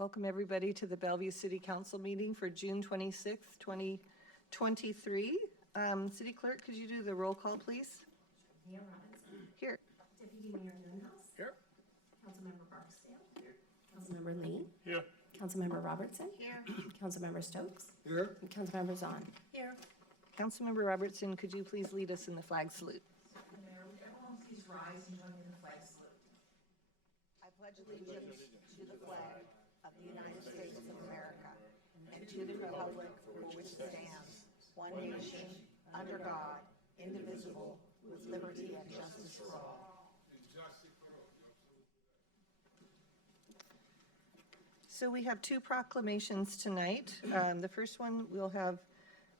Welcome everybody to the Bellevue City Council meeting for June 26th, 2023. City Clerk, could you do the roll call, please? Mayor Robinson. Here. Deputy Mayor Nunhaus. Here. Councilmember Barksdale. Here. Councilmember Lee. Here. Councilmember Robertson. Here. Councilmember Stokes. Here. And Councilmember Zahn. Here. Councilmember Robertson, could you please lead us in the flag salute? Mayor, would everyone please rise and join me in the flag salute? I pledge allegiance to the flag of the United States of America and to the republic for which it stands, one nation, under God, indivisible, with liberty and justice for all. So we have two proclamations tonight. The first one we'll have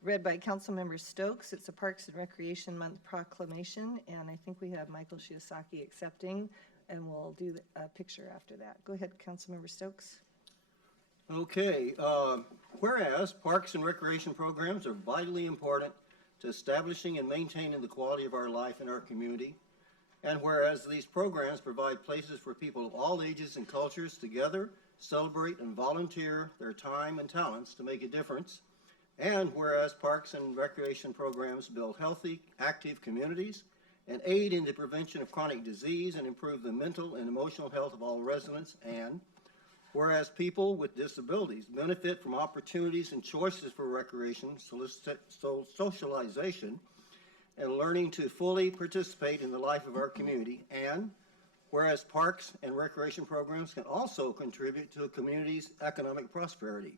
read by Councilmember Stokes. It's a Parks and Recreation Month proclamation, and I think we have Michael Shiosaki accepting, and we'll do a picture after that. Go ahead, Councilmember Stokes. Okay, whereas parks and recreation programs are vitally important to establishing and maintaining the quality of our life in our community, and whereas these programs provide places for people of all ages and cultures to gather, celebrate, and volunteer their time and talents to make a difference, and whereas parks and recreation programs build healthy, active communities and aid in the prevention of chronic disease and improve the mental and emotional health of all residents, and whereas people with disabilities benefit from opportunities and choices for recreation, socialization, and learning to fully participate in the life of our community, and whereas parks and recreation programs can also contribute to a community's economic prosperity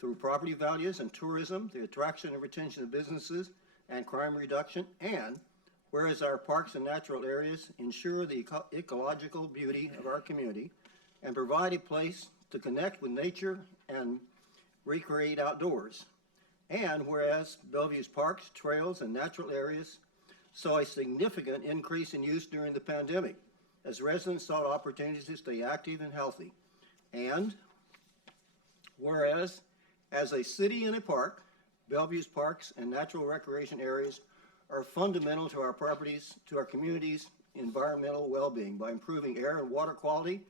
through property values and tourism, the attraction and retention of businesses, and crime reduction, and whereas our parks and natural areas ensure the ecological beauty of our community and provide a place to connect with nature and recreate outdoors. And whereas Bellevue's parks, trails, and natural areas saw a significant increase in use during the pandemic as residents sought opportunities to stay active and healthy. And whereas as a city and a park, Bellevue's parks and natural recreation areas are fundamental to our properties, to our communities' environmental well-being by improving air and water quality,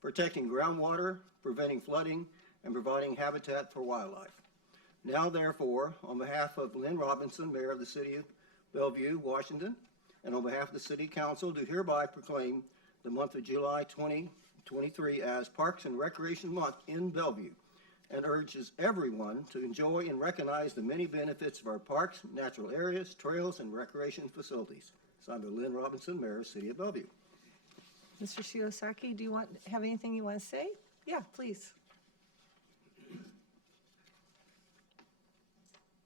protecting groundwater, preventing flooding, and providing habitat for wildlife. Now, therefore, on behalf of Lynn Robinson, Mayor of the City of Bellevue, Washington, and on behalf of the City Council, do hereby proclaim the month of July 2023 as Parks and Recreation Month in Bellevue, and urges everyone to enjoy and recognize the many benefits of our parks, natural areas, trails, and recreation facilities. Signed by Lynn Robinson, Mayor of the City of Bellevue. Mr. Shiosaki, do you have anything you want to say? Yeah, please.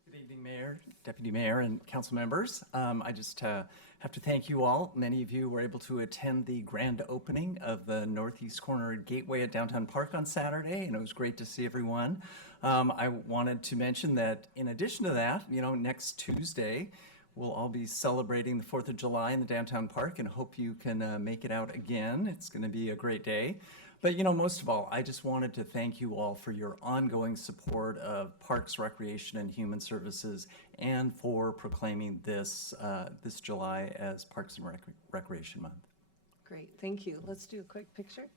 Good evening, Mayor, Deputy Mayor, and council members. I just have to thank you all. Many of you were able to attend the grand opening of the northeast corner gateway at Downtown Park on Saturday, and it was great to see everyone. I wanted to mention that in addition to that, next Tuesday, we'll all be celebrating the 4th of July in the Downtown Park, and hope you can make it out again. It's going to be a great day. But, most of all, I just wanted to thank you all for your ongoing support of Parks, Recreation, and Human Services, and for proclaiming this July as Parks and Recreation Month. Great, thank you. Let's do a quick picture.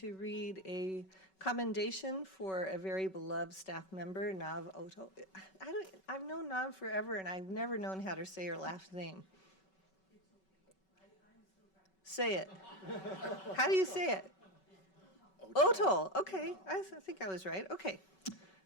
to read a commendation for a very beloved staff member, Nav Oto. I've known Nav forever, and I've never known how to say her last name. Say it. How do you say it? Otol. Okay, I think I was right. Okay.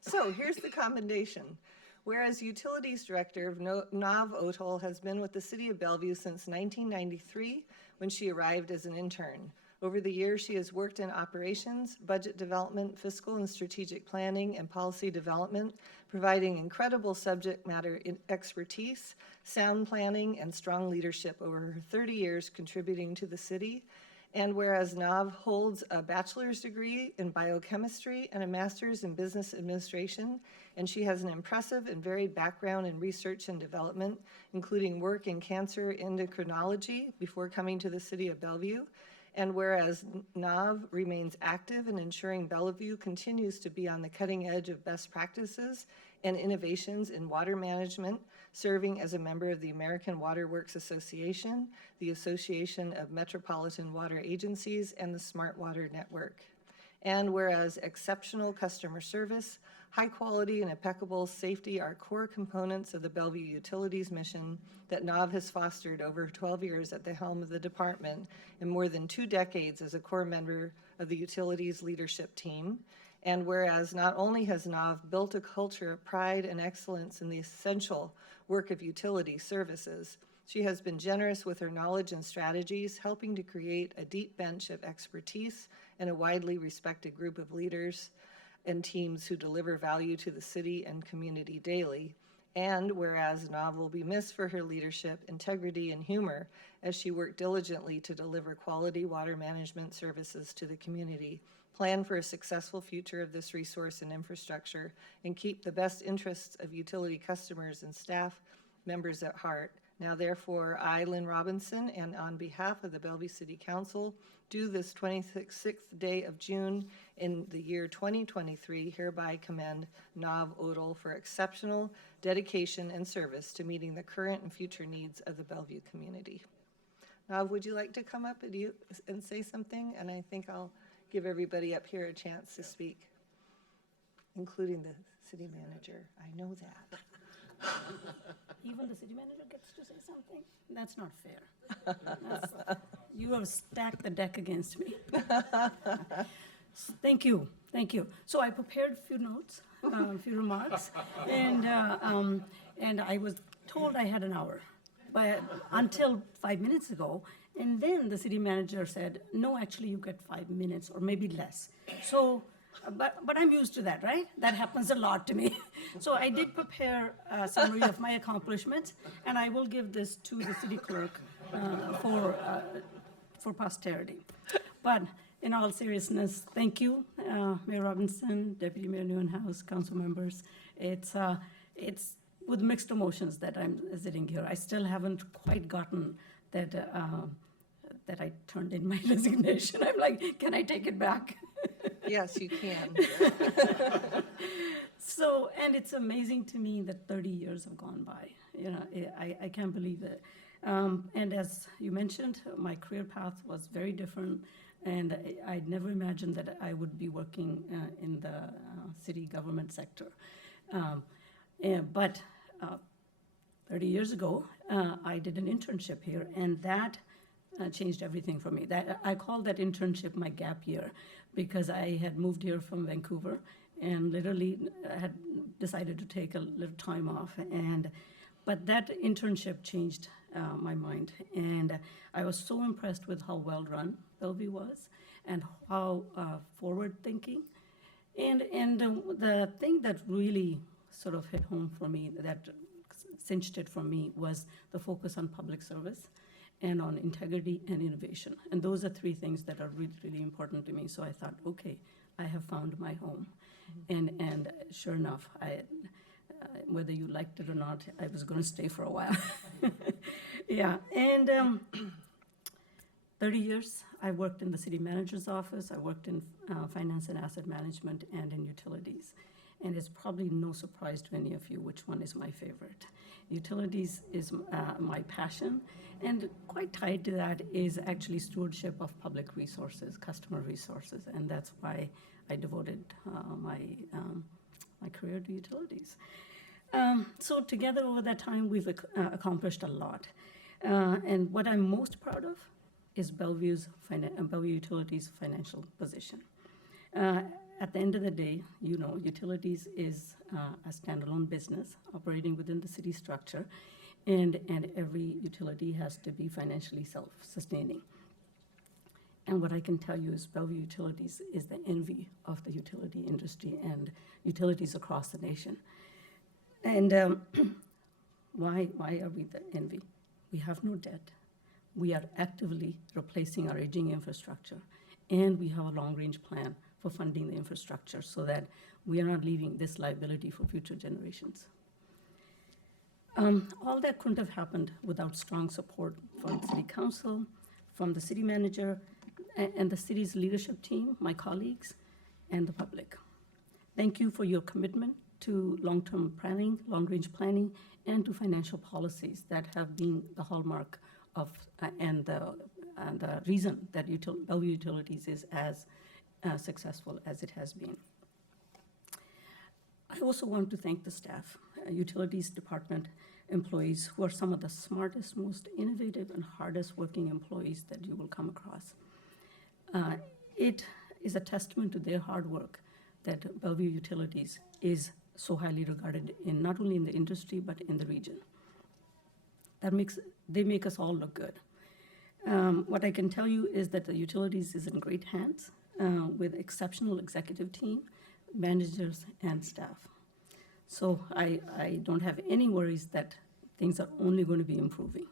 So here's the commendation. Whereas Utilities Director Nav Otol has been with the City of Bellevue since 1993 when she arrived as an intern. Over the years, she has worked in operations, budget development, fiscal and strategic planning, and policy development, providing incredible subject matter expertise, sound planning, and strong leadership over her 30 years contributing to the city. And whereas Nav holds a bachelor's degree in biochemistry and a master's in business administration, and she has an impressive and varied background in research and development, including work in cancer endocrinology before coming to the City of Bellevue. And whereas Nav remains active in ensuring Bellevue continues to be on the cutting edge of best practices and innovations in water management, serving as a member of the American Water Works Association, the Association of Metropolitan Water Agencies, and the Smart Water Network. And whereas exceptional customer service, high quality and impeccable safety are core components of the Bellevue Utilities mission that Nav has fostered over 12 years at the helm of the department and more than 2 decades as a core member of the utilities leadership team. And whereas not only has Nav built a culture of pride and excellence in the essential work of utility services, she has been generous with her knowledge and strategies, helping to create a deep bench of expertise and a widely respected group of leaders and teams who deliver value to the city and community daily. And whereas Nav will be missed for her leadership, integrity, and humor as she worked diligently to deliver quality water management services to the community, plan for a successful future of this resource and infrastructure, and keep the best interests of utility customers and staff members at heart. Now therefore, I, Lynn Robinson, and on behalf of the Bellevue City Council, do this 26th day of June in the year 2023, hereby commend Nav Odol for exceptional dedication and service to meeting the current and future needs of the Bellevue community. Nav, would you like to come up and say something? And I think I'll give everybody up here a chance to speak, including the city manager. I know that. Even the city manager gets to say something? That's not fair. You have stacked the deck against me. Thank you, thank you. So I prepared a few notes, a few remarks, and I was told I had an hour, but until 5 minutes ago, and then the city manager said, no, actually you get 5 minutes or maybe less. So, but I'm used to that, right? That happens a lot to me. So I did prepare a summary of my accomplishments, and I will give this to the city clerk for posterity. But in all seriousness, thank you, Mayor Robinson, Deputy Mayor Neuenhuis, council members. It's with mixed emotions that I'm sitting here. I still haven't quite gotten that that I turned in my resignation. I'm like, can I take it back? Yes, you can. So, and it's amazing to me that 30 years have gone by. You know, I can't believe it. And as you mentioned, my career path was very different, and I'd never imagined that I would be working in the city government sector. But 30 years ago, I did an internship here, and that changed everything for me. I call that internship my gap year, because I had moved here from Vancouver and literally had decided to take a little time off. But that internship changed my mind, and I was so impressed with how well run Bellevue was and how forward-thinking. And the thing that really sort of hit home for me, that cinched it for me, was the focus on public service and on integrity and innovation. And those are 3 things that are really, really important to me. So I thought, okay, I have found my home. Mm-hmm. And sure enough, whether you liked it or not, I was going to stay for a while. Yeah, and 30 years, I worked in the city manager's office. I worked in finance and asset management and in utilities. And it's probably no surprise to any of you which one is my favorite. Utilities is my passion, and quite tied to that is actually stewardship of public resources, customer resources, and that's why I devoted my career to utilities. So together over that time, we've accomplished a lot. And what I'm most proud of is Bellevue Utilities' financial position. At the end of the day, you know, utilities is a standalone business operating within the city structure, and every utility has to be financially self-sustaining. And what I can tell you is Bellevue Utilities is the envy of the utility industry and utilities across the nation. And why are we the envy? We have no debt. We are actively replacing our aging infrastructure, and we have a long-range plan for funding the infrastructure so that we are not leaving this liability for future generations. All that couldn't have happened without strong support from City Council, from the city manager, and the city's leadership team, my colleagues, and the public. Thank you for your commitment to long-term planning, long-range planning, and to financial policies that have been the hallmark of and the reason that Bellevue Utilities is as successful as it has been. I also want to thank the staff, Utilities Department employees, who are some of the smartest, most innovative, and hardest working employees that you will come across. It is a testament to their hard work that Bellevue Utilities is so highly regarded in not only in the industry but in the region. They make us all look good. What I can tell you is that the utilities is in great hands with exceptional executive team, managers, and staff. So I don't have any worries that things are only going to be improving.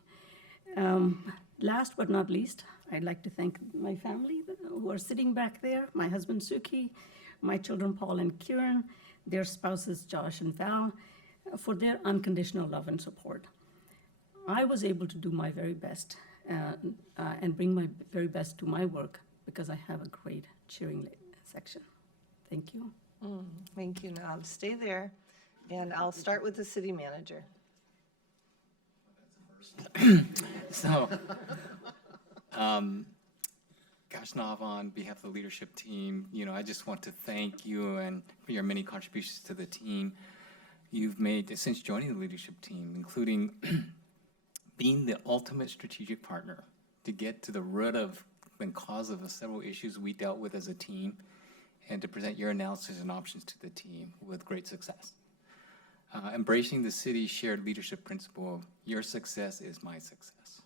Last but not least, I'd like to thank my family who are sitting back there, my husband Suki, my children Paul and Kieran, their spouses Josh and Val, for their unconditional love and support. I was able to do my very best and bring my very best to my work because I have a great cheering section. Thank you. Thank you, Nav. Stay there, and I'll start with the city manager. So, gosh, Nav, on behalf of the leadership team, you know, I just want to thank you and for your many contributions to the team you've made since joining the leadership team, including being the ultimate strategic partner to get to the root of and cause of the several issues we dealt with as a team, and to present your analysis and options to the team with great success. Embracing the city's shared leadership principle of your success is my success.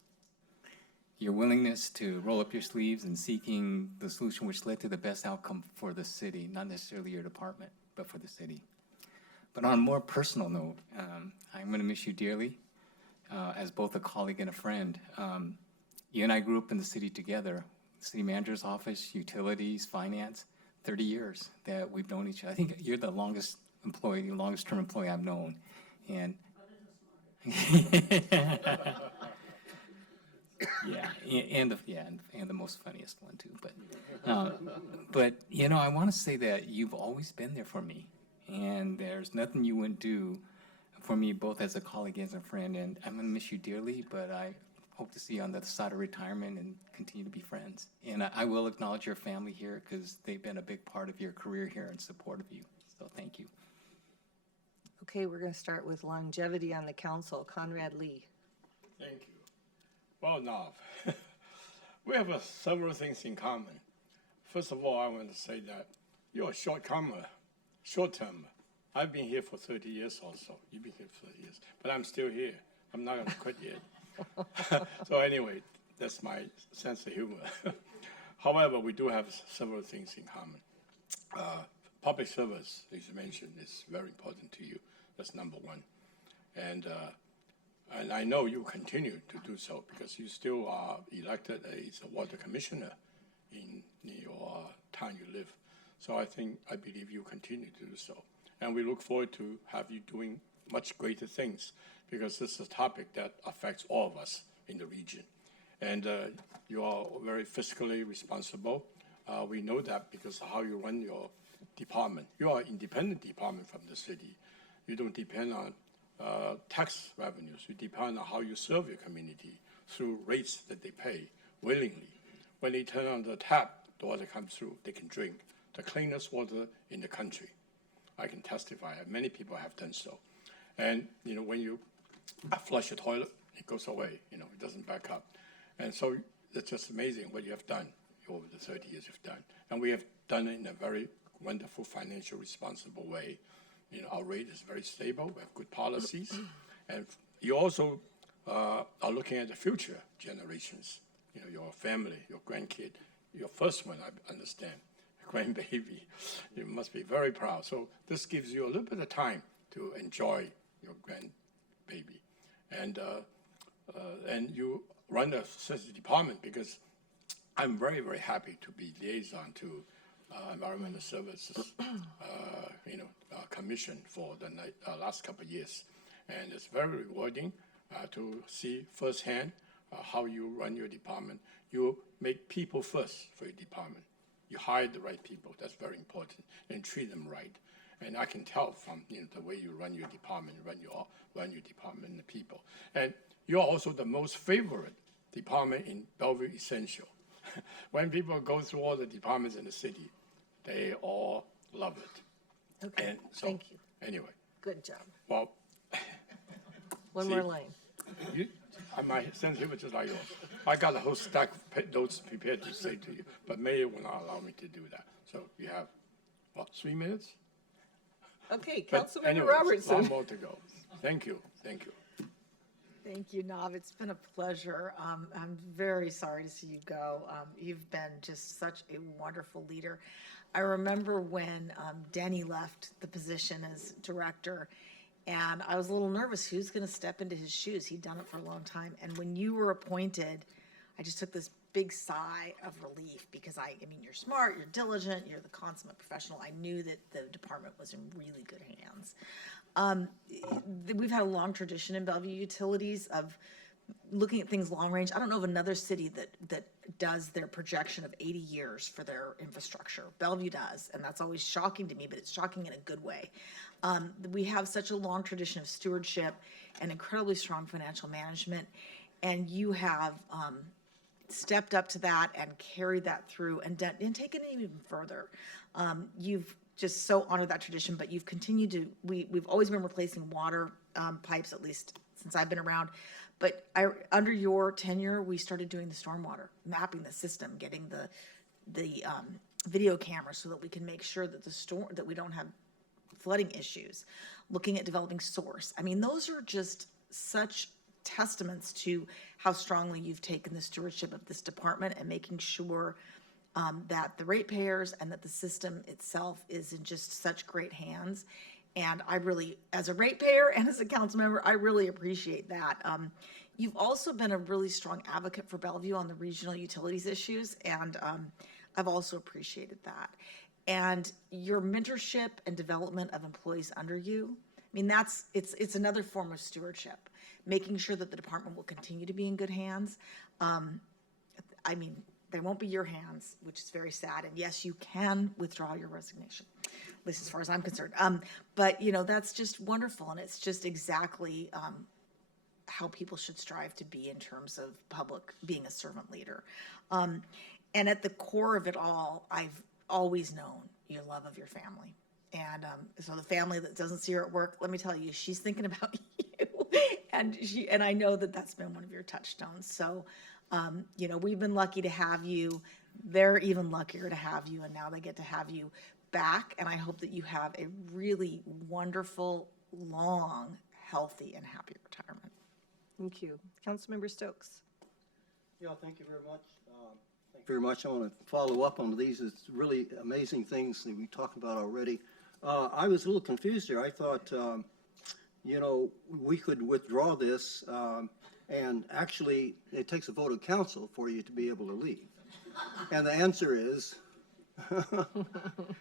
Your willingness to roll up your sleeves and seeking the solution which led to the best outcome for the city, not necessarily your department, but for the city. But on a more personal note, I'm going to miss you dearly as both a colleague and a friend. You and I grew up in the city together, city manager's office, utilities, finance, 30 years that we've known each other. I think you're the longest employee, the longest term employee I've known. And and the most funniest one too. But you know, I want to say that you've always been there for me, and there's nothing you wouldn't do for me, both as a colleague and as a friend. And I'm gonna miss you dearly, but I hope to see you on the other side of retirement and continue to be friends. And I will acknowledge your family here because they've been a big part of your career here and support of you. So thank you. Okay, we're going to start with longevity on the council. Conrad Lee. Thank you. Well, Nav, we have several things in common. First of all, I want to say that you're a short-termer. I've been here for 30 years or so. You've been here for 30 years. But I'm still here. I'm not going to quit yet. So anyway, that's my sense of humor. However, we do have several things in common. Public service, as you mentioned, is very important to you. That's number one. And I know you continue to do so because you still are elected as a water commissioner in your town you live. So I believe you continue to do so. And we look forward to have you doing much greater things because this is a topic that affects all of us in the region. And you are very fiscally responsible. We know that because of how you run your department. You are an independent department from the city. You don't depend on tax revenues. You depend on how you serve your community through rates that they pay willingly. When they turn on the tap, the water comes through, they can drink. the cleanest water in the country. I can testify, many people have done so. And, you know, when you flush a toilet, it goes away, you know, it doesn't back up. And so it's just amazing what you have done over the 30 years you've done. And we have done it in a very wonderful, financial, responsible way. You know, our rate is very stable, we have good policies. And you also are looking at the future generations, you know, your family, your grandkid, your first one, I understand, grandbaby. You must be very proud. So this gives you a little bit of time to enjoy your grandbaby. And you run such a department because I'm very, very happy to be liaison to Environmental Services, Commission for the last couple of years. And it's very rewarding to see firsthand how you run your department. You make people first for your department. You hire the right people, that's very important, and treat them right. And I can tell from the way you run your department, run your department and the people. And you're also the most favorite department in Bellevue Essential. When people go through all the departments in the city, they all love it. Okay, And so, thank you. Anyway, Good job. well, One See? more line. my sense of humor just like yours. I got a whole stack of notes prepared to say to you, but Mayor will not allow me to do that. So you have, 3 minutes? Okay, But Councilmember anyway, Robertson. long more to go. Thank you. Thank you, Nav. It's been a pleasure. I'm very sorry to see you go. You've been just such a wonderful leader. I remember when Denny left the position as director, and I was a little nervous who's going to step into his shoes. He'd done it for a long time. And when you were appointed, I just took this big sigh of relief because I mean, you're smart, you're diligent, you're the consummate professional. I knew that the department was in really good hands. We've had a long tradition in Bellevue Utilities of looking at things long range. I don't know of another city that does their projection of 80 years for their infrastructure. Bellevue does, and that's always shocking to me, but it's shocking in a good way. We have such a long tradition of stewardship and incredibly strong financial management, and you have stepped up to that and carried that through and taken it even further. You've just so honored that tradition, but you've continued to, we've always been replacing water pipes, at least since I've been around. But under your tenure, we started doing the stormwater, mapping the system, getting the video cameras so that we can make sure that that we don't have flooding issues, looking at developing source. I mean, those are just such testaments to how strongly you've taken the stewardship of this department and making sure that the ratepayers and that the system itself is in just such great hands. And I really, as a ratepayer and as a council member, I really appreciate that. You've also been a really strong advocate for Bellevue on the regional utilities issues, and I've also appreciated that. And your mentorship and development of employees under you, I mean, it's another form of stewardship, making sure that the department will continue to be in good hands. I mean, they won't be your hands, which is very sad. And yes, you can withdraw your resignation, at least as far as I'm concerned. But, that's just wonderful. And it's just exactly how people should strive to be in terms of being a servant leader. And at the core of it all, I've always known your love of your family. And so the family that doesn't see her at work, let me tell you, she's thinking about you. And I know that that's been one of your touchstones. So, we've been lucky to have you. They're even luckier to have you. And now they get to have you back. And I hope that you have a really wonderful, long, healthy, and happy retirement. Thank you. Councilmember Stokes. Yeah, thank you very much. Thank you very much. I want to follow up on these. It's really amazing things that we talked about already. I was a little confused here. I thought, we could withdraw this, and actually, it takes a vote of council for you to be able to leave. And the answer is,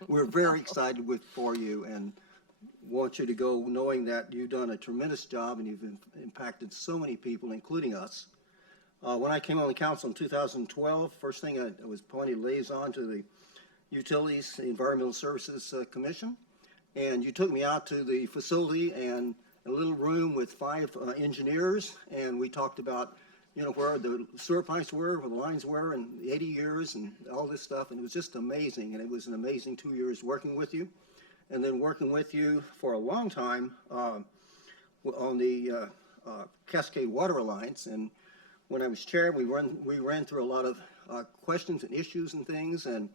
we're very excited for you and want you to go knowing that you've done a tremendous job and you've impacted so many people, including us. When I came on the council in 2012, first thing I was appointed liaison to the Utilities Environmental Services Commission. And you took me out to the facility and a little room with 5 engineers, and we talked about you know, where the sewer pipes were, where the lines were in 80 years and all this stuff. And it was just amazing. And it was an amazing 2 years working with you. And then working with you for a long time on the Cascade Water Alliance. And when I was chair, we ran through a lot of questions and issues and things and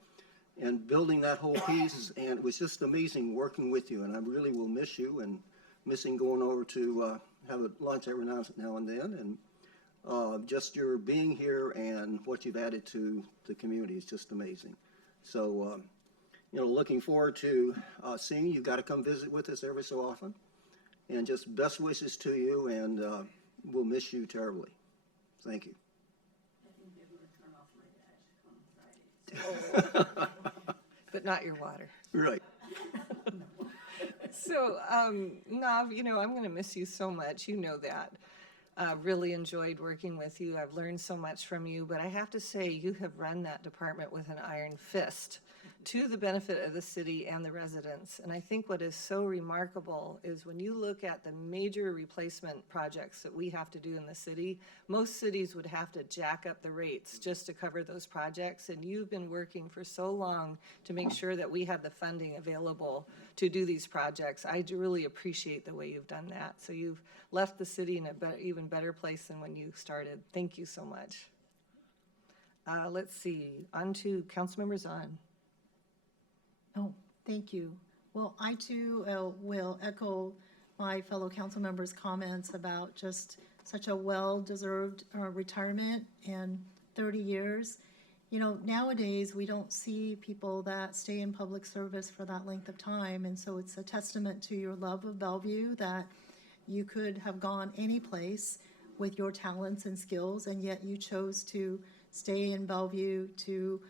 building that whole piece. And it was just amazing working with you. And I really will miss you and missing going over to have a lunch every now and then. And just your being here and what you've added to the community is just amazing. So, you know, looking forward to seeing you. You've got to come visit with us every so often. And just best wishes to you, and we'll miss you terribly. Thank you. But not your water. Right. So, Nav, you know, I'm going to miss you so much. You know that. Really enjoyed working with you. I've learned so much from you, but I have to say you have run that department with an iron fist to the benefit of the city and the residents. And I think what is so remarkable is when you look at the major replacement projects that we have to do in the city, most cities would have to jack up the rates just to cover those projects. And you've been working for so long to make sure that we have the funding available to do these projects. I do really appreciate the way you've done that. So you've left the city in a even better place than when you started. Thank you so much. Let's see, on to Councilmember Zahn. Oh, thank you. Well, I too will echo my fellow council members' comments about just such a well-deserved retirement and 30 years. You know, nowadays, we don't see people that stay in public service for that length of time, and so it's a testament to your love of Bellevue that you could have gone any place with your talents and skills, and yet you chose to stay in Bellevue to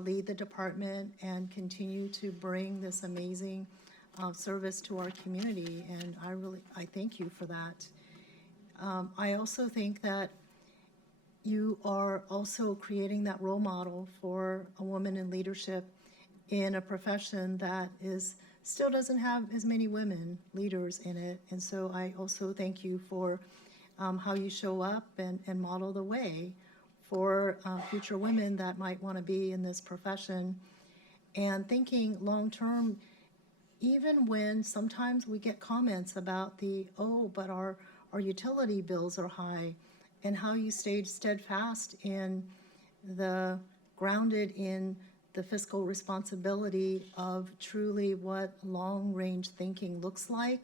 lead the department and continue to bring this amazing service to our community. And I thank you for that. I also think that you are also creating that role model for a woman in leadership in a profession that still doesn't have as many women leaders in it. And so I also thank you for how you show up and model the way for future women that might want to be in this profession. And thinking long-term, even when sometimes we get comments about but our utility bills are high, and how you stayed steadfast in grounded in the fiscal responsibility of truly what long-range thinking looks like,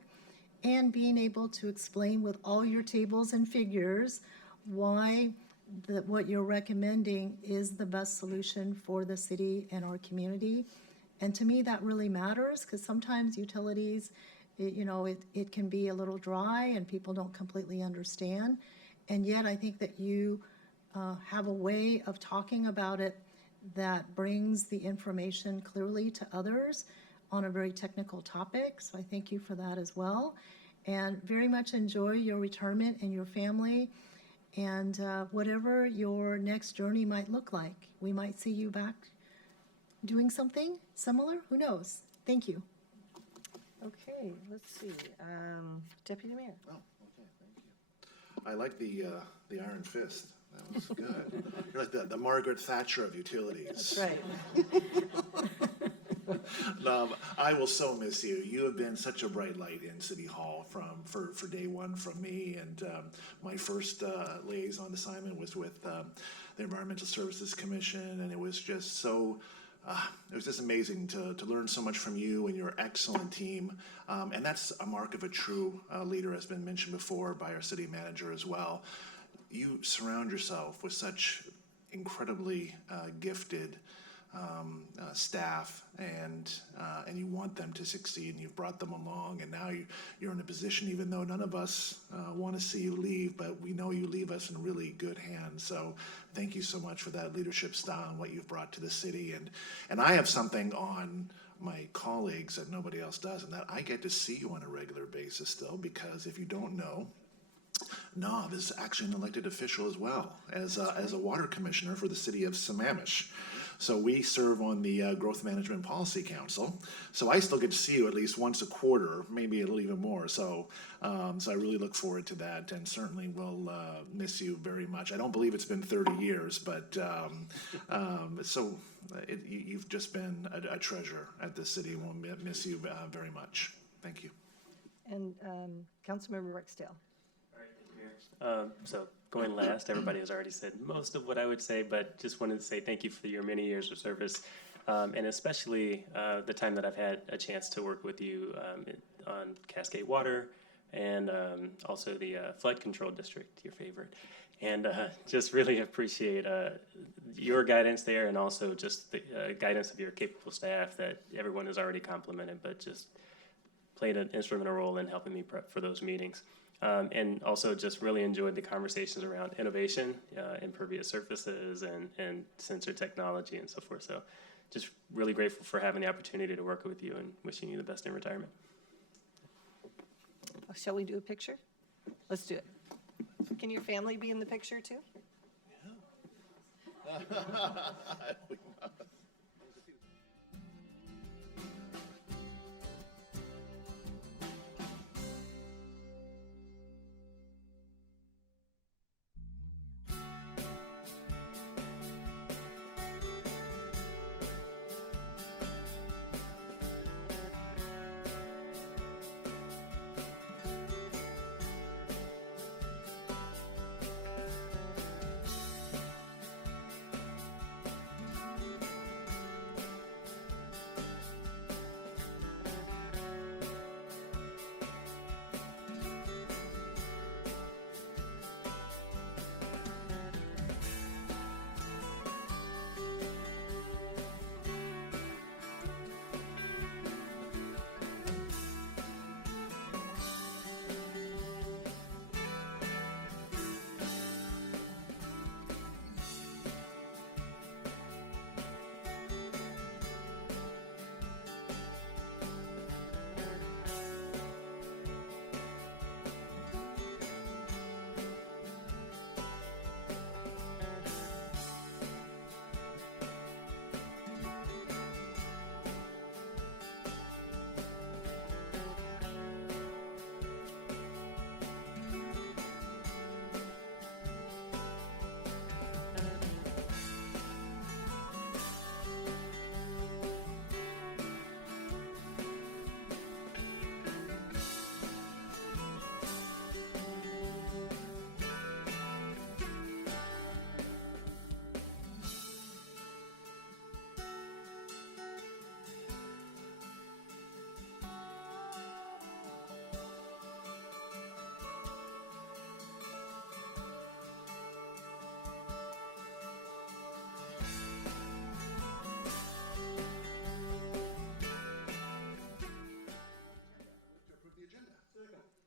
and being able to explain with all your tables and figures why what you're recommending is the best solution for the city and our community. And to me, that really matters, because sometimes utilities, it can be a little dry and people don't completely understand. And yet I think that you have a way of talking about it that brings the information clearly to others on a very technical topic. So I thank you for that as well. And very much enjoy your retirement and your family. And whatever your next journey might look like, we might see you back doing something similar. Who knows? Thank you. Okay, let's see. Deputy Mayor. Oh, okay, thank you. I like the iron fist. That was good. You're like the Margaret Thatcher of utilities. That's right. I will so miss you. You have been such a bright light in City Hall for day one from me, and my first liaison assignment was with the Environmental Services Commission, and it was just so. It was just amazing to learn so much from you and your excellent team, and that's a mark of a true leader, as been mentioned before by our city manager as well. You surround yourself with such incredibly gifted staff, and you want them to succeed, and you've brought them along, and now you're in a position, even though none of us want to see you leave, but we know you leave us in really good hands. So thank you so much for that leadership style and what you've brought to the city. And I have something on my colleagues that nobody else does, and that I get to see you on a regular basis still, because if you don't know, Nav is actually an elected official as well as a water commissioner for the city of Sammamish. So we serve on the Growth Management Policy Council. So I still get to see you at least once a quarter, maybe a little even more. So I really look forward to that, and certainly will miss you very much. I don't believe it's been 30 years, but you've just been a treasure at the city. We'll miss you very much. Thank you. And Councilmember Rexdale. So going last, everybody has already said most of what I would say, but just wanted to say thank you for your many years of service, and especially the time that I've had a chance to work with you on Cascade Water and also the Flood Control District, your favorite. And just really appreciate your guidance there, and also just the guidance of your capable staff that everyone has already complimented, but just played an instrumental role in helping me prep for those meetings. And also just really enjoyed the conversations around innovation, impervious surfaces, and sensor technology and so forth. So just really grateful for having the opportunity to work with you, and wishing you the best in retirement. Shall we do a picture? Let's do it. Can your family be in the picture too?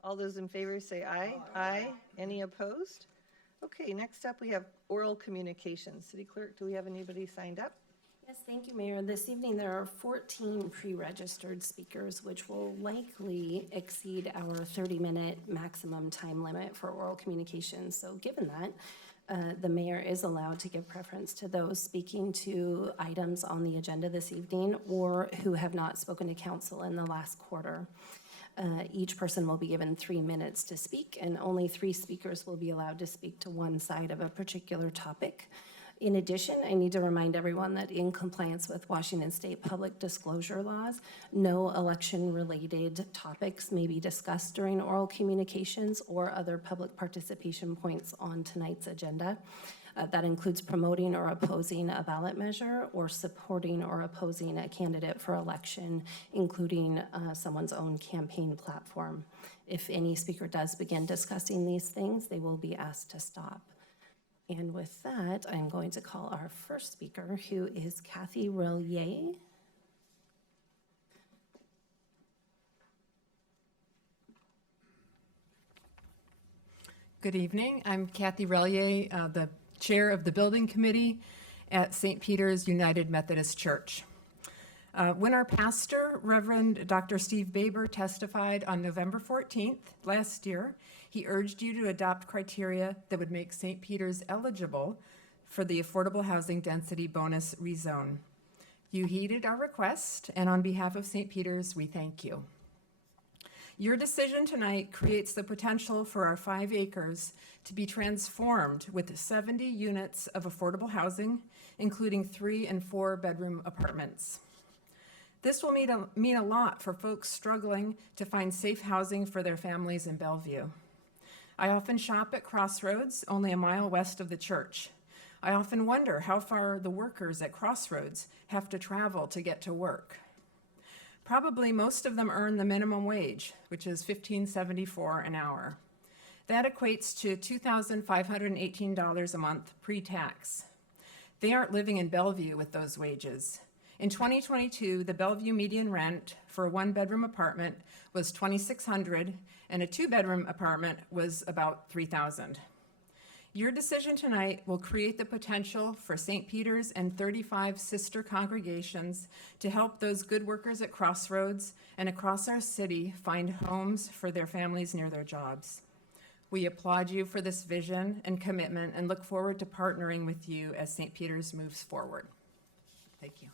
All those in favor say aye. Aye. Any opposed? Okay, next up we have oral communications. City Clerk, do we have anybody signed up? Yes, thank you, Mayor. This evening, there are 14 pre-registered speakers, which will likely exceed our 30-minute maximum time limit for oral communications. So given that, the mayor is allowed to give preference to those speaking to items on the agenda this evening or who have not spoken to council in the last quarter. Each person will be given 3 minutes to speak, and only 3 speakers will be allowed to speak to one side of a particular topic. In addition, I need to remind everyone that in compliance with Washington State public disclosure laws, no election-related topics may be discussed during oral communications or other public participation points on tonight's agenda. That includes promoting or opposing a ballot measure or supporting or opposing a candidate for election, including someone's own campaign platform. If any speaker does begin discussing these things, they will be asked to stop. And with that, I'm going to call our first speaker, who is Kathy Relier. Good evening. I'm Kathy Relier, the Chair of the Building Committee at St. Peter's United Methodist Church. When our pastor, Reverend Dr. Steve Baber, testified on November 14th last year, he urged you to adopt criteria that would make St. Peter's eligible for the Affordable Housing Density Bonus rezone. You heeded our request, and on behalf of St. Peter's, we thank you. Your decision tonight creates the potential for our 5 acres to be transformed with 70 units of affordable housing, including 3 and 4 bedroom apartments. This will mean a lot for folks struggling to find safe housing for their families in Bellevue. I often shop at Crossroads, only a mile west of the church. I often wonder how far the workers at Crossroads have to travel to get to work. Probably most of them earn the minimum wage, which is $15.74 an hour. That equates to $2,518 a month pre-tax. They aren't living in Bellevue with those wages. In 2022, the Bellevue median rent for a 1-bedroom apartment was $2,600, and a 2-bedroom apartment was about $3,000. Your decision tonight will create the potential for St. Peter's and 35 sister congregations to help those good workers at Crossroads and across our city find homes for their families near their jobs. We applaud you for this vision and commitment and look forward to partnering with you as St. Peter's moves forward. Thank you.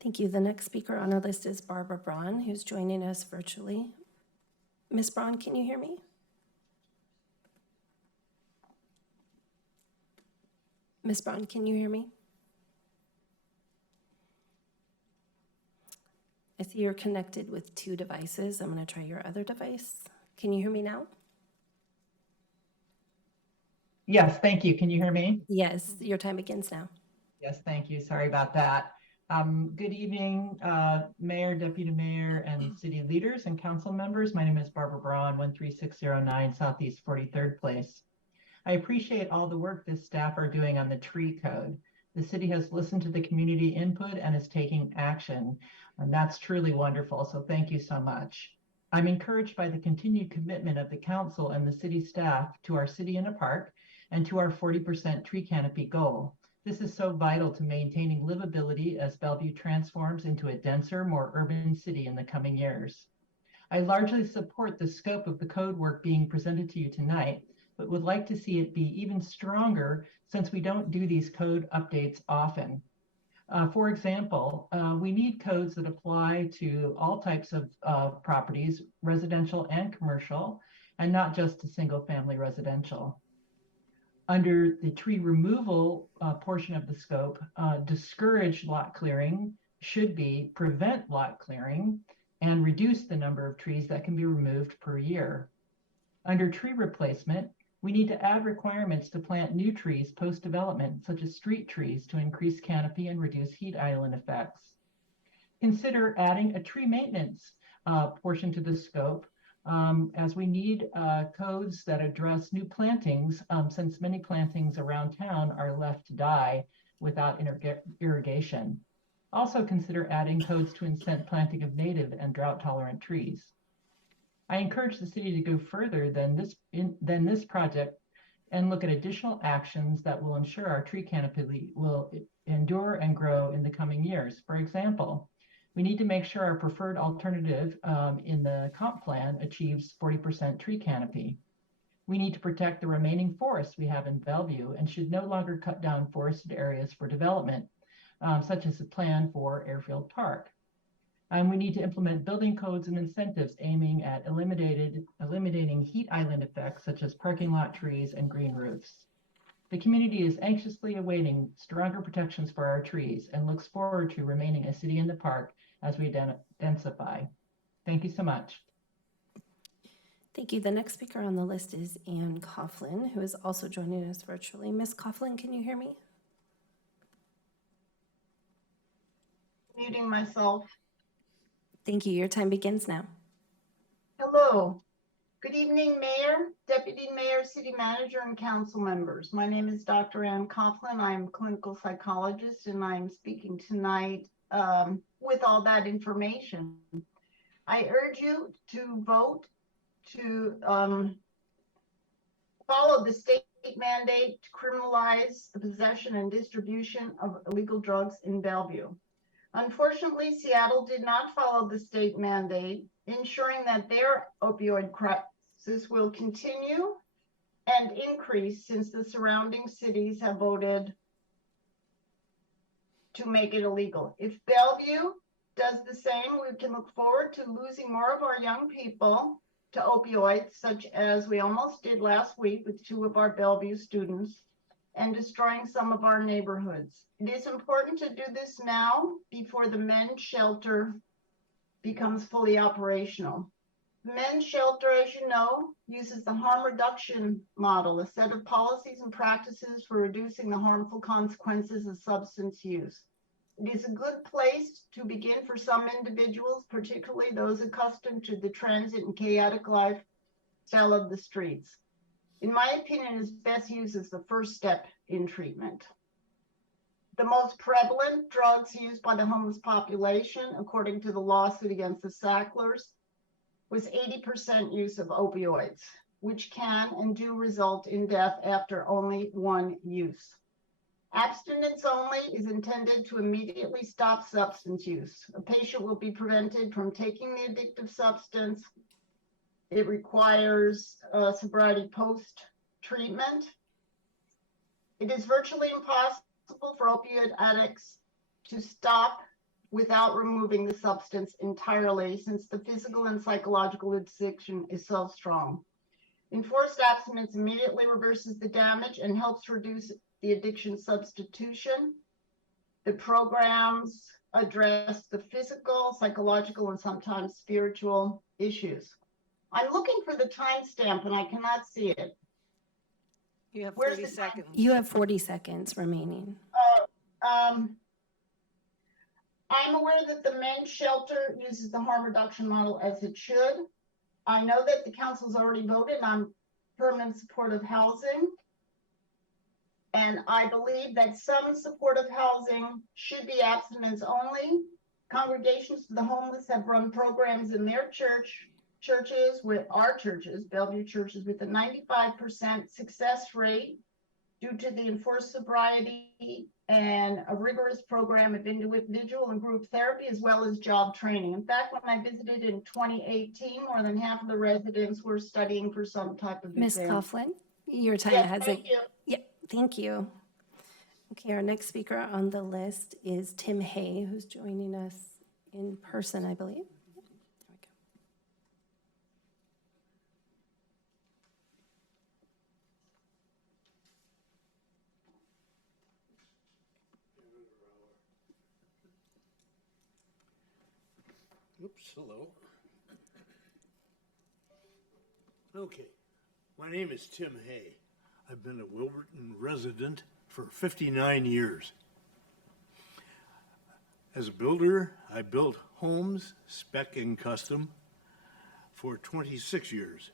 Thank you. The next speaker on our list is Barbara Braun, who's joining us virtually. Ms. Braun, can you hear me? Ms. Braun, can you hear me? I see you're connected with 2 devices. I'm going to try your other device. Can you hear me now? Yes, thank you. Can you hear me? Yes, your time begins now. Yes, thank you. Sorry about that. Good evening, Mayor, Deputy Mayor, and city leaders and council members. My name is Barbara Braun, 13609 Southeast 43rd Place. I appreciate all the work this staff are doing on the tree code. The city has listened to the community input and is taking action, and that's truly wonderful, so thank you so much. I'm encouraged by the continued commitment of the council and the city staff to our city in a park and to our 40% tree canopy goal. This is so vital to maintaining livability as Bellevue transforms into a denser, more urban city in the coming years. I largely support the scope of the code work being presented to you tonight, but would like to see it be even stronger since we don't do these code updates often. For example, we need codes that apply to all types of properties, residential and commercial, and not just to single-family residential. Under the tree removal portion of the scope, discourage lot clearing should be prevent lot clearing and reduce the number of trees that can be removed per year. Under tree replacement, we need to add requirements to plant new trees post-development, such as street trees, to increase canopy and reduce heat island effects. Consider adding a tree maintenance portion to the scope, as we need codes that address new plantings, since many plantings around town are left to die without irrigation. Also consider adding codes to incent planting of native and drought-tolerant trees. I encourage the city to go further than this project and look at additional actions that will ensure our tree canopy will endure and grow in the coming years. For example, we need to make sure our preferred alternative in the comp plan achieves 40% tree canopy. We need to protect the remaining forests we have in Bellevue and should no longer cut down forested areas for development, such as the plan for Airfield Park. And we need to implement building codes and incentives aiming at eliminating heat island effects such as parking lot trees and green roofs. The community is anxiously awaiting stronger protections for our trees and looks forward to remaining a city in the park as we densify. Thank you so much. Thank you. The next speaker on the list is Ann Coughlin, who is also joining us virtually. Ms. Coughlin, can you hear me? Muting myself. Thank you. Your time begins now. Hello. Good evening, Mayor, Deputy Mayor, City Manager, and council members. My name is Dr. Ann Coughlin. I'm a clinical psychologist, and I'm speaking tonight with all that information. I urge you to vote to follow the state mandate to criminalize the possession and distribution of illegal drugs in Bellevue. Unfortunately, Seattle did not follow the state mandate, ensuring that their opioid crisis will continue and increase since the surrounding cities have voted to make it illegal. If Bellevue does the same, we can look forward to losing more of our young people to opioids, such as we almost did last week with 2 of our Bellevue students, and destroying some of our neighborhoods. It is important to do this now before the men's shelter becomes fully operational. Men's shelter, as you know, uses the harm reduction model, a set of policies and practices for reducing the harmful consequences of substance use. It is a good place to begin for some individuals, particularly those accustomed to the transit and chaotic lifestyle of the streets. In my opinion, it is best used as the first step in treatment. The most prevalent drugs used by the homeless population, according to the lawsuit against the Sacklers, was 80% use of opioids, which can and do result in death after only 1 use. Abstinence only is intended to immediately stop substance use. A patient will be prevented from taking the addictive substance. It requires sobriety post-treatment. It is virtually impossible for opioid addicts to stop without removing the substance entirely, since the physical and psychological addiction is so strong. Enforced abstinence immediately reverses the damage and helps reduce the addiction substitution. The programs address the physical, psychological, and sometimes spiritual issues. I'm looking for the timestamp and I cannot see it. You have Where's 40 the time? seconds. You have 40 seconds remaining. I'm aware that the men's shelter uses the harm reduction model as it should. I know that the council's already voted on permanent supportive housing. And I believe that some supportive housing should be abstinence only. Congregations for the homeless have run programs in their churches with our churches, Bellevue churches, with a 95% success rate due to the enforced sobriety and a rigorous program of individual and group therapy, as well as job training. In fact, when I visited in 2018, more than half of the residents were studying for some type of Ms. exam. Coughlin, your time Yes, has it. thank you. Yep, thank you. Okay, our next speaker on the list is Tim Hay, who's joining us in person, I believe. Oops, hello. Okay, my name is Tim Hay. I've been a Wilburton resident for 59 years. As a builder, I built homes, spec and custom, for 26 years.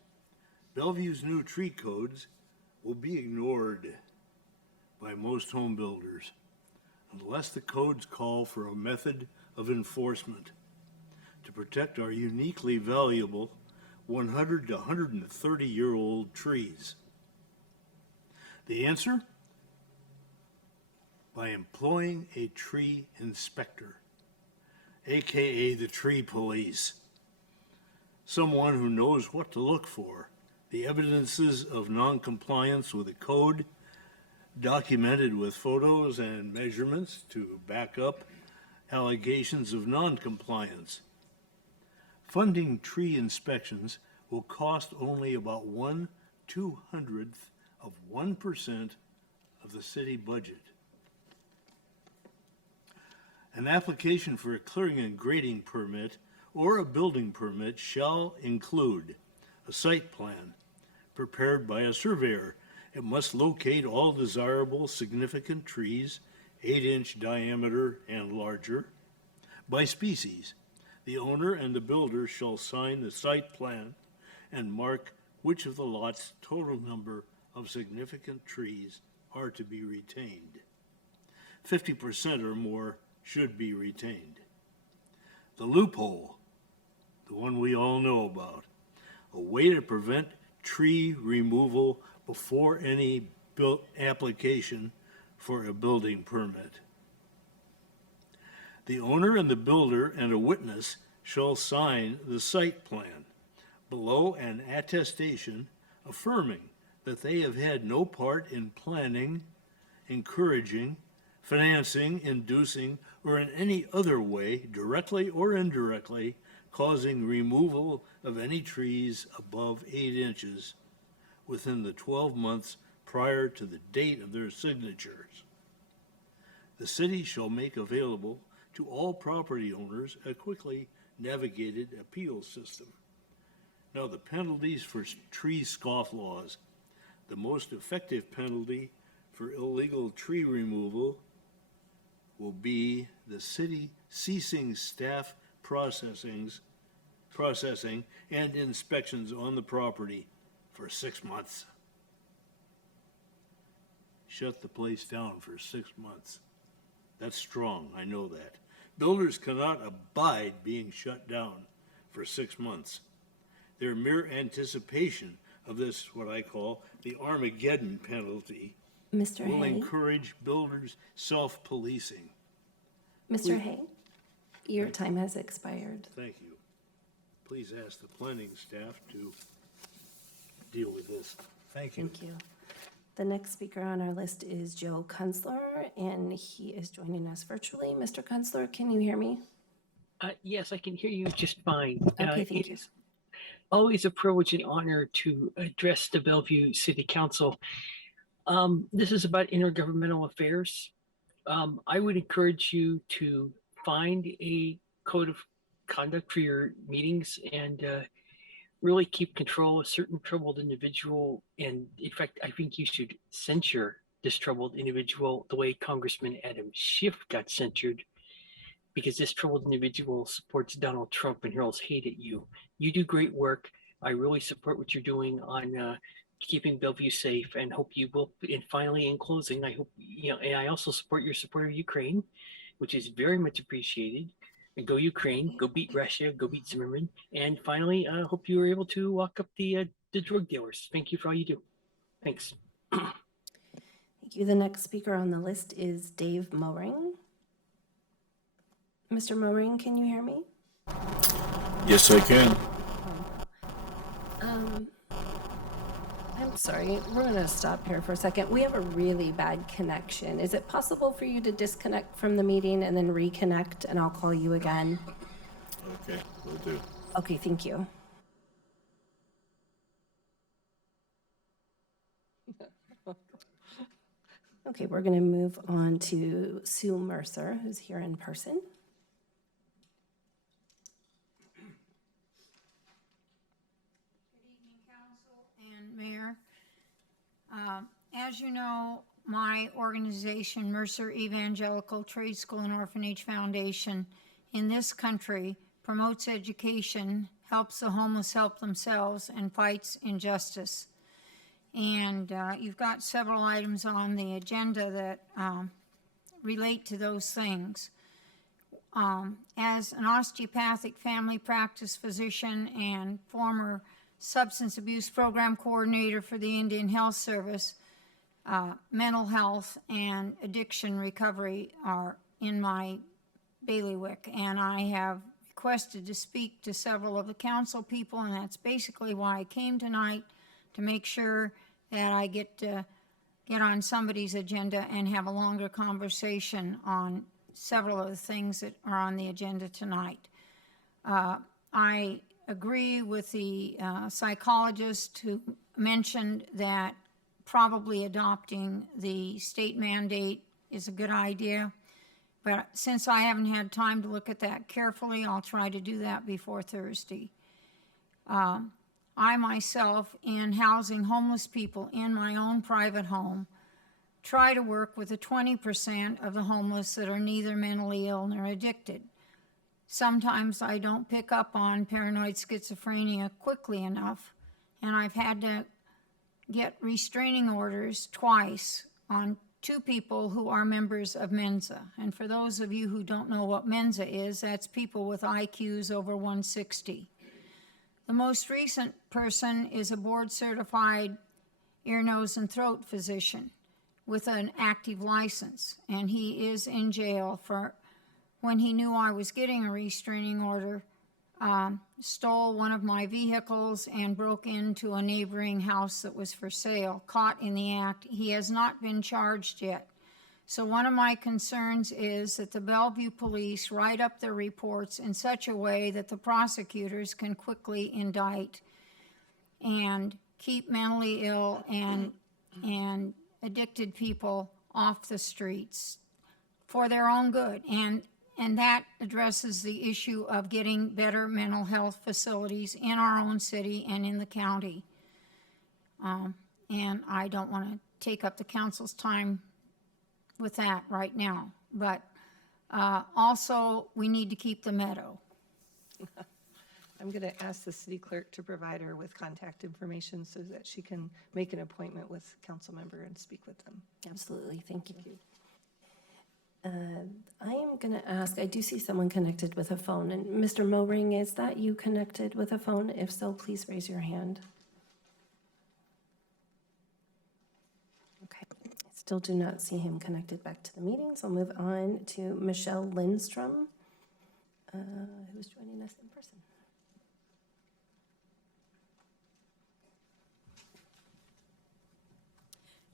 Bellevue's new tree codes will be ignored by most home builders unless the codes call for a method of enforcement to protect our uniquely valuable 100 to 130-year-old trees. The answer? By employing a tree inspector, AKA the tree police. Someone who knows what to look for, the evidences of non-compliance with a code, documented with photos and measurements to back up allegations of non-compliance. Funding tree inspections will cost only about 1/200th of 1% of the city budget. An application for a clearing and grading permit or a building permit shall include a site plan prepared by a surveyor. It must locate all desirable significant trees, 8-inch diameter and larger, by species. The owner and the builder shall sign the site plan and mark which of the lot's total number of significant trees are to be retained. 50% or more should be retained. The loophole, the one we all know about, a way to prevent tree removal before any application for a building permit. The owner and the builder and a witness shall sign the site plan. Below an attestation affirming that they have had no part in planning, encouraging, financing, inducing, or in any other way, directly or indirectly, causing removal of any trees above 8 inches within the 12 months prior to the date of their signatures. The city shall make available to all property owners a quickly navigated appeal system. Now, the penalties for tree scofflaws. The most effective penalty for illegal tree removal will be the city ceasing staff processing and inspections on the property for 6 months. Shut the place down for 6 months. That's strong, I know that. Builders cannot abide being shut down for 6 months. Their mere anticipation of this, what I call the Armageddon penalty, Mr. will Hay? encourage builders' self-policing. Mr. Hay, your time has expired. Thank you. Please ask the planning staff to deal with this. Thank you. Thank you. The next speaker on our list is Joe Kunstler, and he is joining us virtually. Mr. Kunstler, can you hear me? Yes, I can hear you just fine. Okay, thank you. It's always a privilege and honor to address the Bellevue City Council. This is about intergovernmental affairs. I would encourage you to find a code of conduct for your meetings and really keep control of a certain troubled individual. And in fact, I think you should censure this troubled individual the way Congressman Adam Schiff got censured, because this troubled individual supports Donald Trump and hurls hate at you. You do great work. I really support what you're doing on keeping Bellevue safe, and hope you will. And finally, in closing, I hope, and I also support your support of Ukraine, which is very much appreciated. And go Ukraine, go beat Russia, go beat Zimmerman. And finally, I hope you were able to lock up the drug dealers. Thank you for all you do. Thanks. Thank you. The next speaker on the list is Dave Mowring. Mr. Mowring, can you hear me? Yes, I can. I'm sorry, we're going to stop here for a second. We have a really bad connection. Is it possible for you to disconnect from the meeting and then reconnect, and I'll call you again? Okay, will do. Okay, thank you. Okay, we're going to move on to Sue Mercer, who's here in person. And Mayor, as you know, my organization, Mercer Evangelical Trade School and Orphanage Foundation, in this country promotes education, helps the homeless help themselves, and fights injustice. And you've got several items on the agenda that relate to those things. As an osteopathic family practice physician and former substance abuse program coordinator for the Indian Health Service, mental health and addiction recovery are in my bailiwick, and I have requested to speak to several of the council people, and that's basically why I came tonight, to make sure that I get on somebody's agenda and have a longer conversation on several of the things that are on the agenda tonight. I agree with the psychologist who mentioned that probably adopting the state mandate is a good idea. But since I haven't had time to look at that carefully, I'll try to do that before Thursday. I myself, in housing homeless people in my own private home, try to work with the 20% of the homeless that are neither mentally ill nor addicted. Sometimes I don't pick up on paranoid schizophrenia quickly enough, and I've had to get restraining orders twice on 2 people who are members of Mensa. And for those of you who don't know what Mensa is, that's people with IQs over 160. The most recent person is a board-certified ear, nose, and throat physician with an active license, and he is in jail for when he knew I was getting a restraining order stole one of my vehicles and broke into a neighboring house that was for sale, caught in the act. He has not been charged yet. So one of my concerns is that the Bellevue police write up their reports in such a way that the prosecutors can quickly indict and keep mentally ill and addicted people off the streets for their own good. And that addresses the issue of getting better mental health facilities in our own city and in the county. And I don't want to take up the council's time with that right now. But also, we need to keep the meadow. I'm going to ask the city clerk to provide her with contact information so that she can make an appointment with council member and speak with them. Absolutely, thank you. I am going to ask, I do see someone connected with a phone, and Mr. Mowring, is that you connected with a phone? If so, please raise your hand. Okay, I still do not see him connected back to the meeting, so I'll move on to Michelle Lindstrom, who's joining us in person.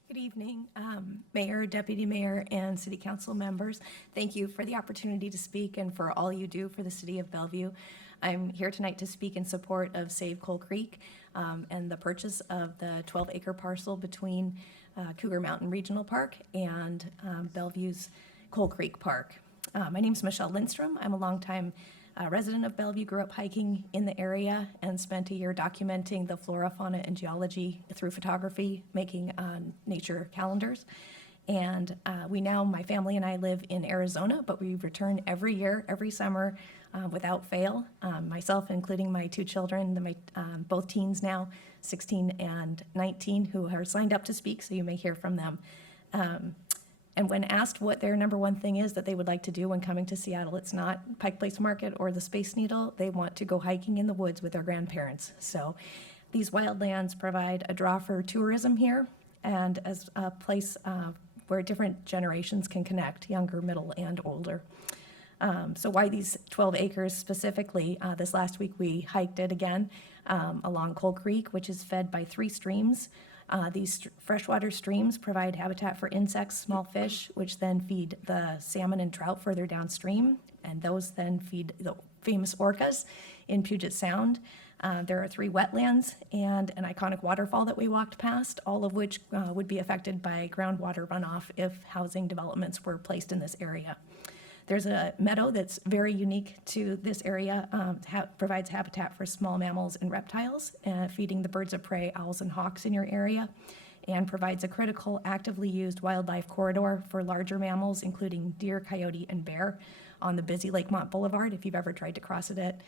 Good evening, Mayor, Deputy Mayor, and City Council members. Thank you for the opportunity to speak and for all you do for the City of Bellevue. I'm here tonight to speak in support of Save Coal Creek and the purchase of the 12-acre parcel between Cougar Mountain Regional Park and Bellevue's Coal Creek Park. My name is Michelle Lindstrom. I'm a longtime resident of Bellevue, grew up hiking in the area and spent a year documenting the flora, fauna, and geology through photography, making nature calendars. And my family and I live in Arizona, but we return every year, every summer, without fail. Myself, including my two children, both teens now, 16 and 19, who are signed up to speak, so you may hear from them. And when asked what their number one thing is that they would like to do when coming to Seattle, it's not Pike Place Market or the Space Needle. They want to go hiking in the woods with their grandparents. So these wildlands provide a draw for tourism here and as a place where different generations can connect, younger, middle, and older. So why these 12 acres specifically? This last week we hiked it again along Coal Creek, which is fed by 3 streams. These freshwater streams provide habitat for insects, small fish, which then feed the salmon and trout further downstream, and those then feed the famous orcas in Puget Sound. There are 3 wetlands and an iconic waterfall that we walked past, all of which would be affected by groundwater runoff if housing developments were placed in this area. There's a meadow that's very unique to this area, provides habitat for small mammals and reptiles, feeding the birds of prey, owls and hawks in your area, and provides a critical, actively used wildlife corridor for larger mammals, including deer, coyote, and bear on the busy Lakemont Boulevard. If you've ever tried to cross it at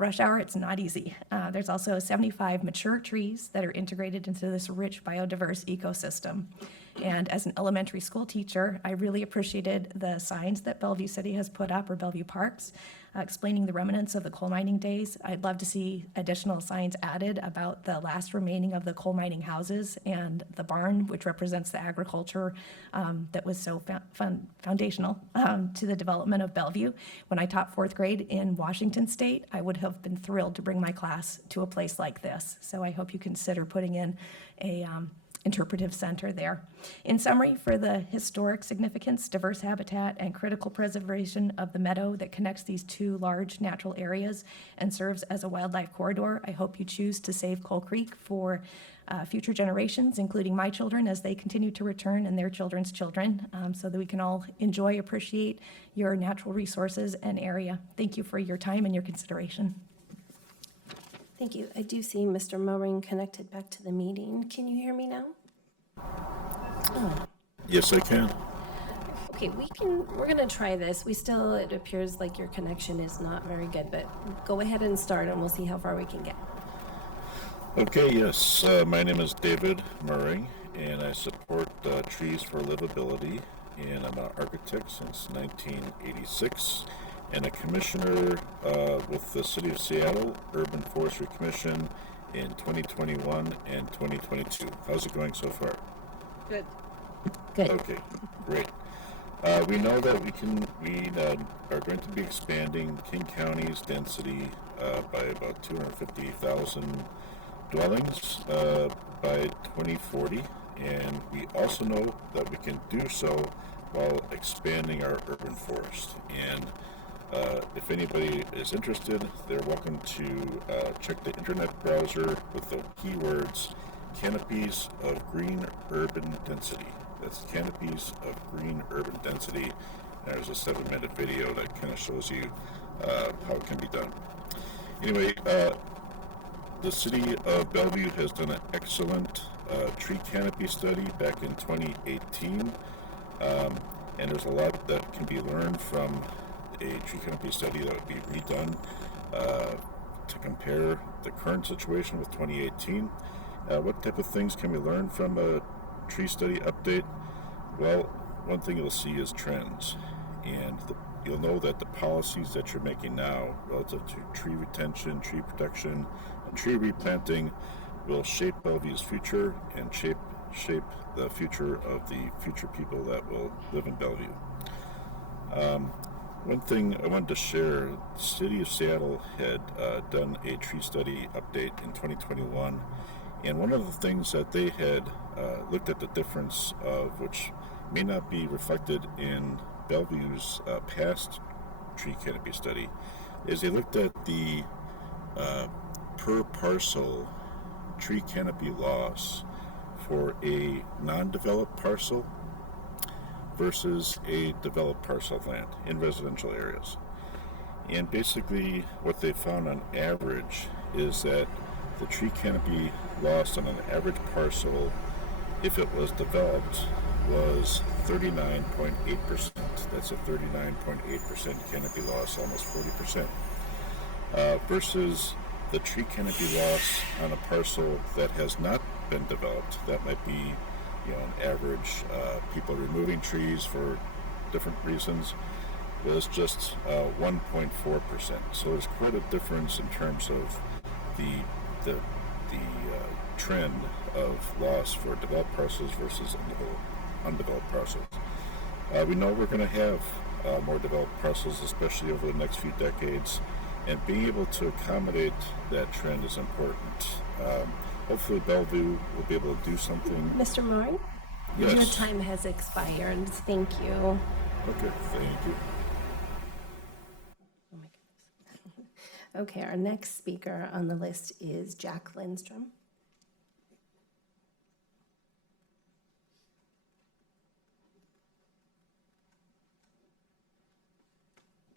rush hour, it's not easy. There's also 75 mature trees that are integrated into this rich biodiverse ecosystem. And as an elementary school teacher, I really appreciated the signs that Bellevue City has put up, or Bellevue Parks, explaining the remnants of the coal mining days. I'd love to see additional signs added about the last remaining of the coal mining houses and the barn, which represents the agriculture that was so foundational to the development of Bellevue. When I taught 4th grade in Washington State, I would have been thrilled to bring my class to a place like this. So I hope you consider putting in a interpretive center there. In summary, for the historic significance, diverse habitat, and critical preservation of the meadow that connects these 2 large natural areas and serves as a wildlife corridor, I hope you choose to save Coal Creek for future generations, including my children, as they continue to return, and their children's children, so that we can all enjoy, appreciate your natural resources and area. Thank you for your time and your consideration. Thank you. I do see Mr. Mowring connected back to the meeting. Can you hear me now? Oh. Yes, I can. Okay, we're gonna try this. It appears like your connection is not very good, but go ahead and start and we'll see how far we can get. Okay, yes. My name is David Murray, and I support Trees for Livability, and I'm an architect since 1986. And a commissioner with the City of Seattle Urban Forestry Commission in 2021 and 2022. How's it going so far? Good. Good. Okay, great. We know that we are going to be expanding King County's density by about 250,000 dwellings by 2040, and we also know that we can do so while expanding our urban forest. And if anybody is interested, they're welcome to check the internet browser with the keywords canopies of green urban density. That's canopies of green urban density. There's a 7-minute video that kind of shows you how it can be done. Anyway, the city of Bellevue has done an excellent tree canopy study back in 2018, and there's a lot that can be learned from a tree canopy study that would be redone to compare the current situation with 2018. What type of things can we learn from a tree study update? Well, one thing you'll see is trends, and you'll know that the policies that you're making now relative to tree retention, tree protection, and tree replanting will shape Bellevue's future and shape the future of the future people that will live in Bellevue. One thing I wanted to share, the city of Seattle had done a tree study update in 2021, and one of the things that they had looked at the difference of, which may not be reflected in Bellevue's past tree canopy study, is they looked at the per parcel tree canopy loss for a non-developed parcel versus a developed parcel of land in residential areas. And basically what they found on average is that the tree canopy loss on an average parcel, if it was developed, was 39.8%. That's a 39.8% canopy loss, almost 40%. Versus the tree canopy loss on a parcel that has not been developed. That might be, an average people removing trees for different reasons, was just 1.4%. So there's quite a difference in terms of the trend of loss for developed parcels versus undeveloped parcels. We know we're going to have more developed parcels, especially over the next few decades, and being able to accommodate that trend is important. Hopefully Bellevue will be able to do something. Mr. Moore? Yes. Your time has expired. Thank you. Okay, thank you. Oh my goodness. Okay, our next speaker on the list is Jack Lindstrom.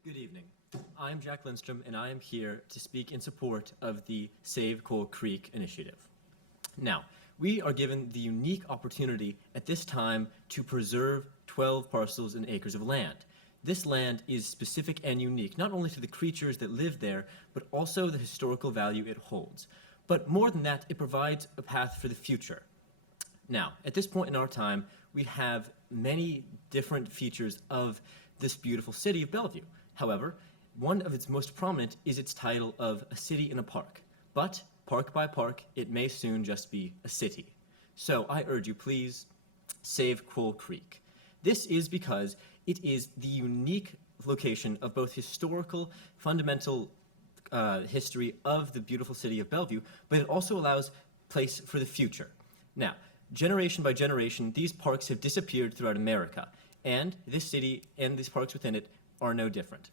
Good evening. I'm Jack Lindstrom, and I am here to speak in support of the Save Coal Creek initiative. Now, we are given the unique opportunity at this time to preserve 12 parcels and acres of land. This land is specific and unique, not only to the creatures that live there, but also the historical value it holds. But more than that, it provides a path for the future. Now, at this point in our time, we have many different features of this beautiful city of Bellevue. However, one of its most prominent is its title of a city in a park. But park by park, it may soon just be a city. So I urge you, please save Coal Creek. This is because it is the unique location of both historical, fundamental history of the beautiful city of Bellevue, but it also allows place for the future. Now, generation by generation, these parks have disappeared throughout America, and this city and these parks within it are no different.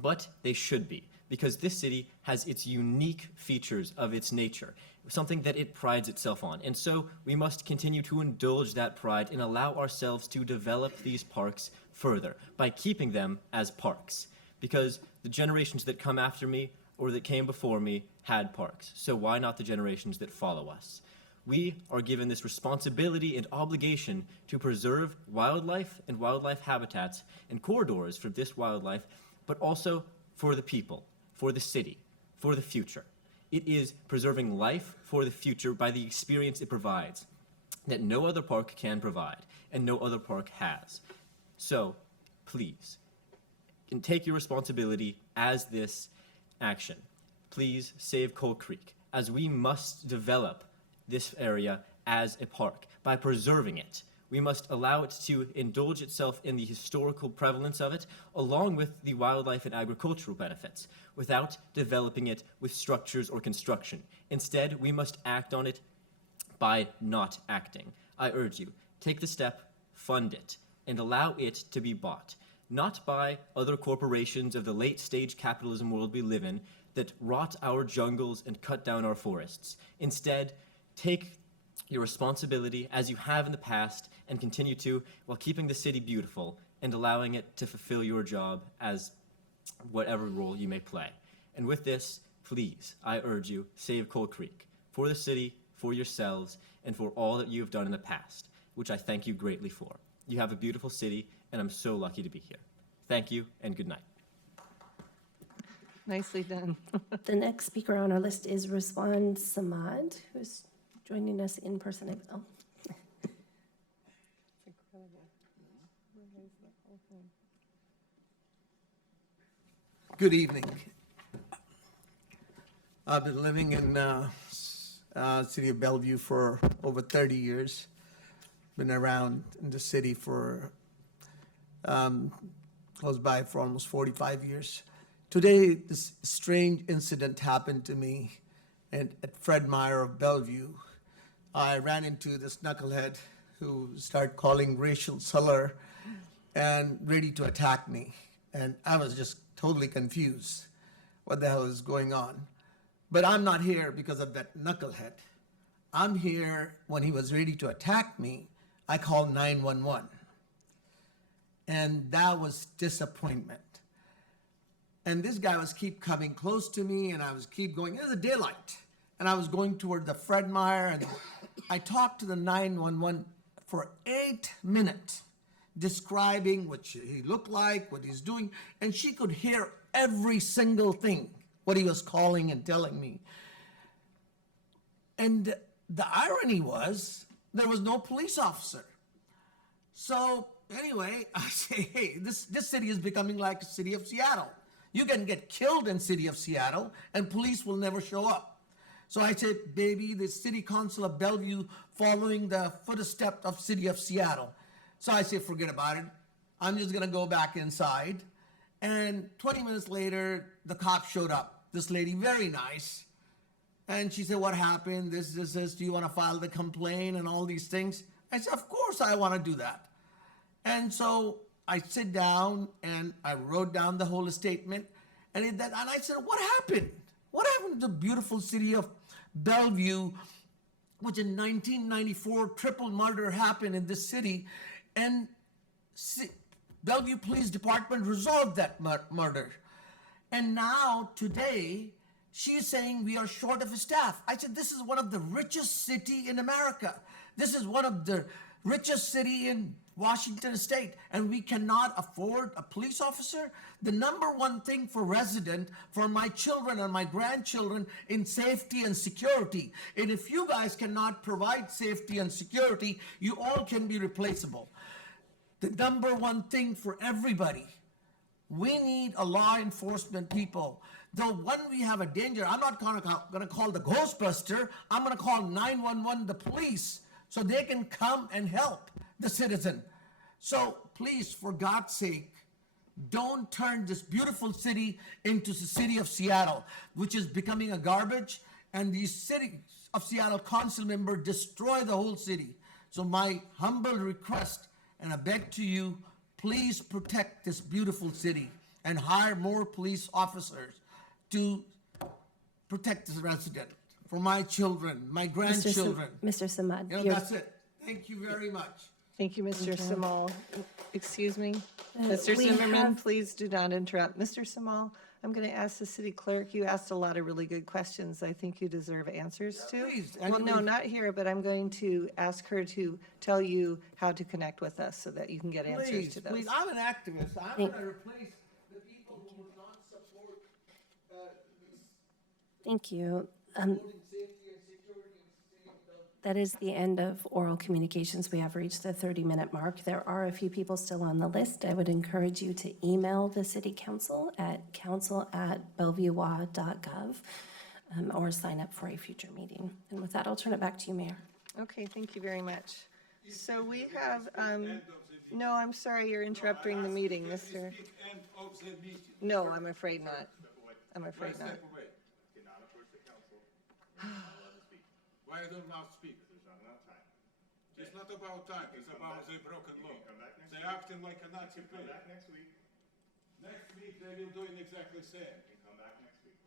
But they should be, because this city has its unique features of its nature, something that it prides itself on. And so we must continue to indulge that pride and allow ourselves to develop these parks further by keeping them as parks. Because the generations that come after me or that came before me had parks. So why not the generations that follow us? We are given this responsibility and obligation to preserve wildlife and wildlife habitats and corridors for this wildlife, but also for the people, for the city, for the future. It is preserving life for the future by the experience it provides that no other park can provide and no other park has. So please, and take your responsibility as this action. Please save Coal Creek, as we must develop this area as a park by preserving it. We must allow it to indulge itself in the historical prevalence of it, along with the wildlife and agricultural benefits, without developing it with structures or construction. Instead, we must act on it by not acting. I urge you, take the step, fund it, and allow it to be bought, not by other corporations of the late-stage capitalism world we live in that rot our jungles and cut down our forests. Instead, take your responsibility as you have in the past and continue to, while keeping the city beautiful and allowing it to fulfill your job as whatever role you may play. And with this, please, I urge you, save Coal Creek for the city, for yourselves, and for all that you have done in the past, which I thank you greatly for. You have a beautiful city, and I'm so lucky to be here. Thank you, and good night. Nicely done. The next speaker on our list is Rizwan Samad, who's joining us in person. Oh. Good evening. I've been living in city of Bellevue for over 30 years. Been around in the city for close by for almost 45 years. Today, this strange incident happened to me at Fred Meyer of Bellevue. I ran into this knucklehead who started calling racial slur and ready to attack me. And I was just totally confused. What the hell is going on? But I'm not here because of that knucklehead. I'm here when he was ready to attack me. I called 911. And that was disappointment. And this guy was keep coming close to me, and I was keep going. It was a daylight. And I was going toward the Fred Meyer, and I talked to the 911 for 8 minutes, describing what he looked like, what he's doing, and she could hear every single thing, what he was calling and telling me. And the irony was, there was no police officer. So anyway, I say, hey, this city is becoming like the city of Seattle. You can get killed in city of Seattle, and police will never show up. So I said, baby, the city council of Bellevue following the footsteps of city of Seattle. So I said, forget about it. I'm just gonna go back inside. And 20 minutes later, the cop showed up. This lady, very nice. And she said, what happened? This, do you wanna file the complaint and all these things? I said, of course I wanna do that. And so I sit down and I wrote down the whole statement. And I said, what happened? What happened to the beautiful city of Bellevue, which in 1994, triple murder happened in this city, and Bellevue Police Department resolved that murder. And now, today, she's saying we are short of staff. I said, this is one of the richest city in America. This is one of the richest city in Washington State, and we cannot afford a police officer. The number one thing for resident, for my children and my grandchildren, in safety and security. And if you guys cannot provide safety and security, you all can be replaceable. The number one thing for everybody, we need a law enforcement people. Though when we have a danger, I'm not gonna call the Ghostbuster, I'm gonna call 911 the police, so they can come and help the citizen. So please, for God's sake, don't turn this beautiful city into the city of Seattle, which is becoming a garbage, and the city of Seattle council member destroy the whole city. So my humble request, and I beg to you, please protect this beautiful city and hire more police officers to protect the resident, for my children, my grandchildren. Mr. Samad, You know, that's it. Thank you very much. Thank you, Mr. you. Samal. Excuse me, Mr. we Zimmerman, have- please do not interrupt. Mr. Samal, I'm going to ask the city clerk, you asked a lot of really good questions I think you deserve answers to. please. Well, no, Anybody- not here, but I'm going to ask her to tell you how to connect with us so that you can get answers Please, to those. please, I'm an activist. I'm Thank- going to replace the people who would not support Thank you. promoting safety and security in the city of Bellevue. That is the end of oral communications. We have reached the 30-minute mark. There are a few people still on the list. I would encourage you to email the city council at council@bellevuewa.gov or sign up for a future meeting. And with that, I'll turn it back to you, Mayor. Okay, thank you very much. So we have, no, I'm sorry, you're interrupting the meeting, Mr. No, I'm afraid not. I'm afraid not. Why I don't now speak? There's not enough time. It's not about time, it's about the broken law. They're acting like a Nazi play. Come back next week. Next week, they will do it exactly the same. Come back next week.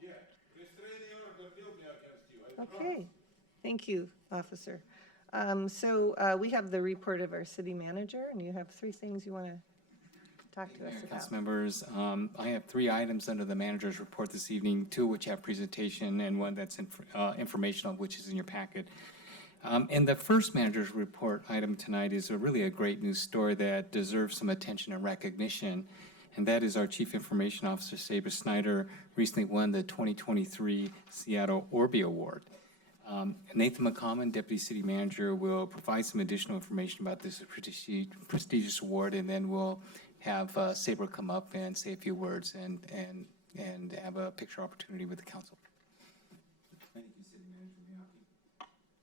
Yeah, restraining order will be against you, I promise. Okay, thank you, officer. We have the report of our city manager, and you have 3 things you want to talk to us about. Council members, I have 3 items under the manager's report this evening, 2 which have presentation and 1 that's informational, which is in your packet. And the first manager's report item tonight is really a great news story that deserves some attention and recognition, and that is our Chief Information Officer, Sabra Snyder, recently won the 2023 Seattle Orby Award. Nathan McCommon, Deputy City Manager, will provide some additional information about this prestigious award, and then we'll have Sabra come up and say a few words and have a picture opportunity with the council. Thank you, City Manager Miyake.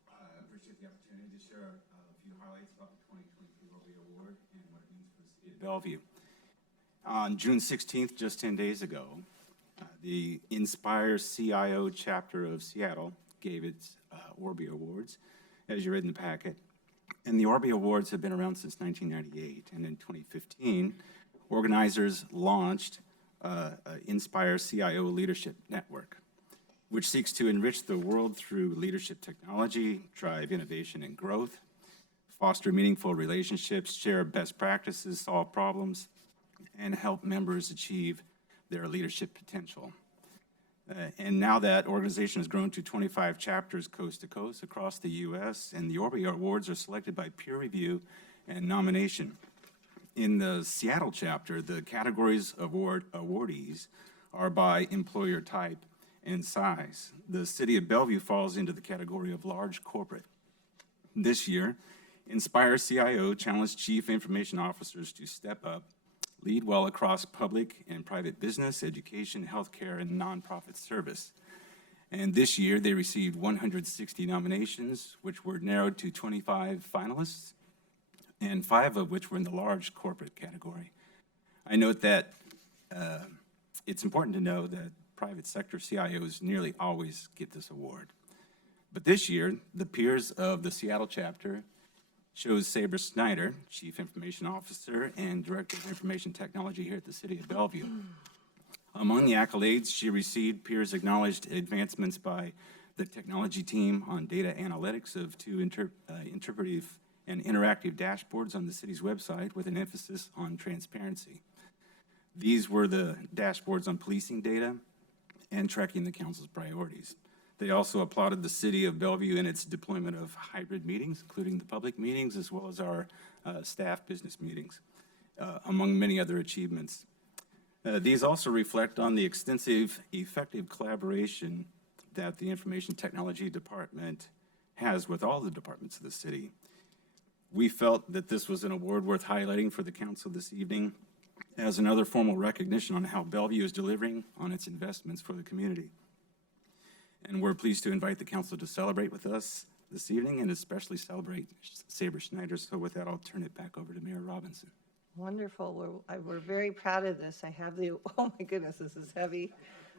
I appreciate the opportunity to share a few highlights about the 2023 Orby Award and what it means for the city of Bellevue. On June 16th, just 10 days ago, the Inspire CIO chapter of Seattle gave its Orby Awards, as you read in the packet. And the Orby Awards have been around since 1998. And in 2015, organizers launched Inspire CIO Leadership Network, which seeks to enrich the world through leadership technology, drive innovation and growth, foster meaningful relationships, share best practices, solve problems, and help members achieve their leadership potential. And now that organization has grown to 25 chapters coast to coast across the U.S., and the Orby Awards are selected by peer review and nomination. In the Seattle chapter, the categories of awardees are by employer type and size. The city of Bellevue falls into the category of large corporate. This year, Inspire CIO challenged chief information officers to step up, lead well across public and private business, education, healthcare, and nonprofit service. And this year, they received 160 nominations, which were narrowed to 25 finalists, and 5 of which were in the large corporate category. I note that it's important to know that private sector CIOs nearly always get this award. But this year, the peers of the Seattle chapter chose Sabra Snyder, Chief Information Officer and Director of Information Technology here at the City of Bellevue. Among the accolades she received, peers acknowledged advancements by the technology team on data analytics of 2 interpretive and interactive dashboards on the city's website with an emphasis on transparency. These were the dashboards on policing data and tracking the council's priorities. They also applauded the city of Bellevue in its deployment of hybrid meetings, including the public meetings, as well as our staff business meetings, among many other achievements. These also reflect on the extensive, effective collaboration that the Information Technology Department has with all the departments of the city. We felt that this was an award worth highlighting for the council this evening as another formal recognition on how Bellevue is delivering on its investments for the community. And we're pleased to invite the council to celebrate with us this evening and especially celebrate Sabra Snyder. So with that, I'll turn it back over to Mayor Robinson. Wonderful. We're very proud of this. I have the, oh my goodness, this is heavy.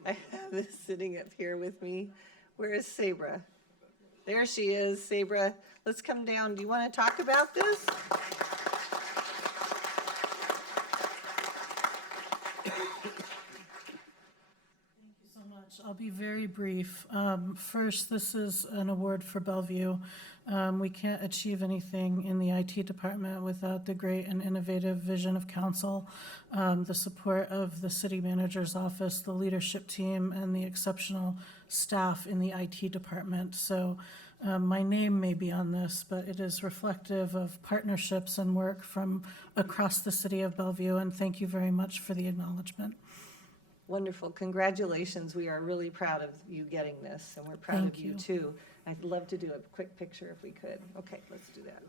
I have this sitting up here with me. Where is Sabra? There she is. Sabra, let's come down. Do you want to talk about this? I'll be very brief. First, this is an award for Bellevue. We can't achieve anything in the IT department without the great and innovative vision of council, the support of the city manager's office, the leadership team, and the exceptional staff in the IT department. So my name may be on this, but it is reflective of partnerships and work from across the city of Bellevue, and thank you very much for the acknowledgement. Wonderful. Congratulations. We are really proud of you getting this, and we're proud Thank of you you. too. I'd love to do a quick picture if we could. Okay, let's do that.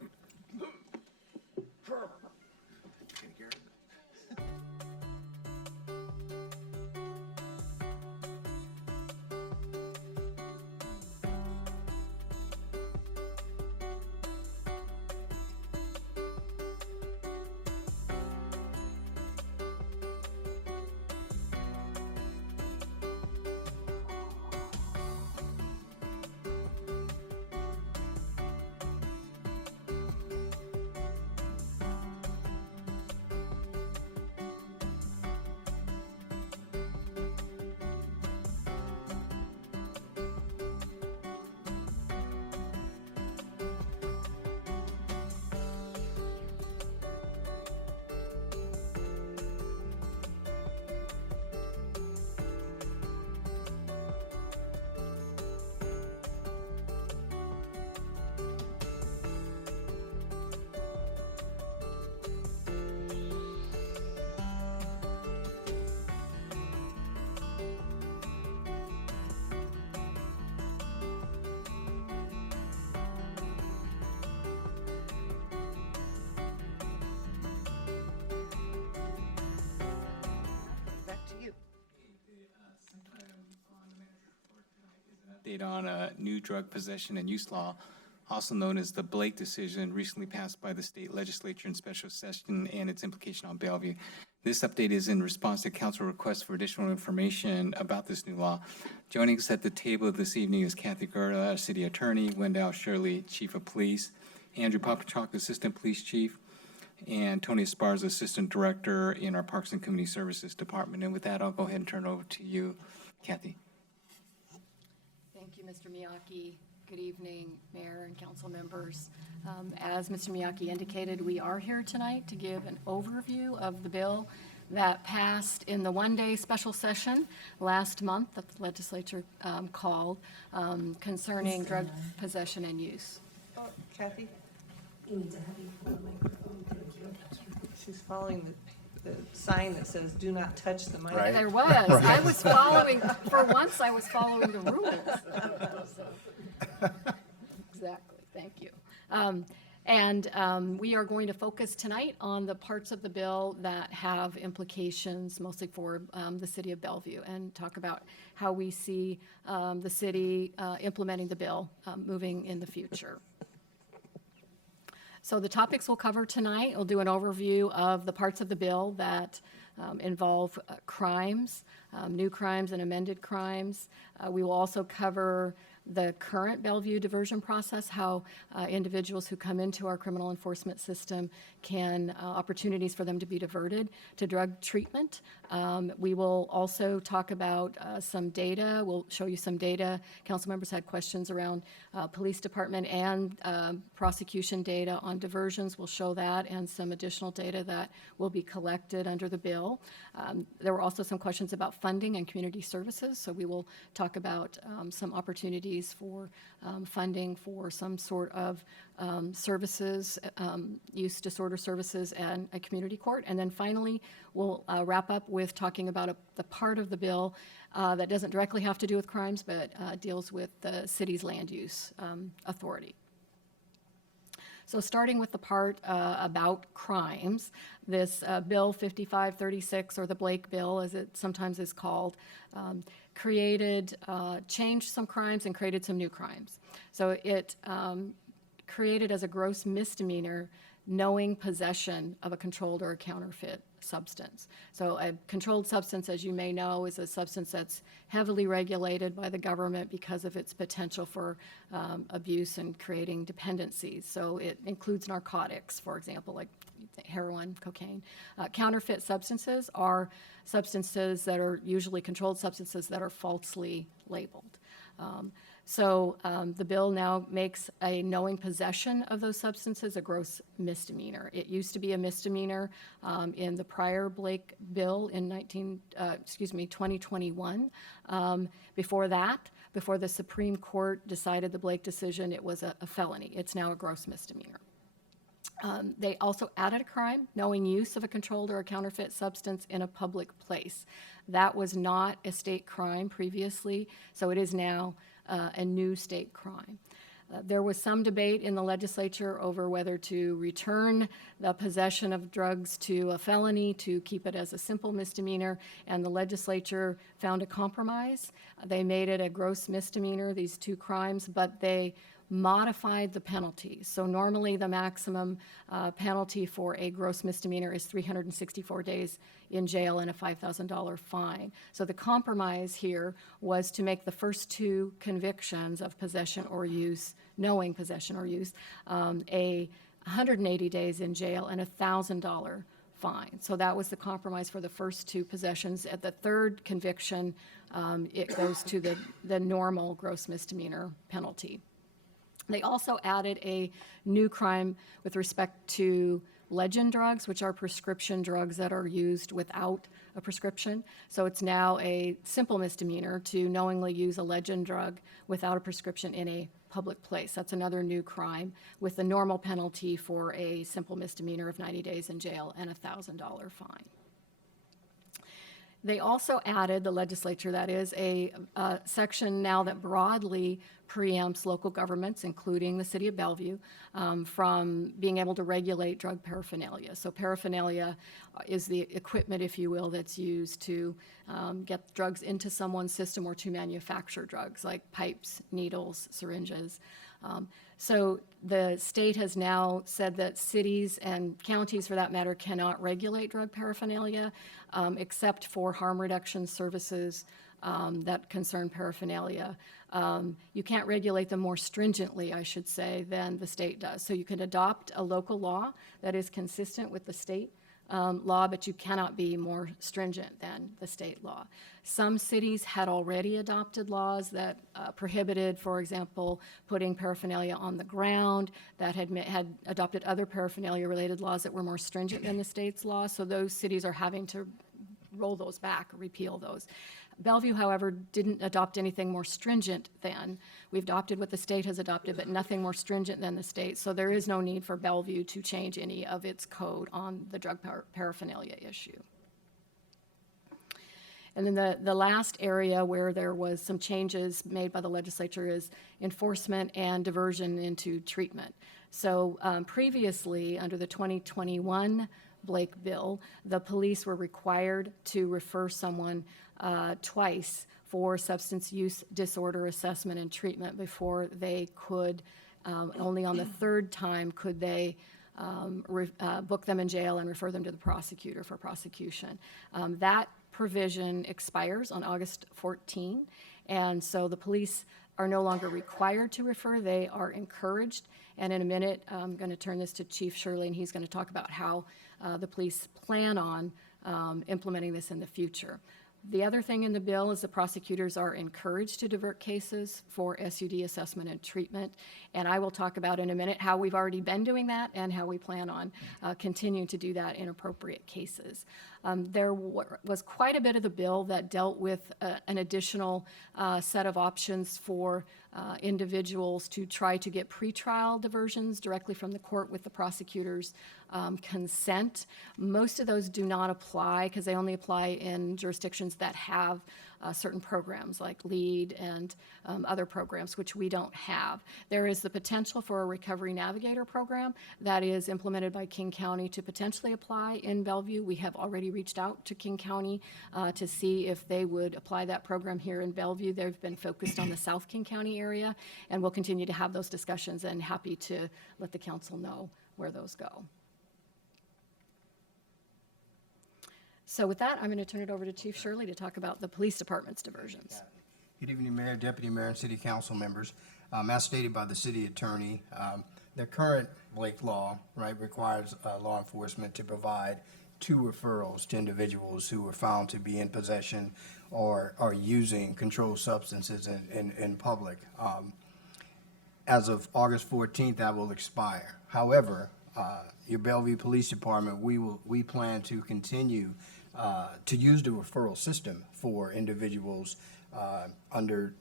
update on a new drug possession and use law, also known as the Blake decision, recently passed by the state legislature in special session and its implication on Bellevue. This update is in response to council requests for additional information about this new law. Joining us at the table this evening is Kathy Gerda, City Attorney, Wendell Shirley, Chief of Police, Andrew Popachok, Assistant Police Chief, and Tony Esparza, Assistant Director in our Parks and Community Services Department. And with that, I'll go ahead and turn it over to you, Kathy. Thank you, Mr. Miyake. Good evening, Mayor and council members. As Mr. Miyake indicated, we are here tonight to give an overview of the bill that passed in the one-day special session last month that the legislature called concerning drug possession and use. Oh, Kathy? You need to have you pull the microphone, thank you. She's following the sign that says, "Do not touch the mic." There was. I was following, for once, I was following the rules. Exactly, thank you. We are going to focus tonight on the parts of the bill that have implications mostly for the city of Bellevue and talk about how we see the city implementing the bill moving in the future. So the topics we'll cover tonight, we'll do an overview of the parts of the bill that involve crimes, new crimes and amended crimes. We will also cover the current Bellevue diversion process, how individuals who come into our criminal enforcement system can, opportunities for them to be diverted to drug treatment. We will also talk about some data. We'll show you some data. Council members had questions around police department and prosecution data on diversions. We'll show that and some additional data that will be collected under the bill. There were also some questions about funding and community services, so we will talk about some opportunities for funding for some sort of services, use disorder services, and a community court. And then finally, we'll wrap up with talking about the part of the bill that doesn't directly have to do with crimes, but deals with the city's land use authority. So starting with the part about crimes, this Bill 5536, or the Blake Bill, as it sometimes is called, changed some crimes and created some new crimes. So it created as a gross misdemeanor knowing possession of a controlled or a counterfeit substance. So a controlled substance, as you may know, is a substance that's heavily regulated by the government because of its potential for abuse and creating dependencies. So it includes narcotics, for example, like heroin, cocaine. Counterfeit substances are substances that are usually controlled substances that are falsely labeled. The bill now makes a knowing possession of those substances a gross misdemeanor. It used to be a misdemeanor in the prior Blake bill in 2021. Before that, before the Supreme Court decided the Blake decision, it was a felony. It's now a gross misdemeanor. They also added a crime, knowing use of a controlled or a counterfeit substance in a public place. That was not a state crime previously, so it is now a new state crime. There was some debate in the legislature over whether to return the possession of drugs to a felony, to keep it as a simple misdemeanor, and the legislature found a compromise. They made it a gross misdemeanor, these two crimes, but they modified the penalty. So normally the maximum penalty for a gross misdemeanor is 364 days in jail and a $5,000 fine. So the compromise here was to make the first two convictions of possession or use, knowing possession or use, a 180 days in jail and a $1,000 fine. So that was the compromise for the first two possessions. At the third conviction, it goes to the normal gross misdemeanor penalty. They also added a new crime with respect to legend drugs, which are prescription drugs that are used without a prescription. So it's now a simple misdemeanor to knowingly use a legend drug without a prescription in a public place. That's another new crime with the normal penalty for a simple misdemeanor of 90 days in jail and a $1,000 fine. They also added, the legislature that is, a section now that broadly preempts local governments, including the city of Bellevue, from being able to regulate drug paraphernalia. So paraphernalia is the equipment, if you will, that's used to get drugs into someone's system or to manufacture drugs, like pipes, needles, syringes. So the state has now said that cities and counties, for that matter, cannot regulate drug paraphernalia except for harm reduction services that concern paraphernalia. You can't regulate them more stringently, I should say, than the state does. So you can adopt a local law that is consistent with the state law, but you cannot be more stringent than the state law. Some cities had already adopted laws that prohibited, for example, putting paraphernalia on the ground, that had adopted other paraphernalia-related laws that were more stringent than the state's law. So those cities are having to roll those back, repeal those. Bellevue, however, didn't adopt anything more stringent than. We've adopted what the state has adopted, but nothing more stringent than the state. So there is no need for Bellevue to change any of its code on the drug paraphernalia issue. And then the last area where there was some changes made by the legislature is enforcement and diversion into treatment. So previously, under the 2021 Blake bill, the police were required to refer someone twice for substance use disorder assessment and treatment before they could, only on the third time could they book them in jail and refer them to the prosecutor for prosecution. That provision expires on August 14, and so the police are no longer required to refer, they are encouraged. And in a minute, I'm going to turn this to Chief Shirley, and he's going to talk about how the police plan on implementing this in the future. The other thing in the bill is the prosecutors are encouraged to divert cases for SUD assessment and treatment. And I will talk about in a minute how we've already been doing that and how we plan on continuing to do that in appropriate cases. There was quite a bit of the bill that dealt with an additional set of options for individuals to try to get pretrial diversions directly from the court with the prosecutor's consent. Most of those do not apply because they only apply in jurisdictions that have certain programs like LEAD and other programs, which we don't have. There is the potential for a Recovery Navigator program that is implemented by King County to potentially apply in Bellevue. We have already reached out to King County to see if they would apply that program here in Bellevue. They've been focused on the South King County area, and we'll continue to have those discussions and happy to let the council know where those go. So with that, I'm going to turn it over to Chief Shirley to talk about the police department's diversions. Good evening, Mayor, Deputy Mayor, and City Council members. As stated by the City Attorney, the current Blake law, right, requires law enforcement to provide 2 referrals to individuals who were found to be in possession or are using controlled substances in public. As of August 14th, that will expire. However, your Bellevue Police Department, we plan to continue to use the referral system for individuals under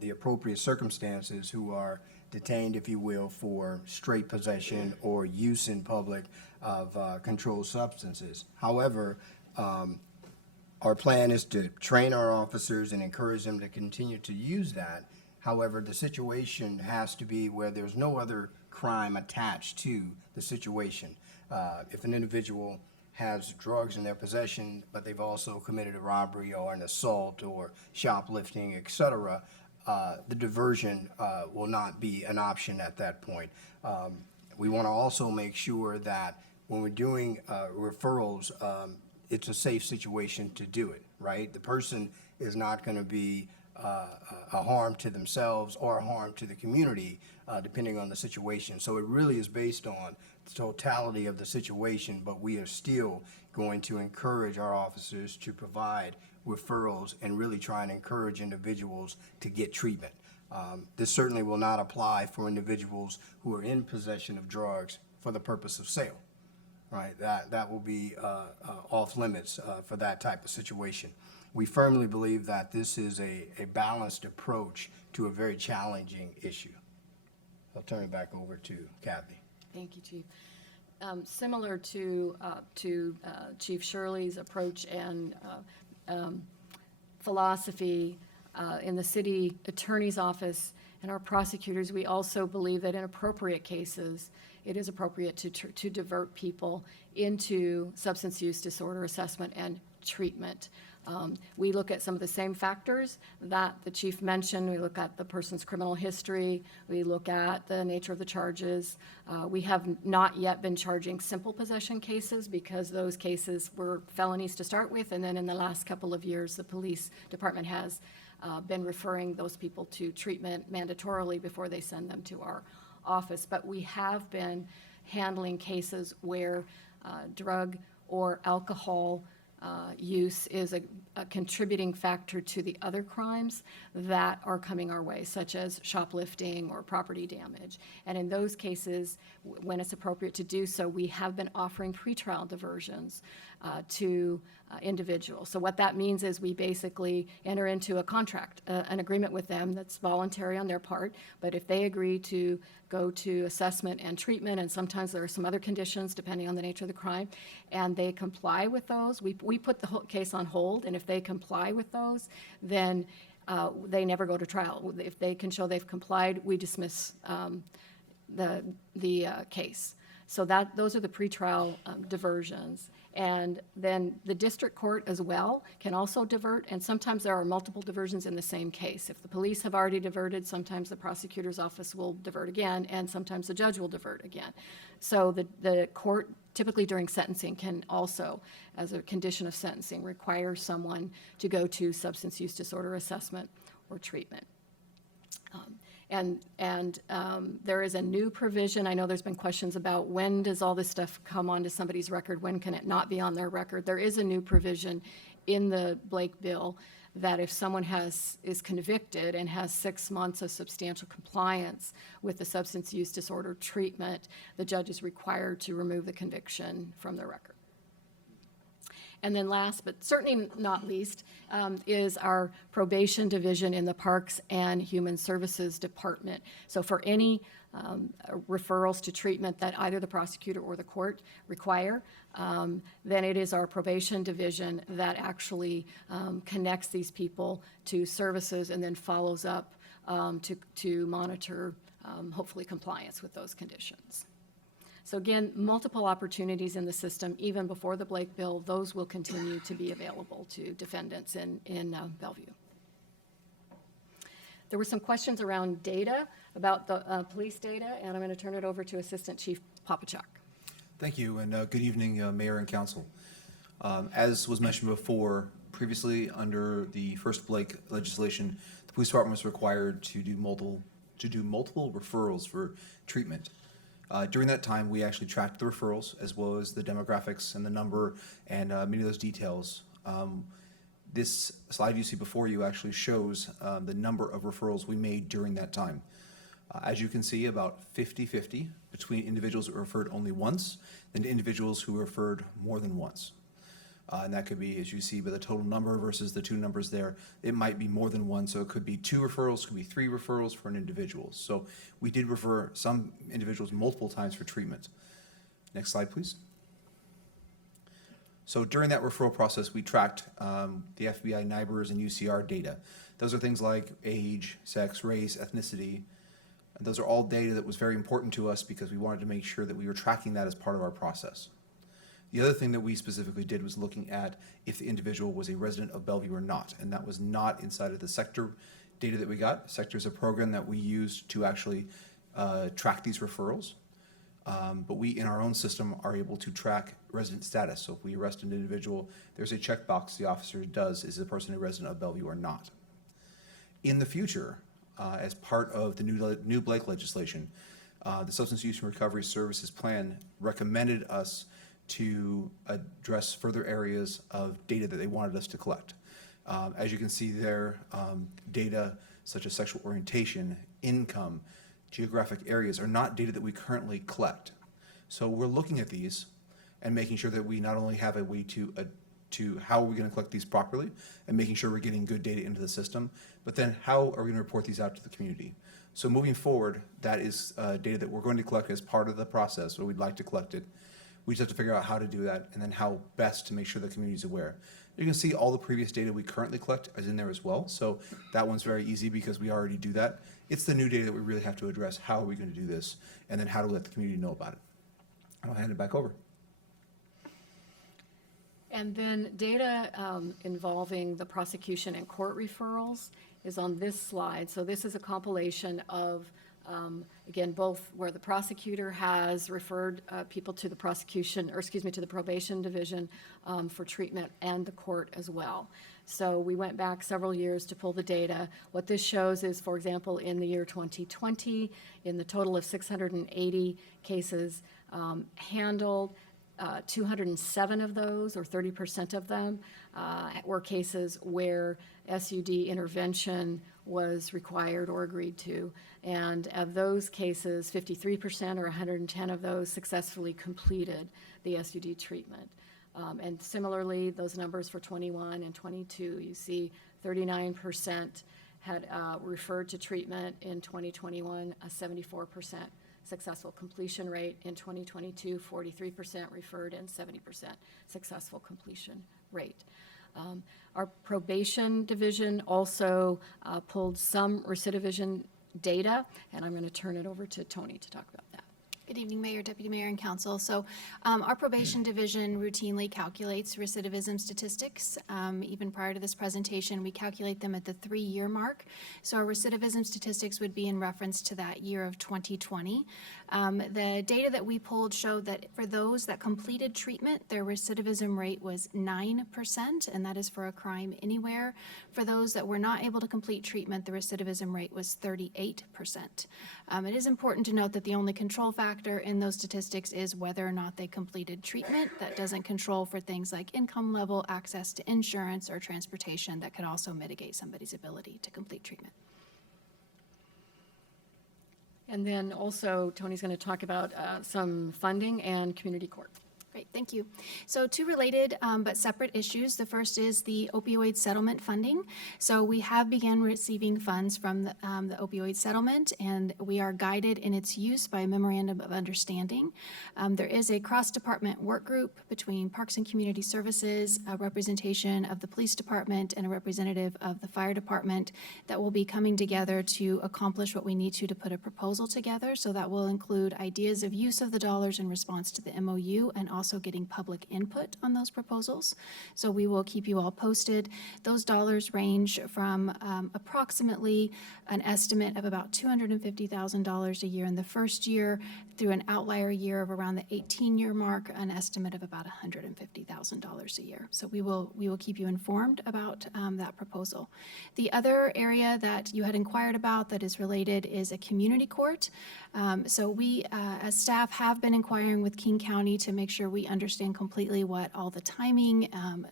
the appropriate circumstances who are detained, if you will, for straight possession or use in public of controlled substances. However, our plan is to train our officers and encourage them to continue to use that. However, the situation has to be where there's no other crime attached to the situation. If an individual has drugs in their possession, but they've also committed a robbery or an assault or shoplifting, etc., the diversion will not be an option at that point. We want to also make sure that when we're doing referrals, it's a safe situation to do it, right? The person is not going to be a harm to themselves or a harm to the community, depending on the situation. So it really is based on the totality of the situation, but we are still going to encourage our officers to provide referrals and really try and encourage individuals to get treatment. This certainly will not apply for individuals who are in possession of drugs for the purpose of sale, right? That will be off limits for that type of situation. We firmly believe that this is a balanced approach to a very challenging issue. I'll turn it back over to Kathy. Thank you, Chief. Similar to Chief Shirley's approach and philosophy in the city attorney's office and our prosecutors, we also believe that in appropriate cases, it is appropriate to divert people into substance use disorder assessment and treatment. We look at some of the same factors that the chief mentioned. We look at the person's criminal history. We look at the nature of the charges. We have not yet been charging simple possession cases because those cases were felonies to start with. And then in the last couple of years, the police department has been referring those people to treatment mandatorily before they send them to our office. But we have been handling cases where drug or alcohol use is a contributing factor to the other crimes that are coming our way, such as shoplifting or property damage. And in those cases, when it's appropriate to do so, we have been offering pretrial diversions to individuals. So what that means is we basically enter into a contract, an agreement with them that's voluntary on their part, but if they agree to go to assessment and treatment, and sometimes there are some other conditions depending on the nature of the crime, and they comply with those, we put the whole case on hold, and if they comply with those, then they never go to trial. If they can show they've complied, we dismiss the case. So those are the pretrial diversions. And then the district court as well can also divert, and sometimes there are multiple diversions in the same case. If the police have already diverted, sometimes the prosecutor's office will divert again, and sometimes the judge will divert again. So the court, typically during sentencing, can also, as a condition of sentencing, require someone to go to substance use disorder assessment or treatment. There is a new provision. I know there's been questions about when does all this stuff come onto somebody's record? When can it not be on their record? There is a new provision in the Blake bill that if someone is convicted and has 6 months of substantial compliance with the substance use disorder treatment, the judge is required to remove the conviction from their record. And then last, but certainly not least, is our probation division in the Parks and Human Services Department. So for any referrals to treatment that either the prosecutor or the court require, then it is our probation division that actually connects these people to services and then follows up to monitor, hopefully, compliance with those conditions. So again, multiple opportunities in the system, even before the Blake bill, those will continue to be available to defendants in Bellevue. There were some questions around data, about the police data, and I'm going to turn it over to Assistant Chief Popachuk. Thank you, and good evening, Mayor and Council. As was mentioned before, previously under the first Blake legislation, the police department was required to do multiple referrals for treatment. During that time, we actually tracked the referrals as well as the demographics and the number and many of those details. This slide you see before you actually shows the number of referrals we made during that time. As you can see, about 50-50 between individuals who were referred only once and individuals who were referred more than once. And that could be, as you see, by the total number versus the two numbers there, it might be more than one. So it could be 2 referrals, could be 3 referrals for an individual. So we did refer some individuals multiple times for treatment. Next slide, please. So during that referral process, we tracked the FBI, NIBRS, and UCR data. Those are things like age, sex, race, ethnicity. And those are all data that was very important to us because we wanted to make sure that we were tracking that as part of our process. The other thing that we specifically did was looking at if the individual was a resident of Bellevue or not, and that was not inside of the sector data that we got. Sector is a program that we used to actually track these referrals, but we in our own system are able to track resident status. So if we arrest an individual, there's a checkbox the officer does, is the person a resident of Bellevue or not. In the future, as part of the new Blake legislation, the Substance Use and Recovery Services Plan recommended us to address further areas of data that they wanted us to collect. As you can see there, data such as sexual orientation, income, geographic areas are not data that we currently collect. So we're looking at these and making sure that we not only have a way to how are we going to collect these properly and making sure we're getting good data into the system, but then how are we going to report these out to the community? So moving forward, that is data that we're going to collect as part of the process, or we'd like to collect it. We just have to figure out how to do that and then how best to make sure the community is aware. You can see all the previous data we currently collect is in there as well. So that one's very easy because we already do that. It's the new data that we really have to address. How are we going to do this? And then how to let the community know about it. I'll hand it back over. And then data involving the prosecution and court referrals is on this slide. So this is a compilation of, again, both where the prosecutor has referred people to the prosecution, or excuse me, to the probation division for treatment, and the court as well. So we went back several years to pull the data. What this shows is, for example, in the year 2020, in the total of 680 cases handled, 207 of those, or 30% of them, were cases where SUD intervention was required or agreed to. And of those cases, 53%, or 110 of those, successfully completed the SUD treatment. And similarly, those numbers for 21 and 22, you see 39% had referred to treatment in 2021, a 74% successful completion rate. In 2022, 43% referred and 70% successful completion rate. Our probation division also pulled some recidivism data, and I'm going to turn it over to Tony to talk about that. Good evening, Mayor, Deputy Mayor, and Council. So our probation division routinely calculates recidivism statistics. Even prior to this presentation, we calculate them at the 3-year mark. So our recidivism statistics would be in reference to that year of 2020. The data that we pulled showed that for those that completed treatment, their recidivism rate was 9%, and that is for a crime anywhere. For those that were not able to complete treatment, the recidivism rate was 38%. It is important to note that the only control factor in those statistics is whether or not they completed treatment. That doesn't control for things like income level, access to insurance, or transportation that could also mitigate somebody's ability to complete treatment. And then also, Tony's going to talk about some funding and community court. Great, thank you. So 2 related but separate issues. The first is the opioid settlement funding. So we have begun receiving funds from the opioid settlement, and we are guided in its use by a memorandum of understanding. There is a cross-department work group between Parks and Community Services, a representation of the police department, and a representative of the fire department that will be coming together to accomplish what we need to put a proposal together. So that will include ideas of use of the dollars in response to the MOU, and also getting public input on those proposals. So we will keep you all posted. Those dollars range from approximately an estimate of about $250,000 a year in the first year through an outlier year of around the 18-year mark, an estimate of about $150,000 a year. So we will keep you informed about that proposal. The other area that you had inquired about that is related is a community court. So we, as staff, have been inquiring with King County to make sure we understand completely what all the timing,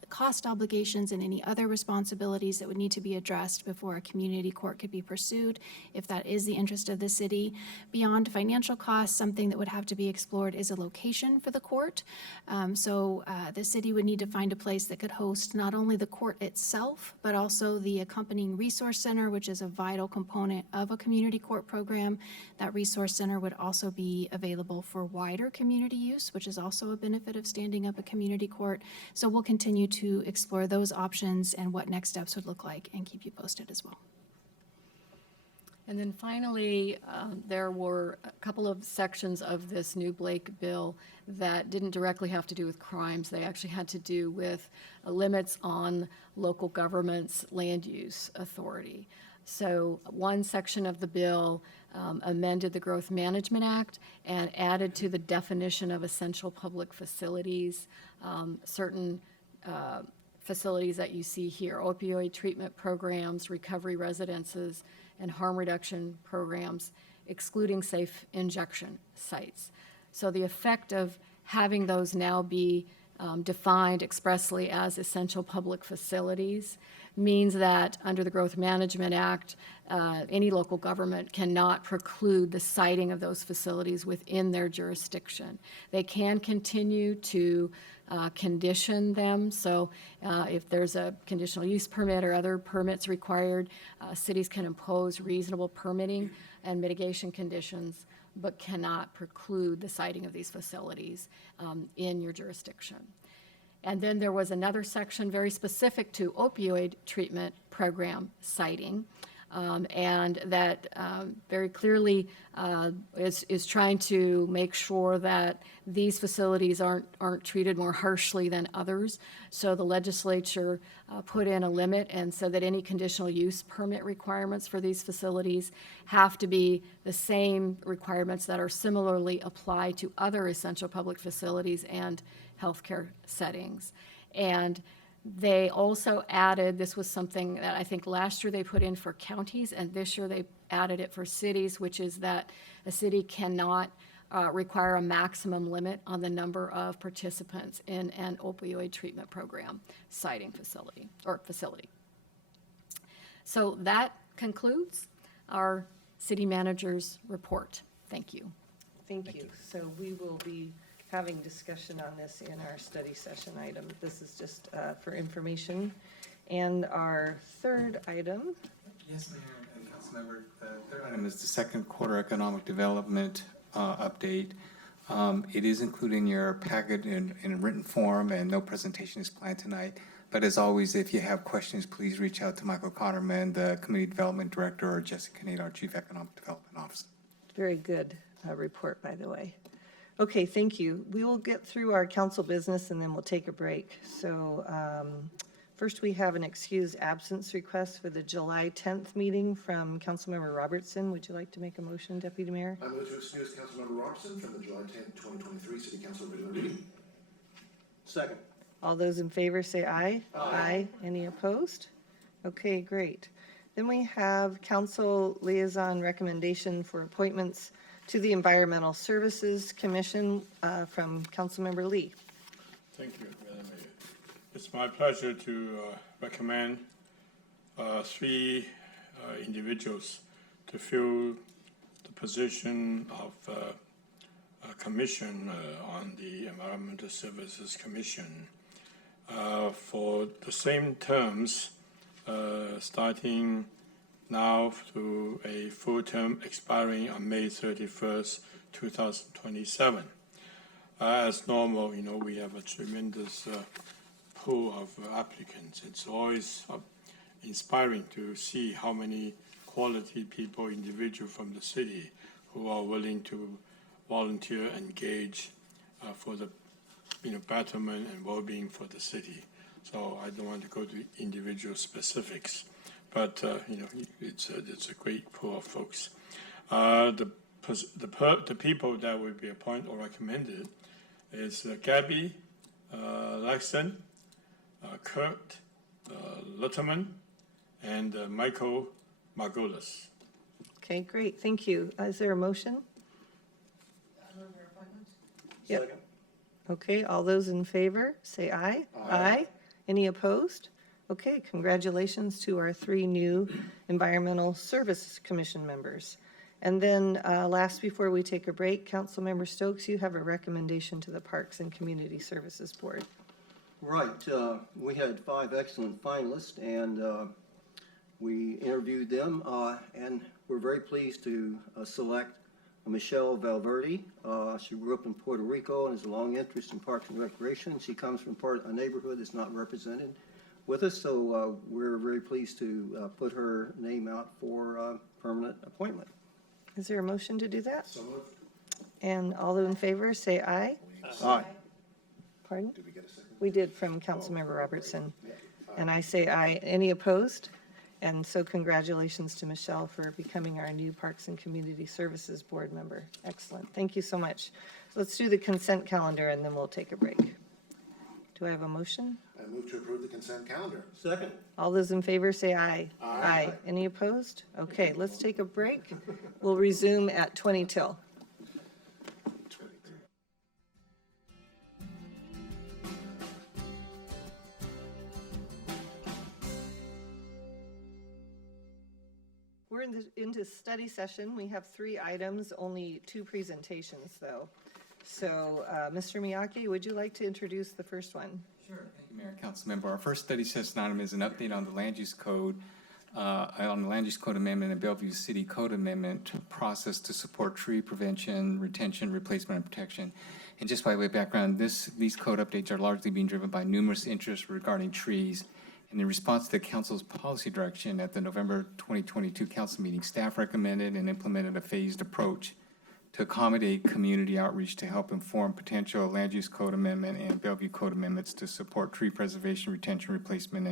cost obligations, and any other responsibilities that would need to be addressed before a community court could be pursued, if that is the interest of the city. Beyond financial costs, something that would have to be explored is a location for the court. So the city would need to find a place that could host not only the court itself, but also the accompanying resource center, which is a vital component of a community court program. That resource center would also be available for wider community use, which is also a benefit of standing up a community court. So we'll continue to explore those options and what next steps would look like, and keep you posted as well. And then finally, there were a couple of sections of this new Blake bill that didn't directly have to do with crimes. They actually had to do with limits on local government's land use authority. So one section of the bill amended the Growth Management Act and added to the definition of essential public facilities certain facilities that you see here: opioid treatment programs, recovery residences, and harm reduction programs, excluding safe injection sites. So the effect of having those now be defined expressly as essential public facilities means that under the Growth Management Act, any local government cannot preclude the siting of those facilities within their jurisdiction. They can continue to condition them. So if there's a conditional use permit or other permits required, cities can impose reasonable permitting and mitigation conditions, but cannot preclude the siting of these facilities in your jurisdiction. And then there was another section very specific to opioid treatment program citing. And that very clearly is trying to make sure that these facilities aren't treated more harshly than others. So the legislature put in a limit and said that any conditional use permit requirements for these facilities have to be the same requirements that are similarly applied to other essential public facilities and healthcare settings. And they also added, this was something that I think last year they put in for counties, and this year they added it for cities, which is that a city cannot require a maximum limit on the number of participants in an opioid treatment program citing facility. So that concludes our city manager's report. Thank you. Thank you. So we will be having discussion on this in our study session item. This is just for information. And our third item. Yes, Mayor and Councilmember. The third item is the second quarter economic development update. It is included in your packet in written form, and no presentation is planned tonight. But as always, if you have questions, please reach out to Michael Cotterman, the Community Development Director, or Jessica Nate, our Chief Economic Development Officer. Very good report, by the way. Okay, thank you. We will get through our council business and then we'll take a break. So first we have an excused absence request for the July 10th meeting from Councilmember Robertson. Would you like to make a motion, Deputy Mayor? I move to excuse Councilmember Robertson from the July 10th, 2023 City Council regular meeting. Second. All those in favor say aye. Aye. Any opposed? Okay, great. Then we have council liaison recommendation for appointments to the Environmental Services Commission from Councilmember Lee. Thank you, Madam Mayor. It's my pleasure to recommend three individuals to fill the position of commission on the Environmental Services Commission for the same terms starting now through a full term expiring on May 31st, 2027. As normal, we have a tremendous pool of applicants. It's always inspiring to see how many quality people, individuals from the city who are willing to volunteer, engage for the betterment and well-being for the city. So I don't want to go to individual specifics. But it's a great pool of folks. The people that would be appointed or recommended is Gabby Laxton, Kurt Lutterman, and Michael Margolis. Okay, great. Thank you. Is there a motion? Yep. Second. Okay, all those in favor, say aye. Aye. Any opposed? Okay, congratulations to our three new Environmental Services Commission members. And then last, before we take a break, Councilmember Stokes, you have a recommendation to the Parks and Community Services Board. Right, we had 5 excellent finalists and we interviewed them and we're very pleased to select Michelle Valverde. She grew up in Puerto Rico and has a long interest in parks and recreation. She comes from a neighborhood that's not represented with us, so we're very pleased to put her name out for permanent appointment. Is there a motion to do that? So moved. And all those in favor, say aye. Aye. Pardon? Did we get a second? We did from Councilmember Robertson. And I say aye. Any opposed? And so congratulations to Michelle for becoming our new Parks and Community Services Board member. Excellent. Thank you so much. Let's do the consent calendar and then we'll take a break. Do I have a motion? I move to approve the consent calendar. Second. All those in favor say aye. Aye. Any opposed? Okay, let's take a break. We'll resume at 20 till. We're into study session. We have 3 items, only 2 presentations though. So Mr. Miyake, would you like to introduce the first one? Sure. Thank you, Mayor and Councilmember. Our first study session item is an update on the land use code on the Land Use Code Amendment and Bellevue City Code Amendment process to support tree prevention, retention, replacement, and protection. And just by way of background, these code updates are largely being driven by numerous interests regarding trees. And in response to the council's policy direction at the November 2022 council meeting, staff recommended and implemented a phased approach to accommodate community outreach to help inform potential land use code amendment and Bellevue code amendments to support tree preservation, retention, replacement,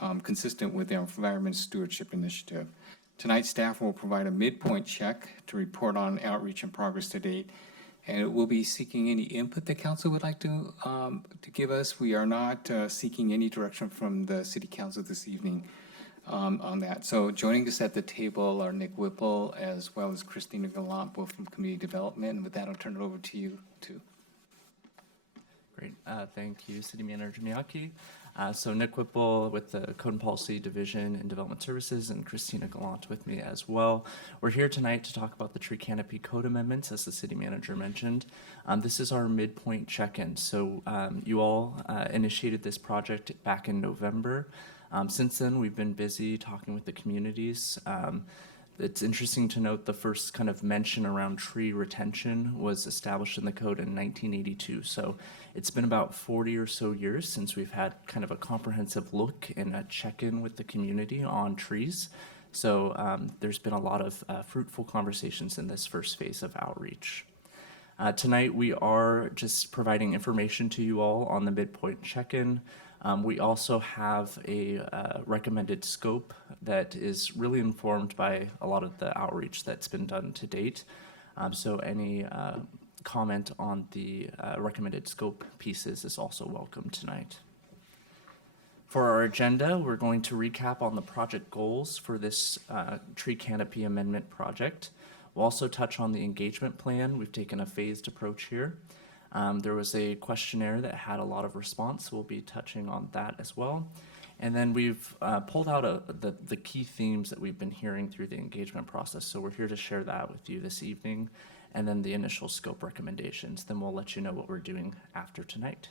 and consistent with the Environment Stewardship Initiative. Tonight, staff will provide a midpoint check to report on outreach and progress to date. And it will be seeking any input the council would like to give us. We are not seeking any direction from the city council this evening on that. So joining us at the table are Nick Whipple as well as Christina Gallant, both from Community Development. And with that, I'll turn it over to you too. Great. Thank you, City Manager Miyake. So Nick Whipple with the Code and Policy Division and Development Services, and Christina Gallant with me as well. We're here tonight to talk about the tree canopy code amendments, as the City Manager mentioned. This is our midpoint check-in. So you all initiated this project back in November. Since then, we've been busy talking with the communities. It's interesting to note the first kind of mention around tree retention was established in the code in 1982. So it's been about 40 or so years since we've had kind of a comprehensive look and a check-in with the community on trees. So there's been a lot of fruitful conversations in this first phase of outreach. Tonight, we are just providing information to you all on the midpoint check-in. We also have a recommended scope that is really informed by a lot of the outreach that's been done to date. So any comment on the recommended scope pieces is also welcome tonight. For our agenda, we're going to recap on the project goals for this tree canopy amendment project. We'll also touch on the engagement plan. We've taken a phased approach here. There was a questionnaire that had a lot of response. We'll be touching on that as well. And then we've pulled out the key themes that we've been hearing through the engagement process. So we're here to share that with you this evening, and then the initial scope recommendations. Then we'll let you know what we're doing after tonight.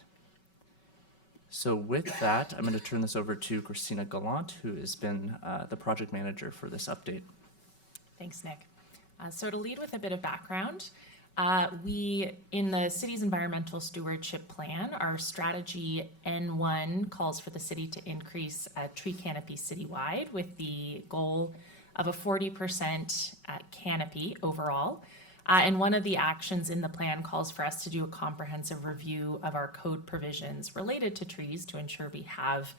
So with that, I'm going to turn this over to Christina Gallant, who has been the project manager for this update. Thanks, Nick. So to lead with a bit of background, we, in the city's environmental stewardship plan, our strategy N1 calls for the city to increase tree canopy citywide with the goal of a 40% canopy overall. And one of the actions in the plan calls for us to do a comprehensive review of our code provisions related to trees to ensure we have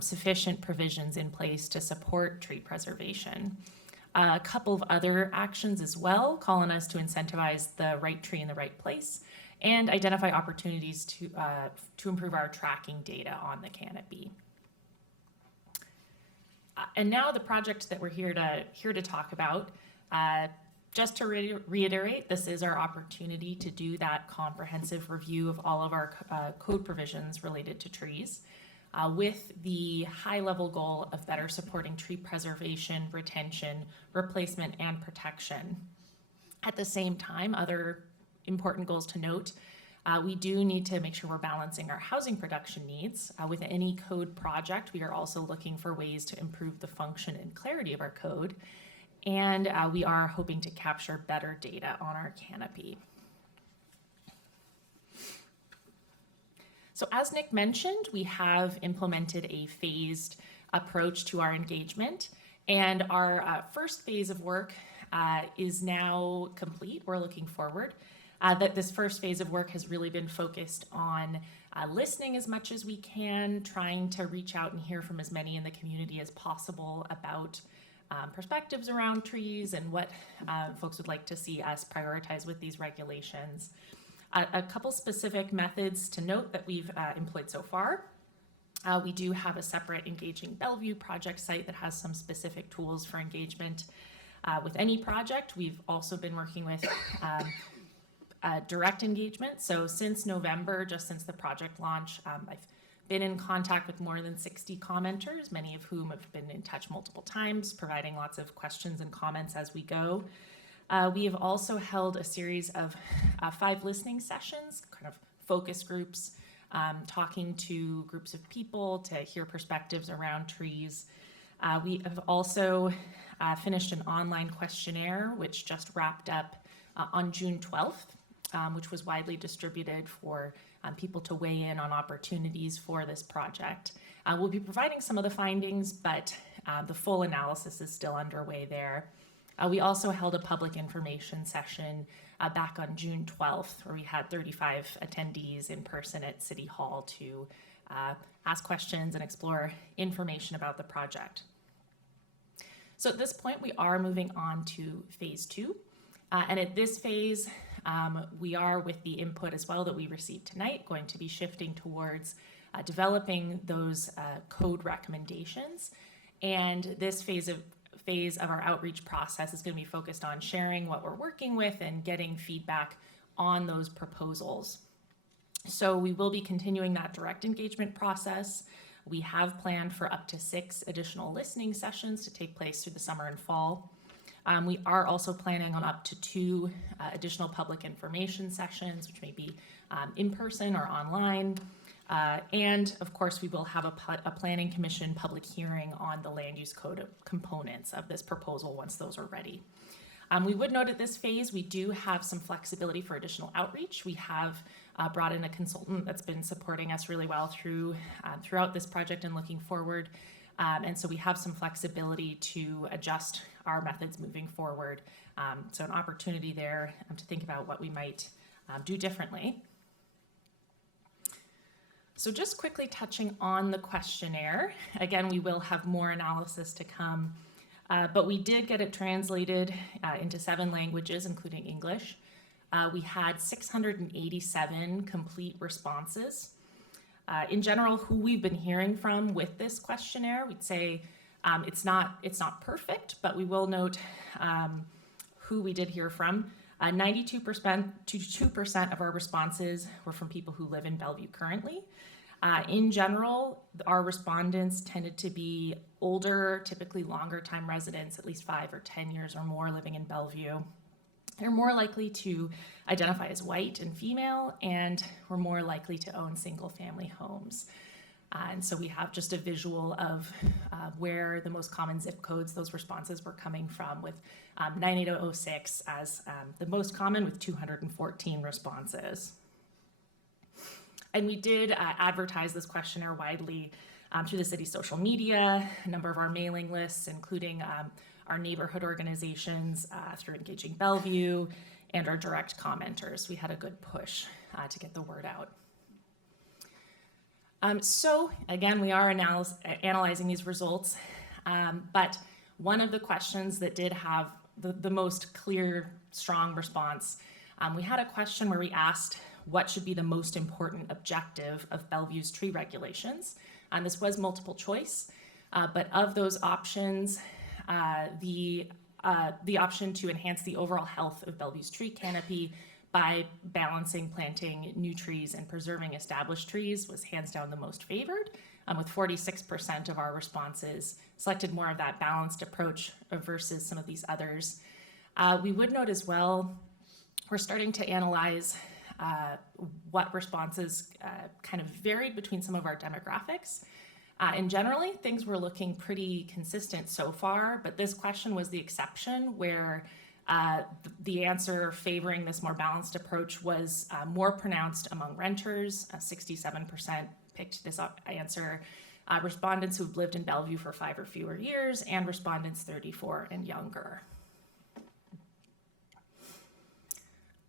sufficient provisions in place to support tree preservation. A couple of other actions as well, calling us to incentivize the right tree in the right place and identify opportunities to improve our tracking data on the canopy. And now the project that we're here to talk about. Just to reiterate, this is our opportunity to do that comprehensive review of all of our code provisions related to trees. With the high-level goal of better supporting tree preservation, retention, replacement, and protection. At the same time, other important goals to note, we do need to make sure we're balancing our housing production needs. With any code project, we are also looking for ways to improve the function and clarity of our code, and we are hoping to capture better data on our canopy. So as Nick mentioned, we have implemented a phased approach to our engagement, and our first phase of work is now complete. We're looking forward. That this first phase of work has really been focused on listening as much as we can, trying to reach out and hear from as many in the community as possible about perspectives around trees and what folks would like to see us prioritize with these regulations. A couple specific methods to note that we've employed so far. We do have a separate Engaging Bellevue project site that has some specific tools for engagement with any project. We've also been working with direct engagement. So since November, just since the project launch, I've been in contact with more than 60 commenters, many of whom have been in touch multiple times, providing lots of questions and comments as we go. We have also held a series of 5 listening sessions, kind of focus groups, talking to groups of people to hear perspectives around trees. We have also finished an online questionnaire, which just wrapped up on June 12th, which was widely distributed for people to weigh in on opportunities for this project. We'll be providing some of the findings, but the full analysis is still underway there. We also held a public information session back on June 12th, where we had 35 attendees in person at City Hall to ask questions and explore information about the project. So at this point, we are moving on to phase 2. And at this phase, we are, with the input as well that we received tonight, going to be shifting towards developing those code recommendations. And this phase of our outreach process is going to be focused on sharing what we're working with and getting feedback on those proposals. So we will be continuing that direct engagement process. We have planned for up to 6 additional listening sessions to take place through the summer and fall. We are also planning on up to 2 additional public information sessions, which may be in person or online. And of course, we will have a Planning Commission public hearing on the land use code components of this proposal once those are ready. We would note at this phase, we do have some flexibility for additional outreach. We have brought in a consultant that's been supporting us really well throughout this project and looking forward. And so we have some flexibility to adjust our methods moving forward. So an opportunity there to think about what we might do differently. So just quickly touching on the questionnaire. Again, we will have more analysis to come, but we did get it translated into 7 languages, including English. We had 687 complete responses. In general, who we've been hearing from with this questionnaire, we'd say it's not perfect, but we will note who we did hear from. 92% of our responses were from people who live in Bellevue currently. In general, our respondents tended to be older, typically longer time residents, at least 5 or 10 years or more living in Bellevue. They're more likely to identify as white and female, and were more likely to own single-family homes. And so we have just a visual of where the most common zip codes those responses were coming from, with 98006 as the most common, with 214 responses. And we did advertise this questionnaire widely through the city's social media, a number of our mailing lists, including our neighborhood organizations, through Engaging Bellevue, and our direct commenters. We had a good push to get the word out. So again, we are analyzing these results, but one of the questions that did have the most clear, strong response, we had a question where we asked what should be the most important objective of Bellevue's tree regulations. And this was multiple choice, but of those options, the option to enhance the overall health of Bellevue's tree canopy by balancing planting new trees and preserving established trees was hands down the most favored, with 46% of our responses selected more of that balanced approach versus some of these others. We would note as well, we're starting to analyze what responses kind of varied between some of our demographics. And generally, things were looking pretty consistent so far, but this question was the exception, where the answer favoring this more balanced approach was more pronounced among renters. 67% picked this answer. Respondents who've lived in Bellevue for 5 or fewer years, and respondents 34 and younger.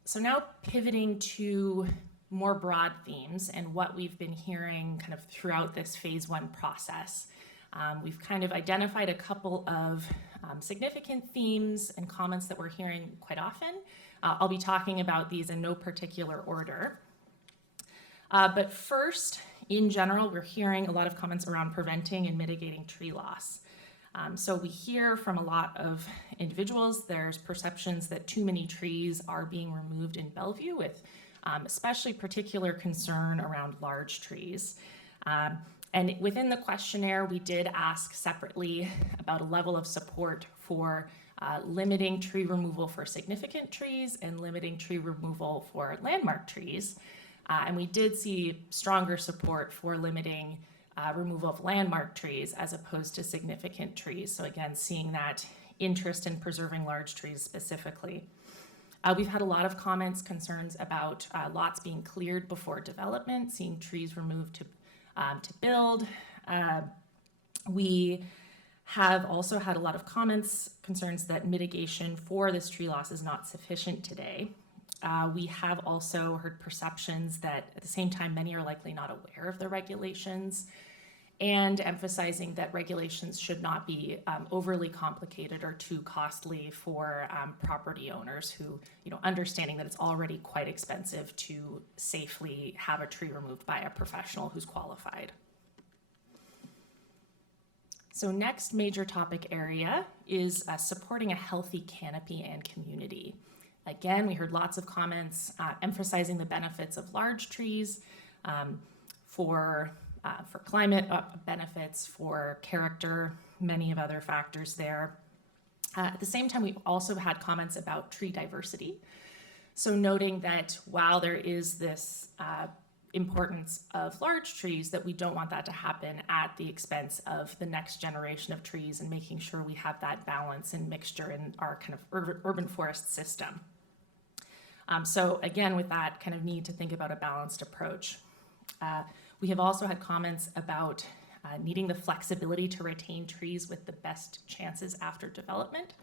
So now pivoting to more broad themes and what we've been hearing kind of throughout this phase 1 process. We've kind of identified a couple of significant themes and comments that we're hearing quite often. I'll be talking about these in no particular order. But first, in general, we're hearing a lot of comments around preventing and mitigating tree loss. So we hear from a lot of individuals, there's perceptions that too many trees are being removed in Bellevue, with especially particular concern around large trees. And within the questionnaire, we did ask separately about a level of support for limiting tree removal for significant trees and limiting tree removal for landmark trees. And we did see stronger support for limiting removal of landmark trees as opposed to significant trees. So again, seeing that interest in preserving large trees specifically. We've had a lot of comments, concerns about lots being cleared before development, seeing trees removed to build. We have also had a lot of comments, concerns that mitigation for this tree loss is not sufficient today. We have also heard perceptions that at the same time, many are likely not aware of the regulations, and emphasizing that regulations should not be overly complicated or too costly for property owners who, understanding that it's already quite expensive to safely have a tree removed by a professional who's qualified. So next major topic area is supporting a healthy canopy and community. Again, we heard lots of comments emphasizing the benefits of large trees for climate benefits, for character, many of other factors there. At the same time, we've also had comments about tree diversity. So noting that while there is this importance of large trees, that we don't want that to happen at the expense of the next generation of trees, and making sure we have that balance and mixture in our kind of urban forest system. So again, with that kind of need to think about a balanced approach. We have also had comments about needing the flexibility to retain trees with the best chances after development.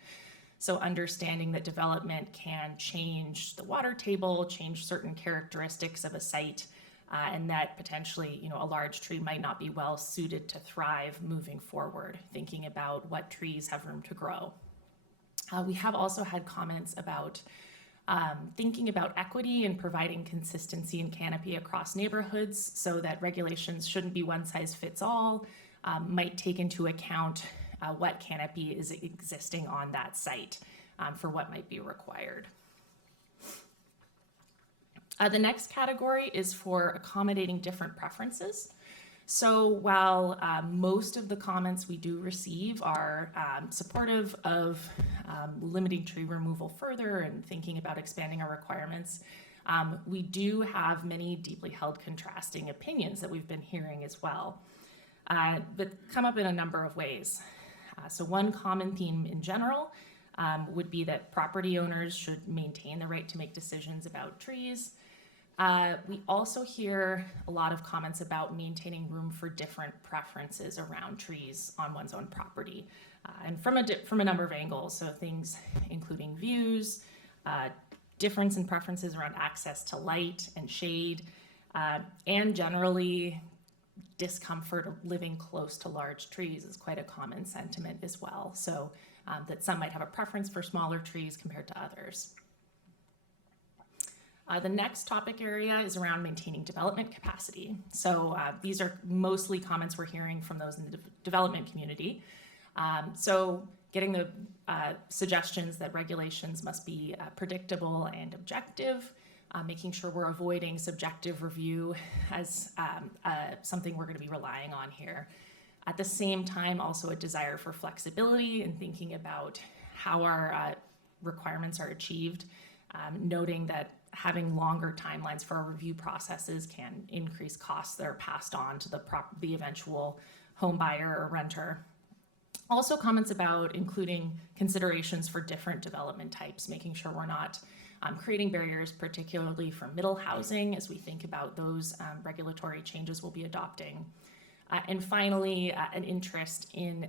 So understanding that development can change the water table, change certain characteristics of a site, and that potentially, a large tree might not be well suited to thrive moving forward, thinking about what trees have room to grow. We have also had comments about thinking about equity and providing consistency in canopy across neighborhoods, so that regulations shouldn't be one size fits all, might take into account what canopy is existing on that site for what might be required. The next category is for accommodating different preferences. So while most of the comments we do receive are supportive of limiting tree removal further and thinking about expanding our requirements, we do have many deeply held contrasting opinions that we've been hearing as well, that come up in a number of ways. So one common theme in general would be that property owners should maintain the right to make decisions about trees. We also hear a lot of comments about maintaining room for different preferences around trees on one's own property, and from a number of angles. So things including views, difference in preferences around access to light and shade, and generally discomfort of living close to large trees is quite a common sentiment as well. So that some might have a preference for smaller trees compared to others. The next topic area is around maintaining development capacity. So these are mostly comments we're hearing from those in the development community. So getting the suggestions that regulations must be predictable and objective, making sure we're avoiding subjective review as something we're going to be relying on here. At the same time, also a desire for flexibility and thinking about how our requirements are achieved, noting that having longer timelines for our review processes can increase costs that are passed on to the eventual home buyer or renter. Also comments about including considerations for different development types, making sure we're not creating barriers, particularly for middle housing, as we think about those regulatory changes we'll be adopting. And finally, an interest in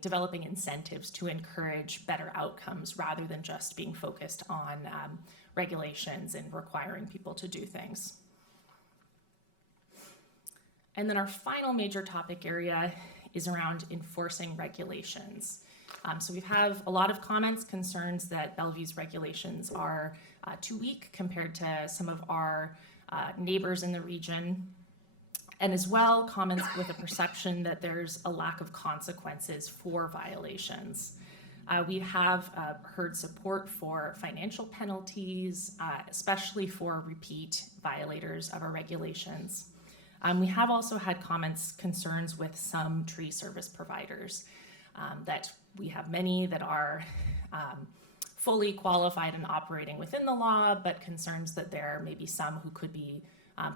developing incentives to encourage better outcomes rather than just being focused on regulations and requiring people to do things. And then our final major topic area is around enforcing regulations. So we have a lot of comments, concerns that Bellevue's regulations are too weak compared to some of our neighbors in the region. And as well, comments with a perception that there's a lack of consequences for violations. We have heard support for financial penalties, especially for repeat violators of our regulations. We have also had concerns with some tree service providers, that we have many that are fully qualified and operating within the law, but concerns that there may be some who could be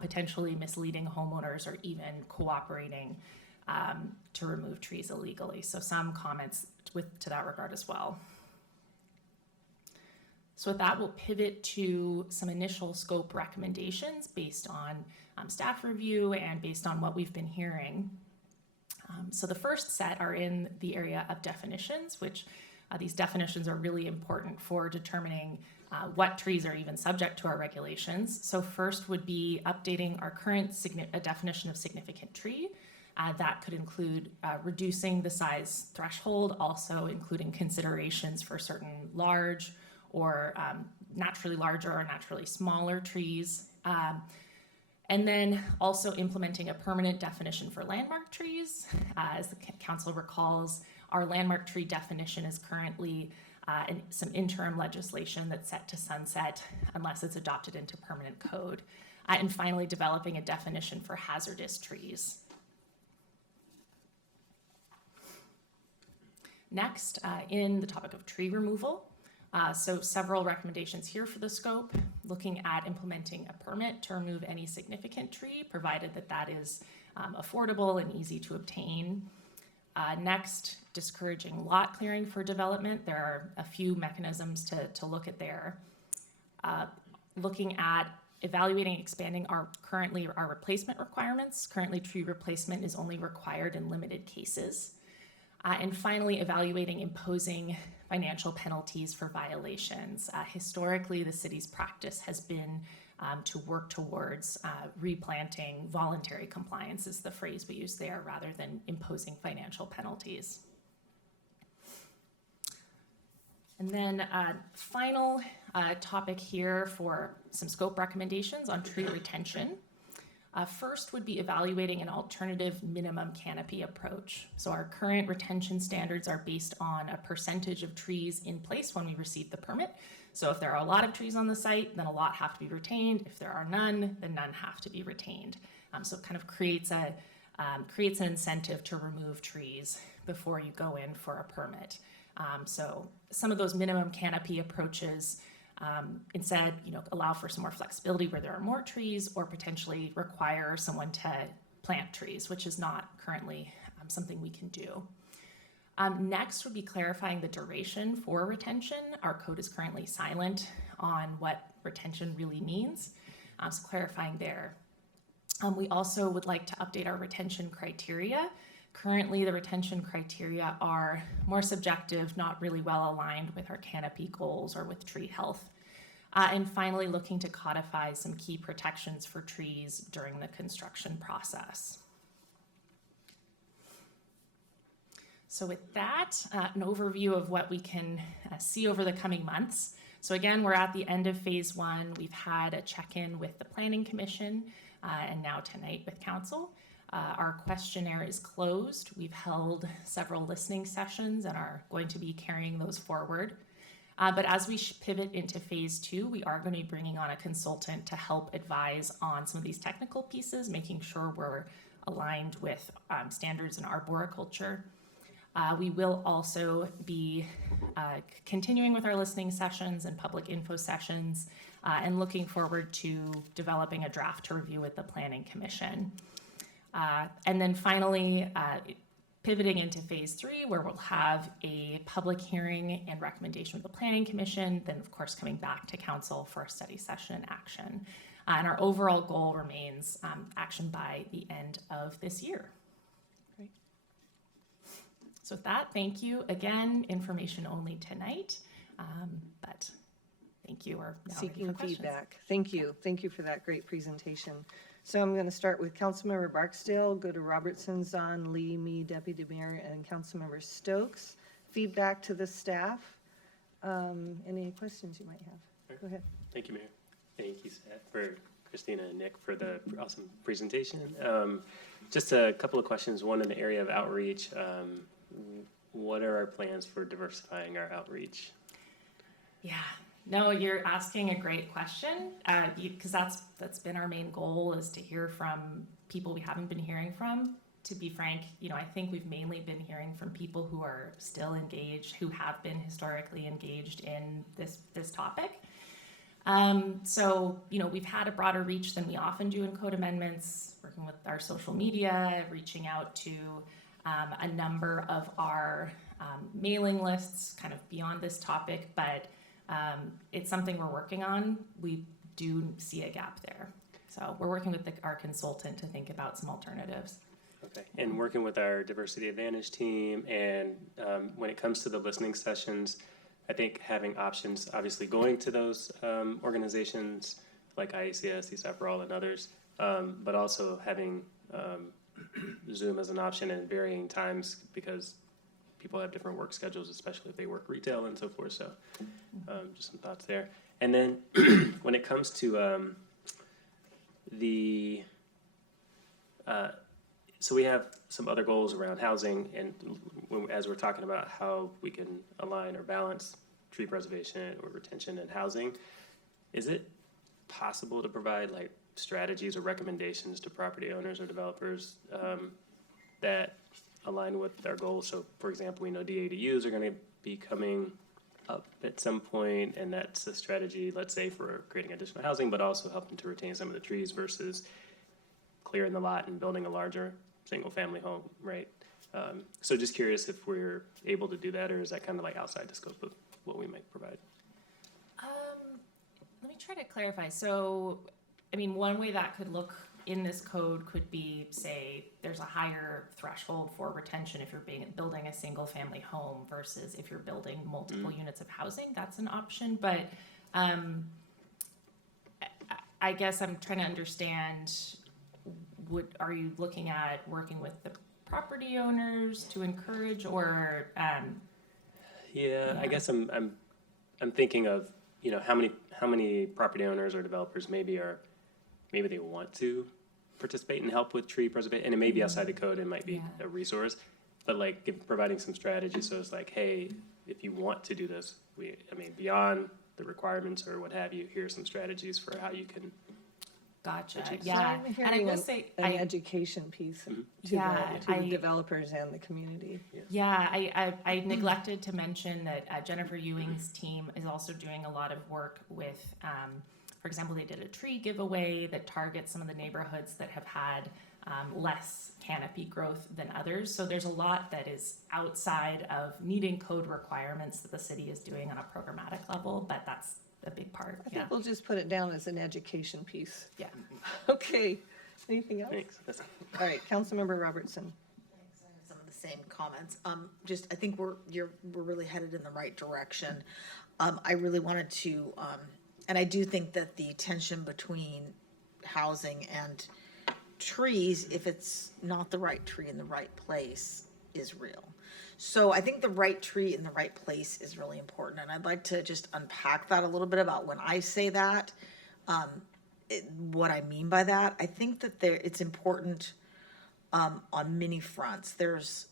potentially misleading homeowners or even cooperating to remove trees illegally. So some comments to that regard as well. So with that, we'll pivot to some initial scope recommendations based on staff review and based on what we've been hearing. So the first set are in the area of definitions, which these definitions are really important for determining what trees are even subject to our regulations. So first would be updating our current definition of significant tree. That could include reducing the size threshold, also including considerations for certain large or naturally larger or naturally smaller trees. And then also implementing a permanent definition for landmark trees. As the council recalls, our landmark tree definition is currently in some interim legislation that's set to sunset unless it's adopted into permanent code. And finally, developing a definition for hazardous trees. Next, in the topic of tree removal, so several recommendations here for the scope, looking at implementing a permit to remove any significant tree, provided that that is affordable and easy to obtain. Next, discouraging lot clearing for development. There are a few mechanisms to look at there. Looking at evaluating, expanding our replacement requirements. Currently, tree replacement is only required in limited cases. And finally, evaluating imposing financial penalties for violations. Historically, the city's practice has been to work towards replanting. Voluntary compliance is the phrase we use there, rather than imposing financial penalties. And then final topic here for some scope recommendations on tree retention. First would be evaluating an alternative minimum canopy approach. So our current retention standards are based on a percentage of trees in place when we receive the permit. So if there are a lot of trees on the site, then a lot have to be retained. If there are none, then none have to be retained. So it kind of creates an incentive to remove trees before you go in for a permit. So some of those minimum canopy approaches instead, allow for some more flexibility where there are more trees, or potentially require someone to plant trees, which is not currently something we can do. Next would be clarifying the duration for retention. Our code is currently silent on what retention really means, so clarifying there. We also would like to update our retention criteria. Currently, the retention criteria are more subjective, not really well aligned with our canopy goals or with tree health. And finally, looking to codify some key protections for trees during the construction process. So with that, an overview of what we can see over the coming months. So again, we're at the end of phase 1. We've had a check-in with the Planning Commission and now tonight with Council. Our questionnaire is closed. We've held several listening sessions and are going to be carrying those forward. But as we pivot into phase 2, we are going to be bringing on a consultant to help advise on some of these technical pieces, making sure we're aligned with standards in arboriculture. We will also be continuing with our listening sessions and public info sessions and looking forward to developing a draft to review with the Planning Commission. And then finally, pivoting into phase 3, where we'll have a public hearing and recommendation with the Planning Commission, then of course coming back to Council for a study session and action. And our overall goal remains action by the end of this year. Great. So with that, thank you again. Information only tonight, but thank you. We're now ready Seeking for questions. feedback. Thank you. Thank you for that great presentation. So I'm going to start with Councilmember Barksdale, go to Robertson, Zahn, Lee, me, Deputy Mayor, and Councilmember Stokes. Feedback to the staff. Any questions you might have? Go ahead. Thank you, Mayor. Thank you, Seth, for Christina and Nick for the awesome presentation. Just a couple of questions. One in the area of outreach. What are our plans for diversifying our outreach? Yeah, no, you're asking a great question, because that's been our main goal, is to hear from people we haven't been hearing from. To be frank, I think we've mainly been hearing from people who are still engaged, who have been historically engaged in this topic. So, we've had a broader reach than we often do in code amendments, working with our social media, reaching out to a number of our mailing lists kind of beyond this topic, but it's something we're working on. We do see a gap there. So we're working with our consultant to think about some alternatives. Okay, and working with our Diversity Advantage team, and when it comes to the listening sessions, I think having options, obviously going to those organizations like IACS, ESAP for All, and others, but also having Zoom as an option at varying times because people have different work schedules, especially if they work retail and so forth. So just some thoughts there. And then when it comes to so we have some other goals around housing, and as we're talking about how we can align or balance tree preservation or retention and housing, is it possible to provide like strategies or recommendations to property owners or developers that align with our goals? So for example, we know DADUs are going to be coming up at some point, and that's a strategy, let's say, for creating additional housing, but also helping to retain some of the trees versus clearing the lot and building a larger single-family home, right? So just curious if we're able to do that, or is that kind of like outside the scope of what we might provide? Let me try to clarify. So, one way that could look in this code could be, say, there's a higher threshold for retention if you're building a single-family home versus if you're building multiple units of housing. That's an option, but I guess I'm trying to understand. Are you looking at working with the property owners to encourage, or? Yeah, I guess I'm thinking of how many property owners or developers maybe they want to participate and help with tree preservation, and it may be outside the code, it might be a resource, but like providing some strategy. So it's like, hey, if you want to do this, beyond the requirements or what have you, here's some strategies for how you can. Gotcha. achieve. Yeah, I'm and I hearing will an say, education piece to the developers and the community. Yeah, I neglected to mention that Jennifer Ewing's team is also doing a lot of work with, for example, they did a tree giveaway that targets some of the neighborhoods that have had less canopy growth than others. So there's a lot that is outside of meeting code requirements that the city is doing on a programmatic level, but that's a big part. I think we'll just put it down as an education piece. Yeah. Okay, anything else? Thanks. All right, Councilmember Robertson. Some of the same comments. I think we're really headed in the right direction. I really wanted to, and I do think that the tension between housing and trees, if it's not the right tree in the right place, is real. So I think the right tree in the right place is really important, and I'd like to just unpack that a little bit about when I say that, what I mean by that. I think that it's important on many fronts. There's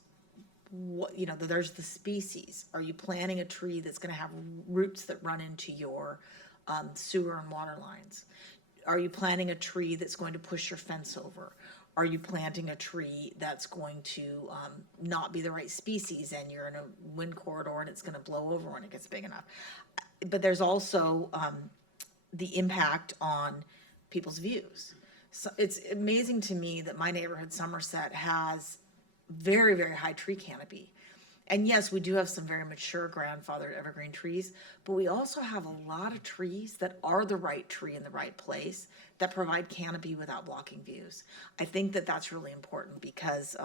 there's the species. Are you planting a tree that's going to have roots that run into your sewer and water lines? Are you planting a tree that's going to push your fence over? Are you planting a tree that's going to not be the right species and you're in a wind corridor and it's going to blow over when it gets big enough? But there's also the impact on people's views. So it's amazing to me that my neighborhood, Somerset, has very, very high tree canopy. And yes, we do have some very mature grandfathered evergreen trees, but we also have a lot of trees that are the right tree in the right place that provide canopy without blocking views. I think that that's really important because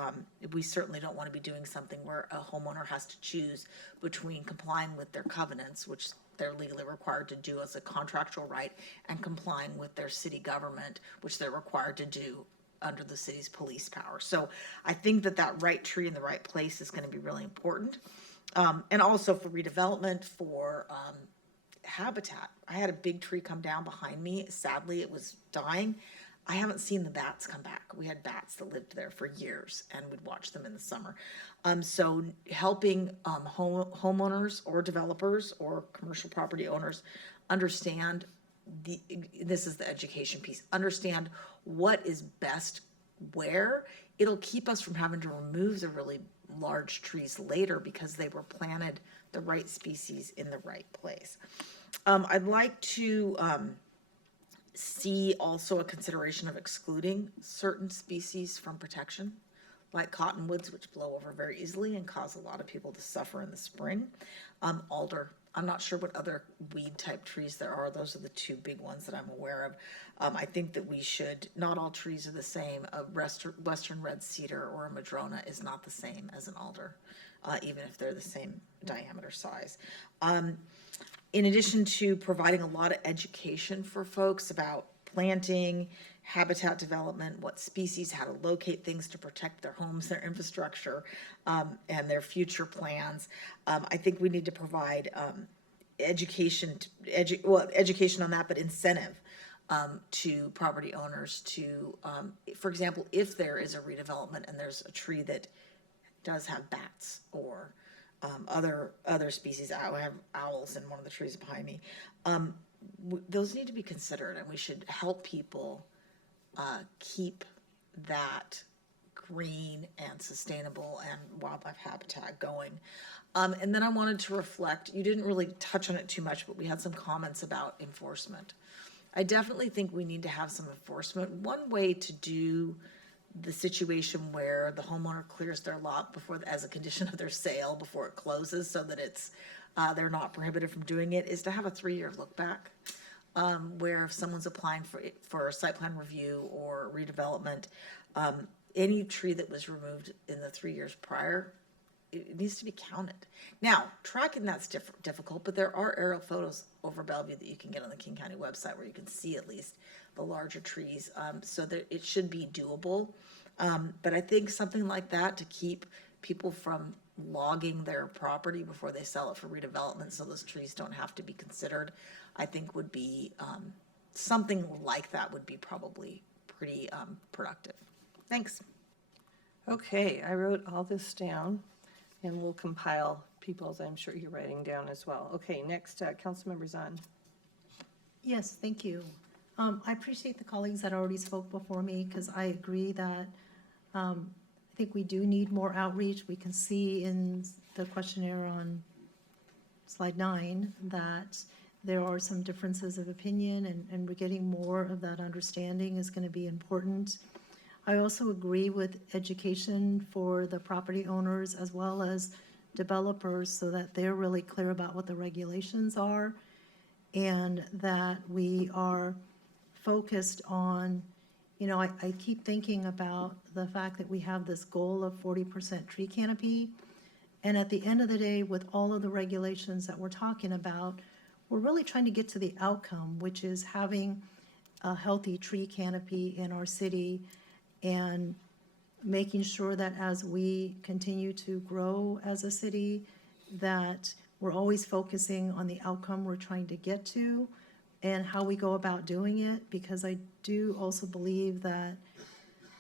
we certainly don't want to be doing something where a homeowner has to choose between complying with their covenants, which they're legally required to do as a contractual right, and complying with their city government, which they're required to do under the city's police power. So I think that right tree in the right place is going to be really important. And also for redevelopment, for habitat. I had a big tree come down behind me. Sadly, it was dying. I haven't seen the bats come back. We had bats that lived there for years, and we'd watch them in the summer. So helping homeowners or developers or commercial property owners understand this is the education piece. Understand what is best where. It'll keep us from having to remove the really large trees later because they were planted the right species in the right place. I'd like to see also a consideration of excluding certain species from protection, like cottonwoods, which blow over very easily and cause a lot of people to suffer in the spring. Alder. I'm not sure what other weed type trees there are. Those are the two big ones that I'm aware of. I think that we should, not all trees are the same. A western red cedar or a madrona is not the same as an alder, even if they're the same diameter size. In addition to providing a lot of education for folks about planting, habitat development, what species, how to locate things to protect their homes, their infrastructure, and their future plans, I think we need to provide education on that, but incentive to property owners to, for example, if there is a redevelopment and there's a tree that does have bats or other species. I have owls in one of the trees behind me. Those need to be considered, and we should help people keep that green and sustainable and wildlife habitat going. And then I wanted to reflect, you didn't really touch on it too much, but we had some comments about enforcement. I definitely think we need to have some enforcement. One way to do the situation where the homeowner clears their lot before, as a condition of their sale, before it closes, so that it's they're not prohibited from doing it, is to have a 3-year look back, where if someone's applying for a site plan review or redevelopment, any tree that was removed in the 3 years prior, it needs to be counted. Now, tracking that's difficult, but there are aerial photos over Bellevue that you can get on the King County website where you can see at least the larger trees, so that it should be doable. But I think something like that to keep people from logging their property before they sell it for redevelopment, so those trees don't have to be considered, I think would be something like that would be probably pretty productive. Thanks. Okay, I wrote all this down, and we'll compile people's, I'm sure you're writing down as well. Okay, next, Councilmember Zahn. Yes, thank you. I appreciate the colleagues that already spoke before me, because I agree that I think we do need more outreach. We can see in the questionnaire on slide 9 that there are some differences of opinion, and we're getting more of that understanding is going to be important. I also agree with education for the property owners as well as developers, so that they're really clear about what the regulations are, and that we are focused on, you know, I keep thinking about the fact that we have this goal of 40% tree canopy, and at the end of the day, with all of the regulations that we're talking about, we're really trying to get to the outcome, which is having a healthy tree canopy in our city, and making sure that as we continue to grow as a city, that we're always focusing on the outcome we're trying to get to and how we go about doing it, because I do also believe that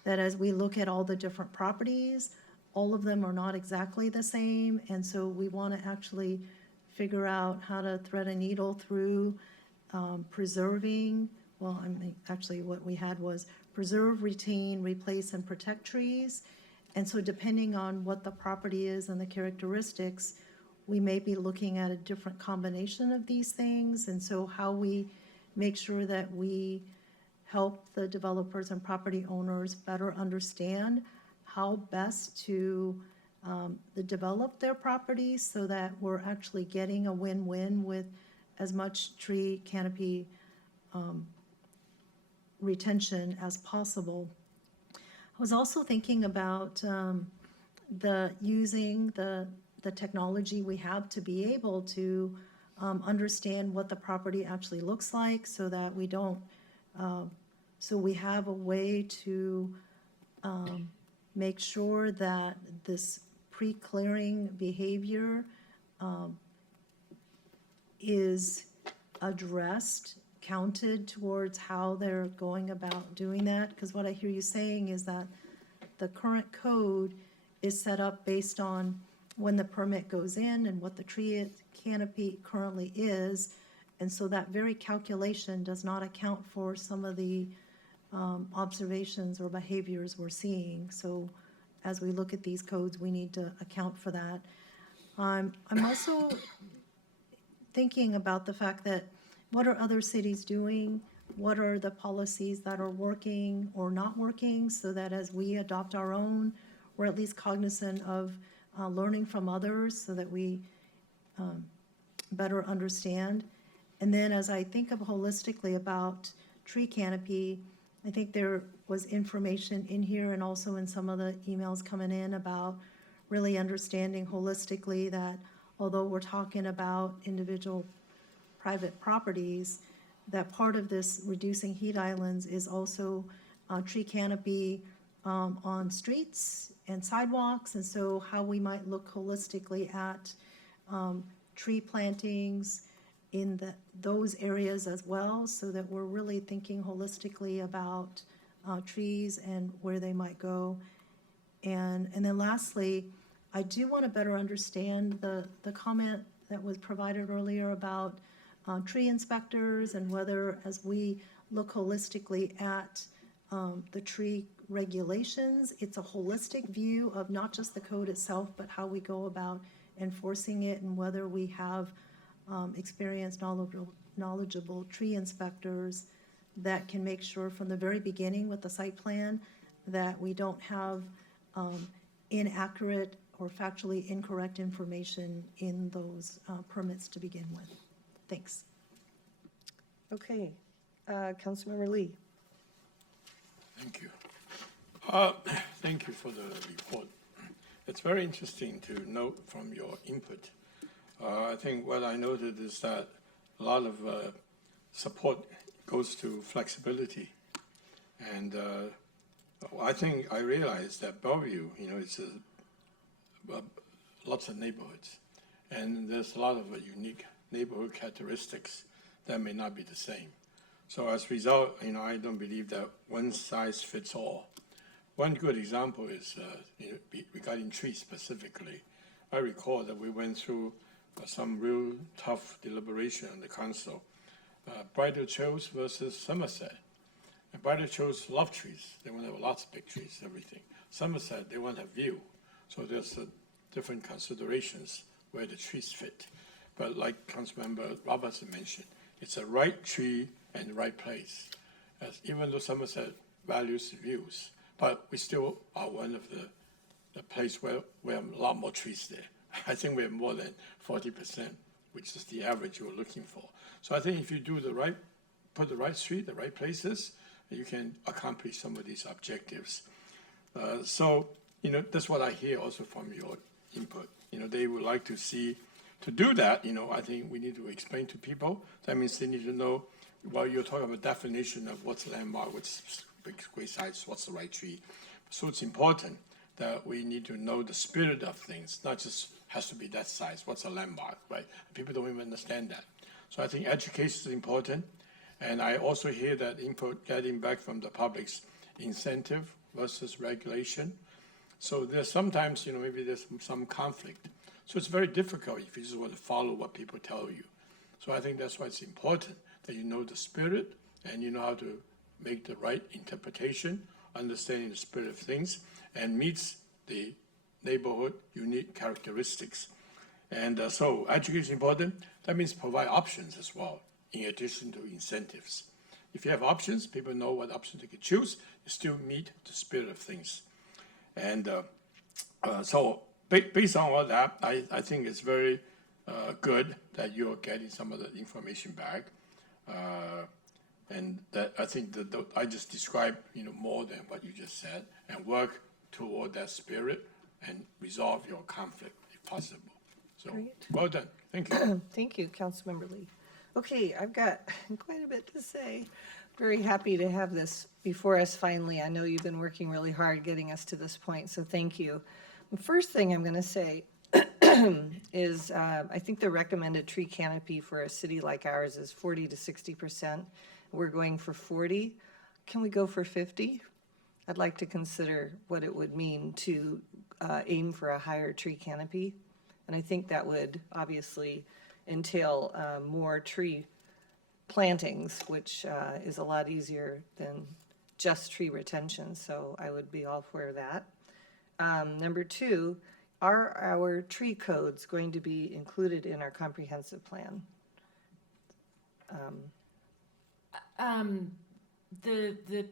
as we look at all the different properties, all of them are not exactly the same, and so we want to actually figure out how to thread a needle through preserving, well, I mean, actually what we had was preserve, retain, replace, and protect trees. And so depending on what the property is and the characteristics, we may be looking at a different combination of these things. And so how we make sure that we help the developers and property owners better understand how best to develop their properties, so that we're actually getting a win-win with as much tree canopy retention as possible. I was also thinking about using the technology we have to be able to understand what the property actually looks like, so that we don't, so we have a way to make sure that this pre-clearing behavior is addressed, counted towards how they're going about doing that. Because what I hear you saying is that the current code is set up based on when the permit goes in and what the tree canopy currently is. And so that very calculation does not account for some of the observations or behaviors we're seeing. So as we look at these codes, we need to account for that. I'm also thinking about the fact that what are other cities doing? What are the policies that are working or not working, so that as we adopt our own, we're at least cognizant of learning from others so that we better understand. And then as I think of holistically about tree canopy, I think there was information in here and also in some of the emails coming in about really understanding holistically that although we're talking about individual private properties, that part of this reducing heat islands is also tree canopy on streets and sidewalks. And so how we might look holistically at tree plantings in those areas as well, so that we're really thinking holistically about trees and where they might go. And then lastly, I do want to better understand the comment that was provided earlier about tree inspectors and whether, as we look holistically at the tree regulations, it's a holistic view of not just the code itself, but how we go about enforcing it, and whether we have experienced, knowledgeable tree inspectors that can make sure from the very beginning with the site plan that we don't have inaccurate or factually incorrect information in those permits to begin with. Thanks. Okay, Councilmember Lee. Thank you. Thank you for the report. It's very interesting to note from your input. I think what I noted is that a lot of support goes to flexibility. And I think I realized that Bellevue, it's lots of neighborhoods. And there's a lot of unique neighborhood characteristics that may not be the same. So as a result, I don't believe that one size fits all. One good example is regarding trees specifically. I recall that we went through some real tough deliberation in the council. Bridal Trails versus Somerset. And Bridal Trails love trees. They want to have lots of big trees, everything. Somerset, they want a view. So there's different considerations where the trees fit. But like Councilmember Robertson mentioned, it's the right tree and the right place. Even though Somerset values views, but we still are one of the place where we have a lot more trees there. I think we have more than 40%, which is the average you're looking for. So I think if you do put the right tree, the right places, you can accomplish some of these objectives. So that's what I hear also from your input. They would like to see, to do that, I think we need to explain to people. That means they need to know, well, you're talking about definition of what's landmark, what's big great size, what's the right tree. So it's important that we need to know the spirit of things, not just has to be that size, what's a landmark, right? People don't even understand that. So I think education is important. And I also hear that input getting back from the public's incentive versus regulation. So there's sometimes, maybe there's some conflict. So it's very difficult if you just want to follow what people tell you. So I think that's why it's important that you know the spirit and you know how to make the right interpretation, understanding the spirit of things, and meets the neighborhood unique characteristics. And so education is important. That means provide options as well, in addition to incentives. If you have options, people know what options they can choose, you still meet the spirit of things. And so based on all that, I think it's very good that you're getting some of the information back. And that I think that I just described, more than what you just said, and work toward that spirit and resolve your conflict if possible. So, Great. Well done. Thank you. Thank you, Councilmember Lee. Okay, I've got quite a bit to say. Very happy to have this before us finally. I know you've been working really hard getting us to this point, so thank you. The first thing I'm going to say is I think the recommended tree canopy for a city like ours is 40 to 60%. We're going for 40. Can we go for 50? I'd like to consider what it would mean to aim for a higher tree canopy. And I think that would obviously entail more tree plantings, which is a lot easier than just tree retention. So I would be all for that. Number two, are our tree codes going to be included in our comprehensive plan?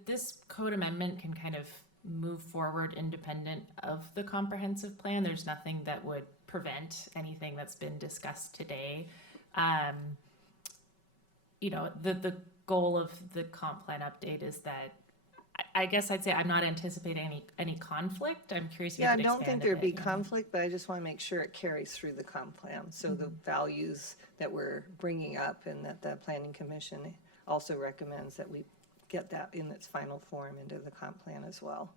This code amendment can kind of move forward independent of the comprehensive plan. There's nothing that would prevent anything that's been discussed today. The goal of the comp plan update is that I guess I'd say I'm not anticipating any conflict. I'm curious if you Yeah, I could don't expand think a there'd be bit. conflict, but I just want to make sure it carries through the comp plan. So the values that we're bringing up and that the Planning Commission also recommends that we get that in its final form into the comp plan as well.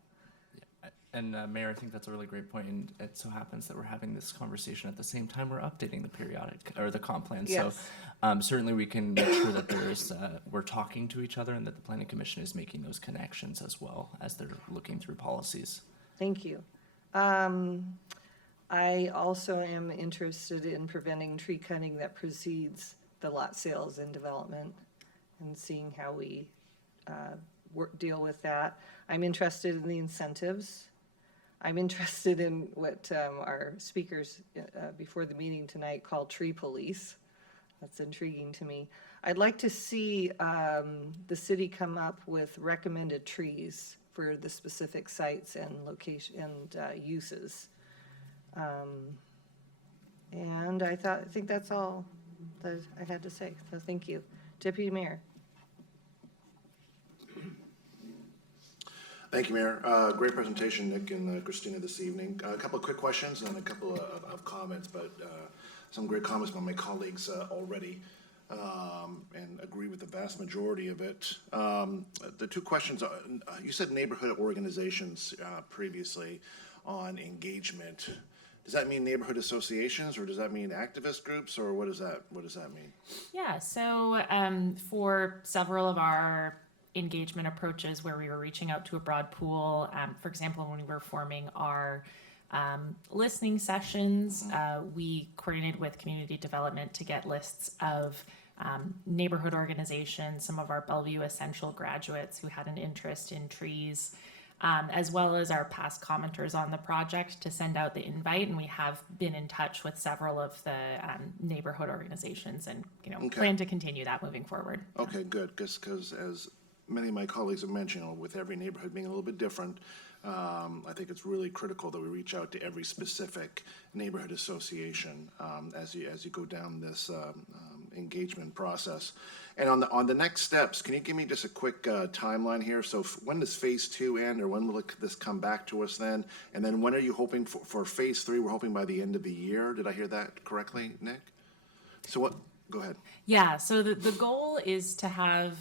And Mayor, I think that's a really great point, and it so happens that we're having this conversation at the same time we're updating the periodic, or the comp plan. Yes. So certainly we can make sure that we're talking to each other and that the Planning Commission is making those connections as well as they're looking through policies. Thank you. I also am interested in preventing tree cutting that precedes the lot sales and development and seeing how we deal with that. I'm interested in the incentives. I'm interested in what our speakers before the meeting tonight called tree police. That's intriguing to me. I'd like to see the city come up with recommended trees for the specific sites and location and uses. And I think that's all that I had to say. So thank you. Deputy Mayor. Thank you, Mayor. Great presentation, Nick and Christina, this evening. A couple of quick questions and then a couple of comments, but some great comments by my colleagues already, and agree with the vast majority of it. The two questions are, you said neighborhood organizations previously on engagement. Does that mean neighborhood associations, or does that mean activist groups, or what does that mean? Yeah, so for several of our engagement approaches where we were reaching out to a broad pool, for example, when we were forming our listening sessions, we coordinated with community development to get lists of neighborhood organizations, some of our Bellevue Essential graduates who had an interest in trees, as well as our past commenters on the project to send out the invite. And we have been in touch with several of the neighborhood organizations and plan to continue that moving forward. Okay, good, because as many of my colleagues have mentioned, with every neighborhood being a little bit different, I think it's really critical that we reach out to every specific neighborhood association as you go down this engagement process. And on the next steps, can you give me just a quick timeline here? So when does phase 2 end, or when will this come back to us then? And then when are you hoping for phase 3? We're hoping by the end of the year. Did I hear that correctly, Nick? So what? Go ahead. Yeah, so the goal is to have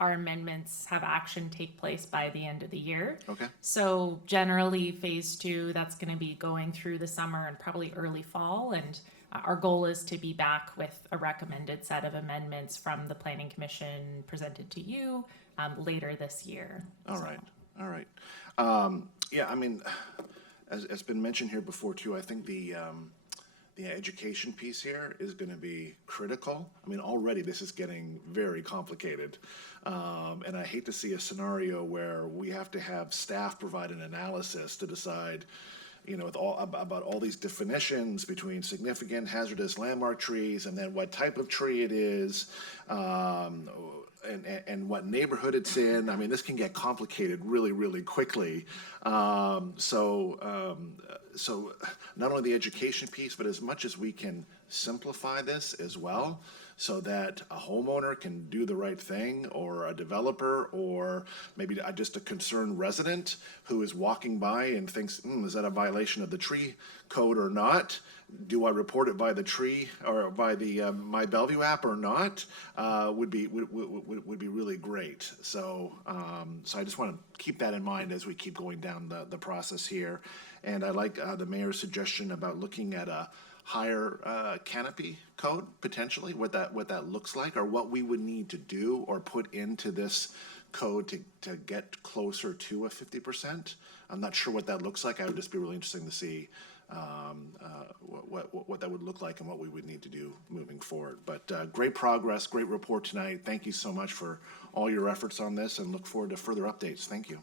our amendments have action take place by the end of the year. Okay. So generally, phase 2, that's going to be going through the summer and probably early fall. And our goal is to be back with a recommended set of amendments from the Planning Commission presented to you later this year. All right. Yeah, I mean, as been mentioned here before too, I think the education piece here is going to be critical. I mean, already this is getting very complicated. And I hate to see a scenario where we have to have staff provide an analysis to decide, about all these definitions between significant hazardous landmark trees and then what type of tree it is, and what neighborhood it's in. I mean, this can get complicated really, really quickly. So not only the education piece, but as much as we can simplify this as well, so that a homeowner can do the right thing, or a developer, or maybe just a concerned resident who is walking by and thinks, is that a violation of the tree code or not? Do I report it by the tree or by the My Bellevue app or not? Would be really great. So I just want to keep that in mind as we keep going down the process here. And I like the mayor's suggestion about looking at a higher canopy code, potentially, what that looks like, or what we would need to do or put into this code to get closer to a 50%. I'm not sure what that looks like. I would just be really interesting to see what that would look like and what we would need to do moving forward. But great progress, great report tonight. Thank you so much for all your efforts on this, and look forward to further updates. Thank you.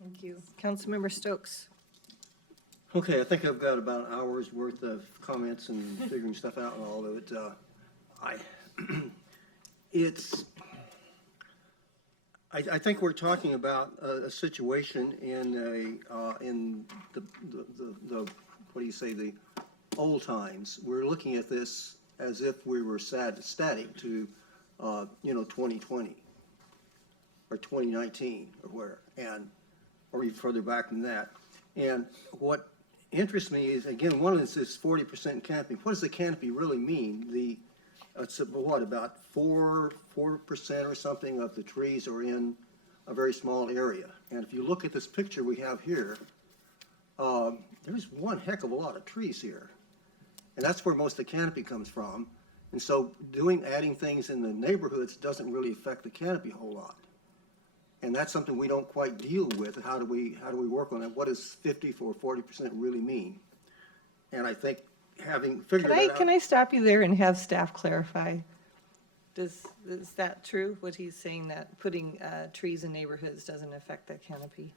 Thank you. Councilmember Stokes. Okay, I think I've got about an hour's worth of comments and figuring stuff out and all of it. it's, I think we're talking about a situation in the, what do you say, the old times. We're looking at this as if we were static to, 2020 or 2019 or where, or even further back than that. And what interests me is, again, one is this 40% canopy. What does the canopy really mean? It's what, about 4% or something of the trees are in a very small area. And if you look at this picture we have here, there's one heck of a lot of trees here. And that's where most of the canopy comes from. And so adding things in the neighborhoods doesn't really affect the canopy a whole lot. And that's something we don't quite deal with. How do we work on that? What does 50 for 40% really mean? And I think having figured that out. Can I stop you there and have staff clarify? Is that true, what he's saying, that putting trees in neighborhoods doesn't affect that canopy?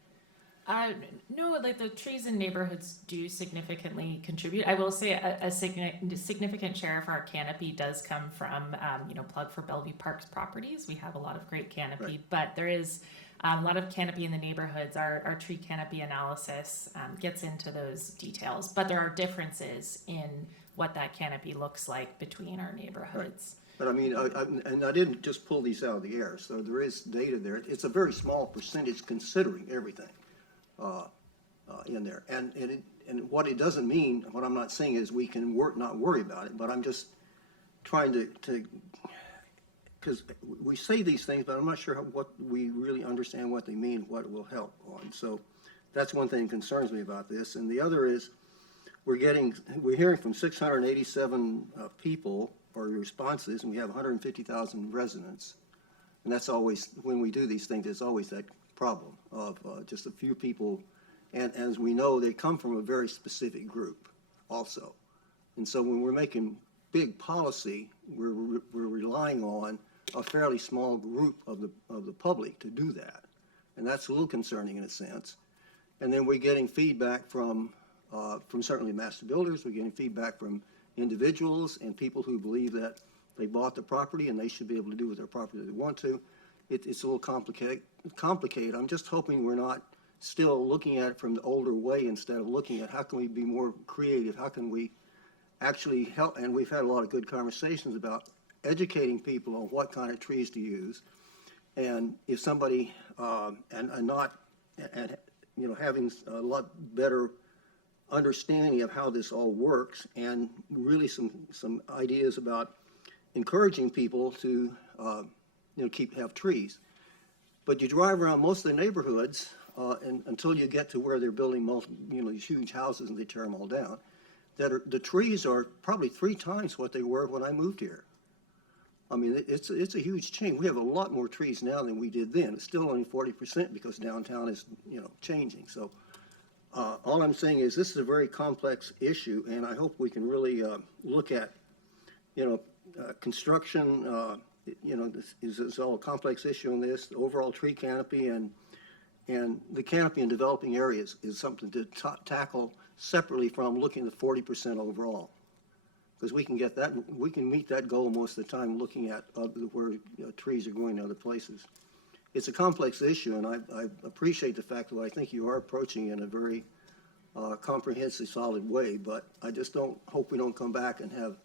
No, like the trees in neighborhoods do significantly contribute. I will say a significant share of our canopy does come from, plug for Bellevue Parks properties. We have a lot of great canopy, Right. but there is a lot of canopy in the neighborhoods. Our tree canopy analysis gets into those details, but there are differences in what that canopy looks like between our neighborhoods. But I mean, I didn't just pull these out of the air, so there is data there. It's a very small percentage considering everything in there. And what it doesn't mean, what I'm not saying is we can not worry about it, but I'm just trying to because we say these things, but I'm not sure what we really understand what they mean, what it will help on. So that's one thing that concerns me about this. And the other is we're hearing from 687 people or responses, and we have 150,000 residents. And that's always, when we do these things, there's always that problem of just a few people. And as we know, they come from a very specific group also. And so when we're making big policy, we're relying on a fairly small group of the public to do that. And that's a little concerning in a sense. And then we're getting feedback from certainly master builders, we're getting feedback from individuals and people who believe that they bought the property and they should be able to do with their property if they want to. It's a little complicated. I'm just hoping we're not still looking at it from the older way instead of looking at how can we be more creative, how can we actually help. And we've had a lot of good conversations about educating people on what kind of trees to use. And if somebody, having a lot better understanding of how this all works, and really some ideas about encouraging people to have trees. But you drive around most of the neighborhoods and until you get to where they're building these huge houses and they tear them all down, the trees are probably 3 times what they were when I moved here. I mean, it's a huge change. We have a lot more trees now than we did then. It's still only 40% because downtown is changing. So all I'm saying is this is a very complex issue, and I hope we can really look at construction. This is all a complex issue on this. The overall tree canopy and the canopy in developing areas is something to tackle separately from looking at 40% overall. Because we can get that, we can meet that goal most of the time looking at where trees are going to other places. It's a complex issue, and I appreciate the fact that I think you are approaching it in a very comprehensive, solid way, but I just hope we don't come back and have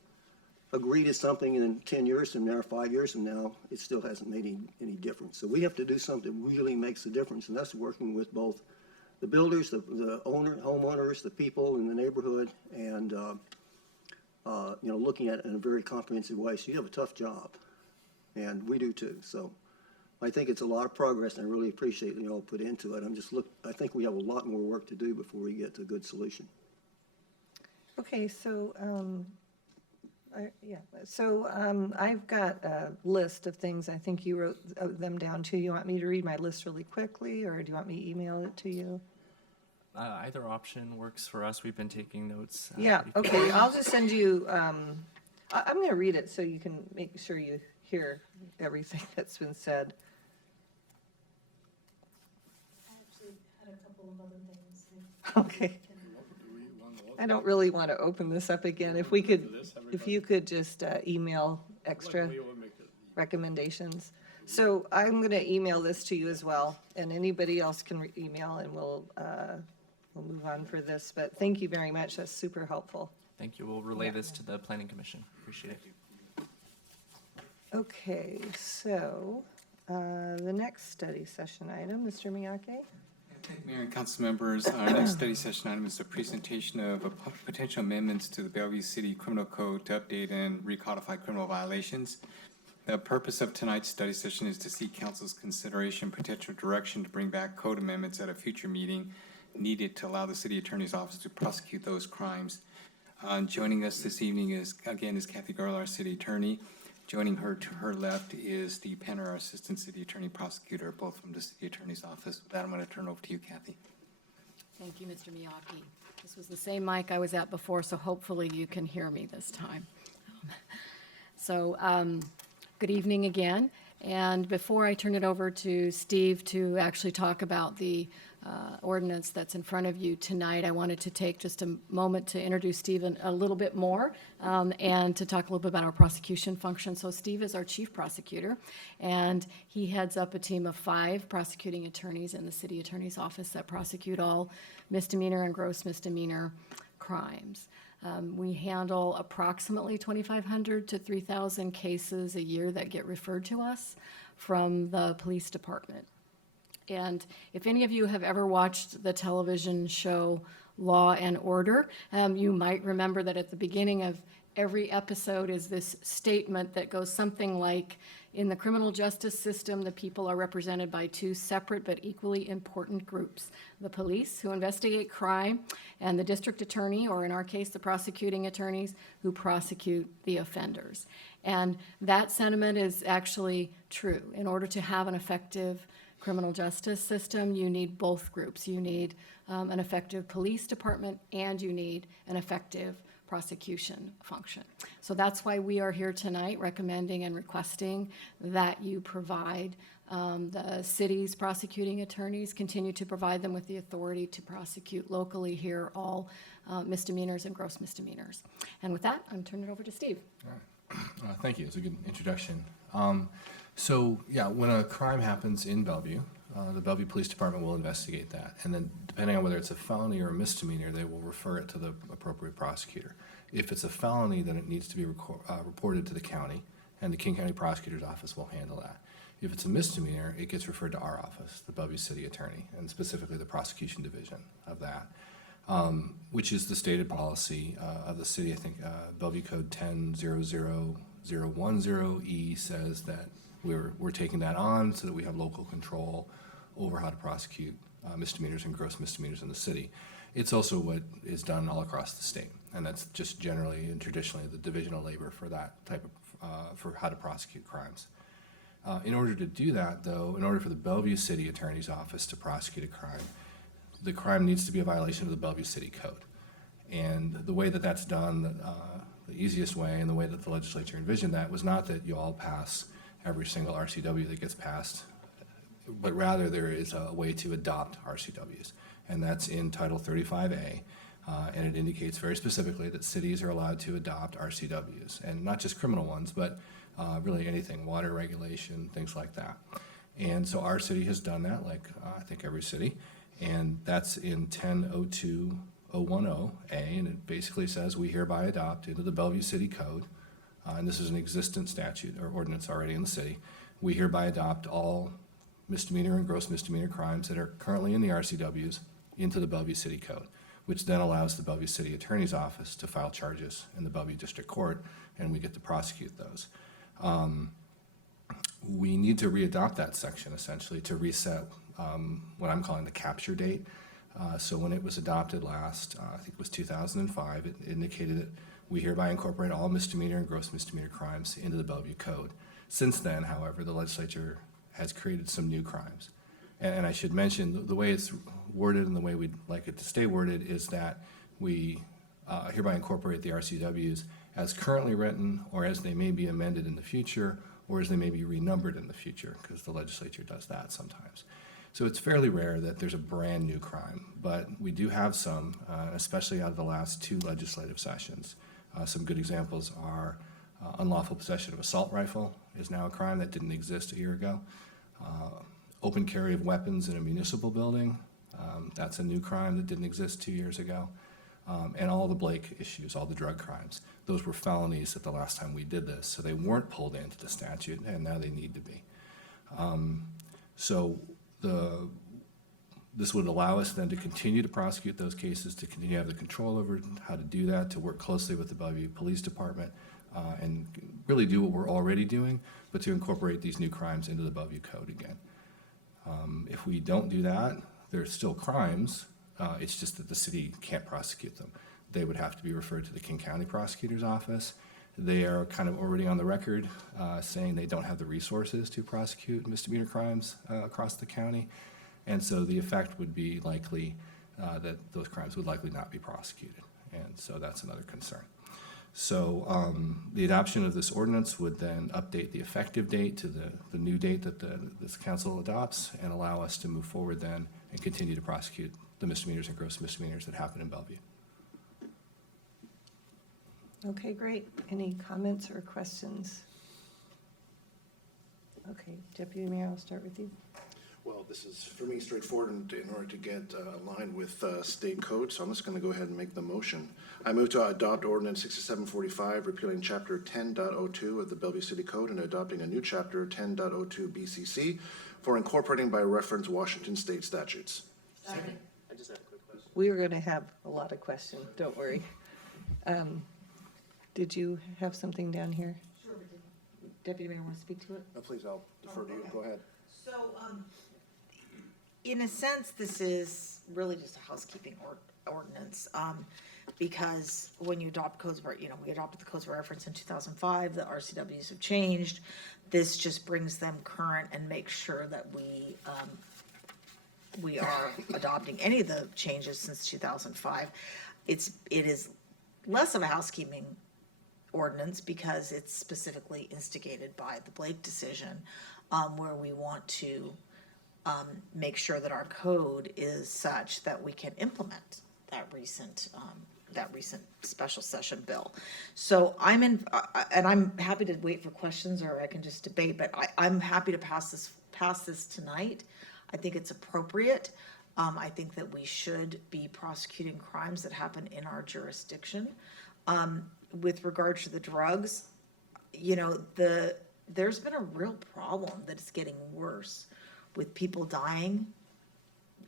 agreed to something and then 10 years from now or 5 years from now, it still hasn't made any difference. So we have to do something that really makes a difference, and that's working with both the builders, the homeowners, the people in the neighborhood, and looking at it in a very comprehensive way. So you have a tough job, and we do too. So I think it's a lot of progress, and I really appreciate you all put into it. I think we have a lot more work to do before we get to a good solution. Okay, so I've got a list of things. I think you wrote them down too. You want me to read my list really quickly, or do you want me to email it to you? Either option works for us. We've been taking notes. Yeah, okay, I'll just send you, I'm going to read it so you can make sure you hear everything that's been said. I actually had a couple of other things. Okay. I don't really want to open this up again. If you could just email extra. recommendations. So I'm going to email this to you as well, and anybody else can email, and we'll move on for this. But thank you very much. That's super helpful. Thank you. We'll relay this to the Planning Commission. Appreciate it. Okay, so the next study session item, Mr. Miyake? Mayor and council members, our next study session item is a presentation of potential amendments to the Bellevue City Criminal Code to update and recodify criminal violations. The purpose of tonight's study session is to seek council's consideration, potential direction to bring back code amendments at a future meeting needed to allow the city attorney's office to prosecute those crimes. Joining us this evening is Kathy Garland, our city attorney. Joining her to her left is Steve Penner, our assistant city attorney prosecutor, both from the city attorney's office. With that, I'm going to turn over to you, Kathy. Thank you, Mr. Miyake. This was the same mic I was at before, so hopefully you can hear me this time. Good evening again. And before I turn it over to Steve to actually talk about the ordinance that's in front of you tonight, I wanted to take just a moment to introduce Steve a little bit more and to talk a little bit about our prosecution function. So Steve is our chief prosecutor, and he heads up a team of 5 prosecuting attorneys in the city attorney's office that prosecute all misdemeanor and gross misdemeanor crimes. We handle approximately 2,500 to 3,000 cases a year that get referred to us from the police department. And if any of you have ever watched the television show Law and Order, you might remember that at the beginning of every episode is this statement that goes something like, in the criminal justice system, the people are represented by 2 separate but equally important groups: the police, who investigate crime, and the district attorney, or in our case, the prosecuting attorneys, who prosecute the offenders. And that sentiment is actually true. In order to have an effective criminal justice system, you need both groups. You need an effective police department, and you need an effective prosecution function. So that's why we are here tonight recommending and requesting that you provide the city's prosecuting attorneys, continue to provide them with the authority to prosecute locally here all misdemeanors and gross misdemeanors. And with that, I'm turning it over to Steve. Thank you. It's a good introduction. When a crime happens in Bellevue, the Bellevue Police Department will investigate that. And then depending on whether it's a felony or a misdemeanor, they will refer it to the appropriate prosecutor. If it's a felony, then it needs to be reported to the county, and the King County Prosecutor's Office will handle that. If it's a misdemeanor, it gets referred to our office, the Bellevue City Attorney, and specifically the prosecution division of that, which is the stated policy of the city. I think Bellevue Code 10-00010E says that we're taking that on so that we have local control over how to prosecute misdemeanors and gross misdemeanors in the city. It's also what is done all across the state, and that's just generally and traditionally the division of labor for that type of, for how to prosecute crimes. In order to do that, though, in order for the Bellevue City Attorney's Office to prosecute a crime, the crime needs to be a violation of the Bellevue City Code. And the way that that's done, the easiest way and the way that the legislature envisioned that was not that you all pass every single RCW that gets passed, but rather there is a way to adopt RCWs. And that's in Title 35A, and it indicates very specifically that cities are allowed to adopt RCWs, and not just criminal ones, but really anything, water regulation, things like that. And so our city has done that, like I think every city, and that's in 10-02-010A, and it basically says we hereby adopt into the Bellevue City Code, and this is an existent statute or ordinance already in the city, we hereby adopt all misdemeanor and gross misdemeanor crimes that are currently in the RCWs into the Bellevue City Code, which then allows the Bellevue City Attorney's Office to file charges in the Bellevue District Court, and we get to prosecute those. We need to readopt that section essentially to reset what I'm calling the capture date. So when it was adopted last, I think it was 2005, it indicated that we hereby incorporate all misdemeanor and gross misdemeanor crimes into the Bellevue Code. Since then, however, the legislature has created some new crimes. And I should mention, the way it's worded and the way we'd like it to stay worded is that we hereby incorporate the RCWs as currently written, or as they may be amended in the future, or as they may be renumbered in the future, because the legislature does that sometimes. So it's fairly rare that there's a brand new crime, but we do have some, especially out of the last 2 legislative sessions. Some good examples are Unlawful possession of assault rifle is now a crime that didn't exist a year ago. Open carry of weapons in a municipal building, that's a new crime that didn't exist 2 years ago. And all the Blake issues, all the drug crimes, those were felonies at the last time we did this, so they weren't pulled into the statute, and now they need to be. This would allow us then to continue to prosecute those cases, to continue to have the control over how to do that, to work closely with the Bellevue Police Department, and really do what we're already doing, but to incorporate these new crimes into the Bellevue Code again. If we don't do that, there's still crimes, it's just that the city can't prosecute them. They would have to be referred to the King County Prosecutor's Office. They are kind of already on the record saying they don't have the resources to prosecute misdemeanor crimes across the county. And so the effect would be likely that those crimes would likely not be prosecuted. And so that's another concern. So the adoption of this ordinance would then update the effective date to the new date that this council adopts and allow us to move forward then and continue to prosecute the misdemeanors and gross misdemeanors that happen in Bellevue. Okay, great. Any comments or questions? Okay, Deputy Mayor, I'll start with you. Well, this is, for me, straightforward in order to get aligned with state code, so I'm just going to go ahead and make the motion. I move to adopt ordinance 6745, repealing chapter 10.02 of the Bellevue City Code and adopting a new chapter 10.02 BCC for incorporating by reference Washington state statutes. Second. I just have a quick question. We were going to have a lot of questions, don't worry. Did you have something down here? Sure. Deputy Mayor, want to speak to it? No, please, I'll defer to you. Go ahead. So, in a sense, this is really just a housekeeping ordinance, because when you adopt codes, we adopted the codes of reference in 2005, the RCWs have changed. This just brings them current and makes sure that we are adopting any of the changes since 2005. It is less of a housekeeping ordinance because it's specifically instigated by the Blake decision, where we want to make sure that our code is such that we can implement that recent special session bill. So and I'm happy to wait for questions, or I can just debate, but I'm happy to pass this tonight. I think it's appropriate. I think that we should be prosecuting crimes that happen in our jurisdiction. With regard to the drugs, there's been a real problem that is getting worse with people dying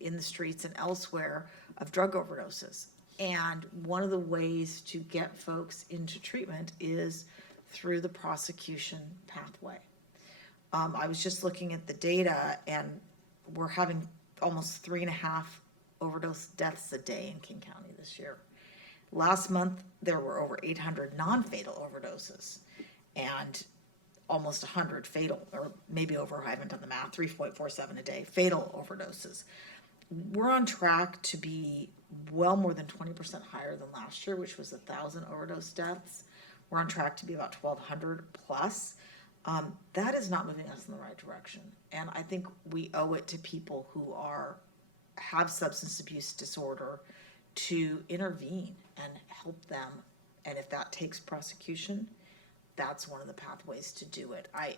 in the streets and elsewhere of drug overdoses. And one of the ways to get folks into treatment is through the prosecution pathway. I was just looking at the data, and we're having almost 3.5 overdose deaths a day in King County this year. Last month, there were over 800 non-fatal overdoses and almost 100 fatal, or maybe over, I haven't done the math, 3.47 a day, fatal overdoses. We're on track to be well more than 20% higher than last year, which was 1,000 overdose deaths. We're on track to be about 1,200 plus. That is not moving us in the right direction. And I think we owe it to people who have substance abuse disorder to intervene and help them. And if that takes prosecution, that's one of the pathways to do it. I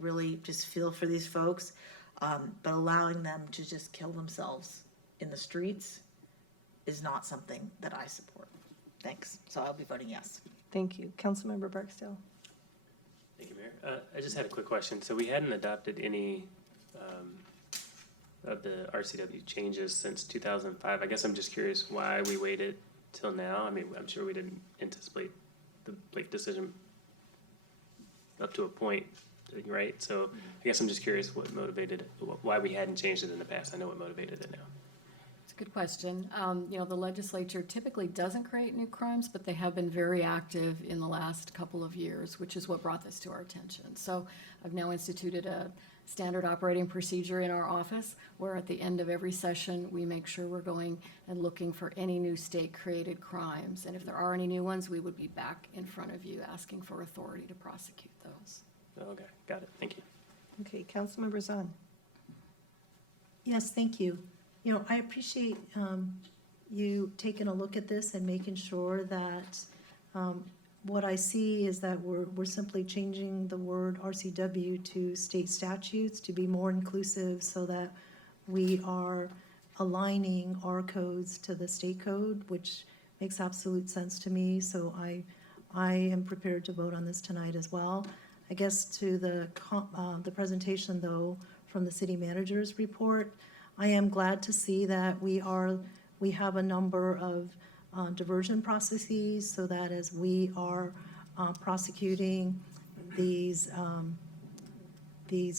really just feel for these folks, but allowing them to just kill themselves in the streets is not something that I support. Thanks. So I'll be voting yes. Thank you. Councilmember Barksdale. Thank you, Mayor. I just had a quick question. So we hadn't adopted any of the RCW changes since 2005. I guess I'm just curious why we waited till now. I mean, I'm sure we didn't anticipate the Blake decision up to a point, right? So I guess I'm just curious what motivated, why we hadn't changed it in the past. I know what motivated it now. It's a good question. The legislature typically doesn't create new crimes, but they have been very active in the last couple of years, which is what brought this to our attention. So I've now instituted a standard operating procedure in our office where at the end of every session, we make sure we're going and looking for any new state-created crimes. And if there are any new ones, we would be back in front of you asking for authority to prosecute those. Okay, got it. Thank you. Okay, Councilmember Zahn. Yes, thank you. I appreciate you taking a look at this and making sure that what I see is that we're simply changing the word RCW to state statutes to be more inclusive so that we are aligning our codes to the state code, which makes absolute sense to me. So I am prepared to vote on this tonight as well. I guess to the presentation, though, from the city manager's report, I am glad to see that we have a number of diversion processes so that as we are prosecuting these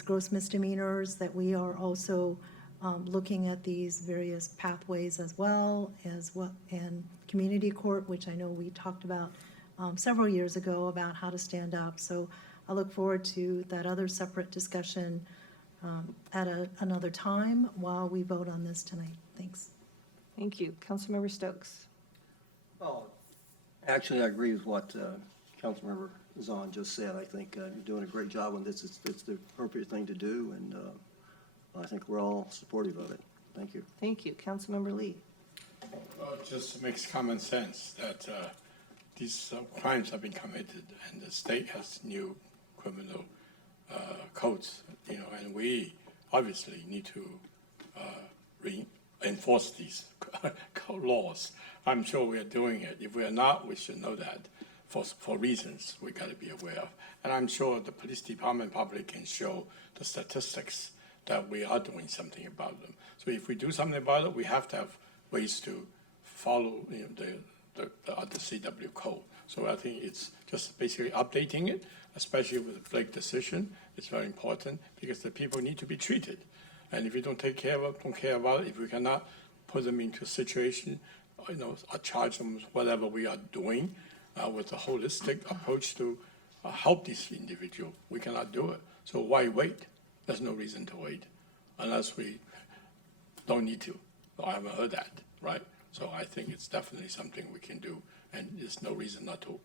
gross misdemeanors, that we are also looking at these various pathways as well, and community court, which I know we talked about several years ago about how to stand up. So I look forward to that other separate discussion at another time while we vote on this tonight. Thanks. Thank you. Councilmember Stokes. Oh, actually, I agree with what Councilmember Zahn just said. I think you're doing a great job on this. It's the appropriate thing to do, and I think we're all supportive of it. Thank you. Thank you. Councilmember Lee. It just makes common sense that these crimes have been committed, and the state has new criminal codes, and we obviously need to enforce these laws. I'm sure we are doing it. If we are not, we should know that for reasons we got to be aware of. And I'm sure the police department probably can show the statistics that we are doing something about them. So if we do something about it, we have to have ways to follow the CW code. So I think it's just basically updating it, especially with the Blake decision. It's very important because the people need to be treated. And if we don't take care of it, don't care about it, if we cannot put them into a situation, or charge them with whatever we are doing with a holistic approach to help these individuals, we cannot do it. So why wait? There's no reason to wait unless we don't need to. I haven't heard that, right? So I think it's definitely something we can do, and there's no reason not to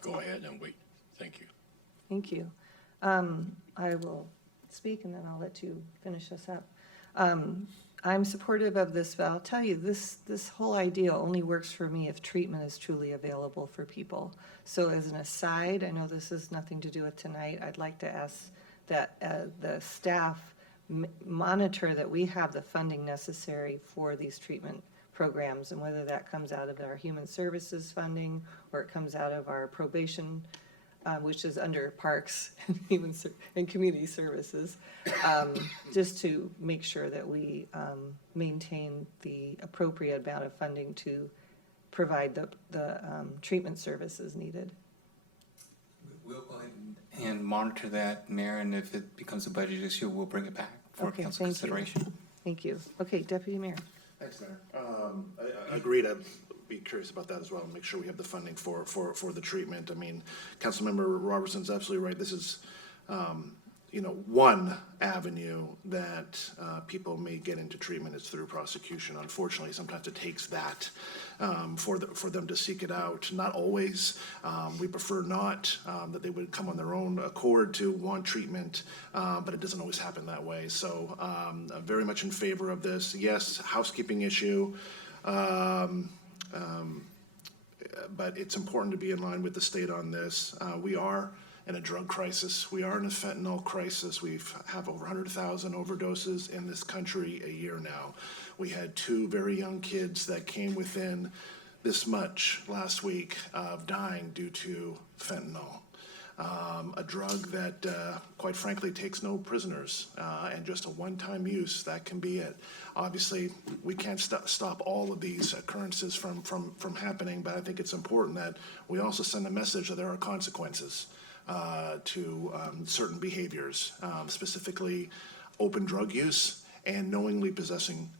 go ahead and wait. Thank you. Thank you. I will speak and then I'll let you finish us up. I'm supportive of this, but I'll tell you, this whole idea only works for me if treatment is truly available for people. So as an aside, I know this has nothing to do with tonight, I'd like to ask that the staff monitor that we have the funding necessary for these treatment programs, and whether that comes out of our human services funding or it comes out of our probation, which is under Parks and Community Services, just to make sure that we maintain the appropriate amount of funding to provide the treatment services needed. We'll go ahead and monitor that, Mayor, and if it becomes a budget issue, we'll bring it back for Okay, council thank you. consideration. Thank you. Okay, Deputy Mayor. Thanks, Mayor. I agree. I'd be curious about that as well, make sure we have the funding for the treatment. I mean, Councilmember Robertson's absolutely right. This is, one avenue that people may get into treatment is through prosecution. Unfortunately, sometimes it takes that for them to seek it out. Not always. We prefer not, that they would come on their own accord to want treatment, but it doesn't always happen that way. So I'm very much in favor of this. Yes, housekeeping issue. But it's important to be in line with the state on this. We are in a drug crisis. We are in a fentanyl crisis. We have over 100,000 overdoses in this country a year now. We had 2 very young kids that came within this much last week of dying due to fentanyl. A drug that, quite frankly, takes no prisoners, and just a one-time use, that can be it. Obviously, we can't stop all of these occurrences from happening, but I think it's important that we also send a message that there are consequences to certain behaviors, specifically open drug use and knowingly possessing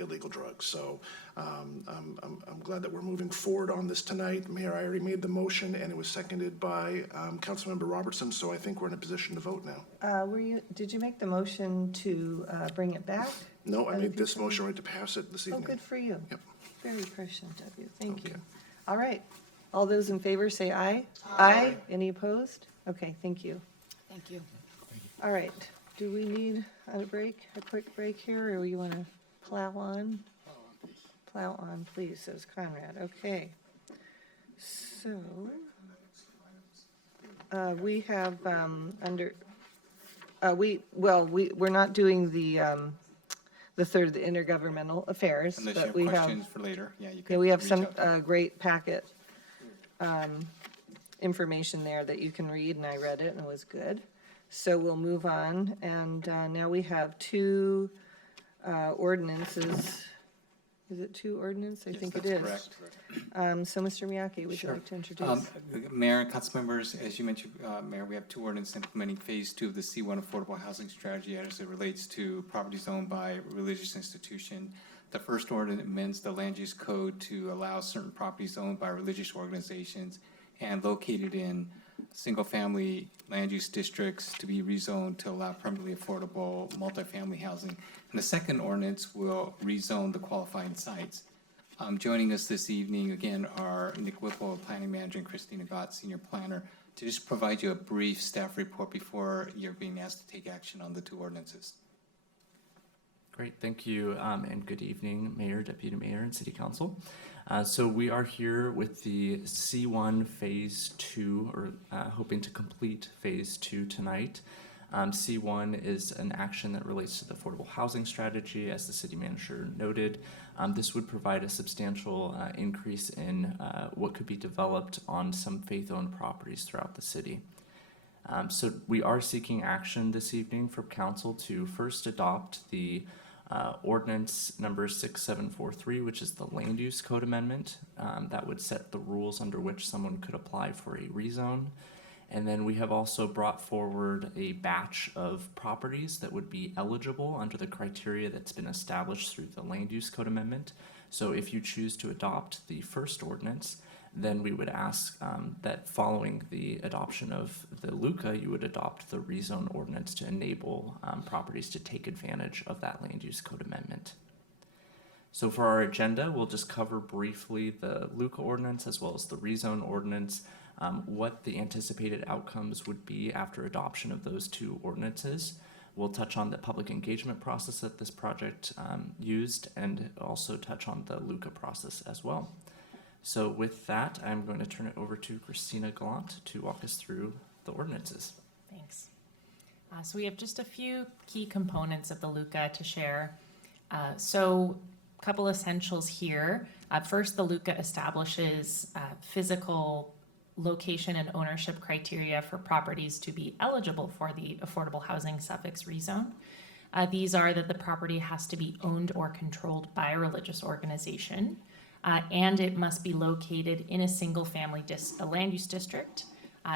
illegal drugs. So I'm glad that we're moving forward on this tonight. Mayor, I already made the motion and it was seconded by Councilmember Robertson, so I think we're in a position to vote now. Did you make the motion to bring it back? No, I made this motion right to pass it this evening. Oh, good for you. Yep. Very prescient of you. Thank you. All right. All those in favor say aye. Aye. Any opposed? Okay, thank you. Thank you. All right. Do we need a quick break here, or you want to plow on? Plow on, please, says Conrad. Okay. So, We have, we're not doing the third, the intergovernmental affairs, Unless but you we have have. questions for later, yeah, you Yeah, can we have reach some, out to me. great packet, information there that you can read, and I read it, and it was good. So we'll move on, and, now we have two, ordinances. Is it two ordinance? I think it is. That's correct. So Mr. Miyake, would you Sure. like to introduce? Mayor and council members, as you mentioned, Mayor, we have two ordinances implementing phase 2 of the C1 affordable housing strategy as it relates to properties owned by religious institution. The first ordinance amends the land use code to allow certain properties owned by religious organizations and located in single-family land use districts to be rezoned to allow permanently affordable multifamily housing. And the second ordinance will rezone the qualifying sites. Joining us this evening, again, are Nick Whipple, Planning Manager, and Christina Gott, Senior Planner, to just provide you a brief staff report before you're being asked to take action on the two ordinances. Great, thank you, and good evening, Mayor, Deputy Mayor, and City Council. So we are here with the C1 Phase 2, or hoping to complete Phase 2 tonight. C1 is an action that relates to the affordable housing strategy, as the city manager noted. This would provide a substantial increase in what could be developed on some faith-owned properties throughout the city. So we are seeking action this evening from council to first adopt the ordinance number 6743, which is the land use code amendment that would set the rules under which someone could apply for a rezone. And then we have also brought forward a batch of properties that would be eligible under the criteria that's been established through the land use code amendment. So if you choose to adopt the first ordinance, then we would ask that following the adoption of the LUCA, you would adopt the rezone ordinance to enable properties to take advantage of that land use code amendment. So for our agenda, we'll just cover briefly the LUCA ordinance as well as the rezone ordinance, what the anticipated outcomes would be after adoption of those two ordinances. We'll touch on the public engagement process that this project used, and also touch on the LUCA process as well. So with that, I'm going to turn it over to Christina Gallant to walk us through the ordinances. Thanks. So we have just a few key components of the LUCA to share. So a couple essentials here. First, the LUCA establishes physical location and ownership criteria for properties to be eligible for the affordable housing suffix rezone. These are that the property has to be owned or controlled by a religious organization, and it must be located in a single-family land use district.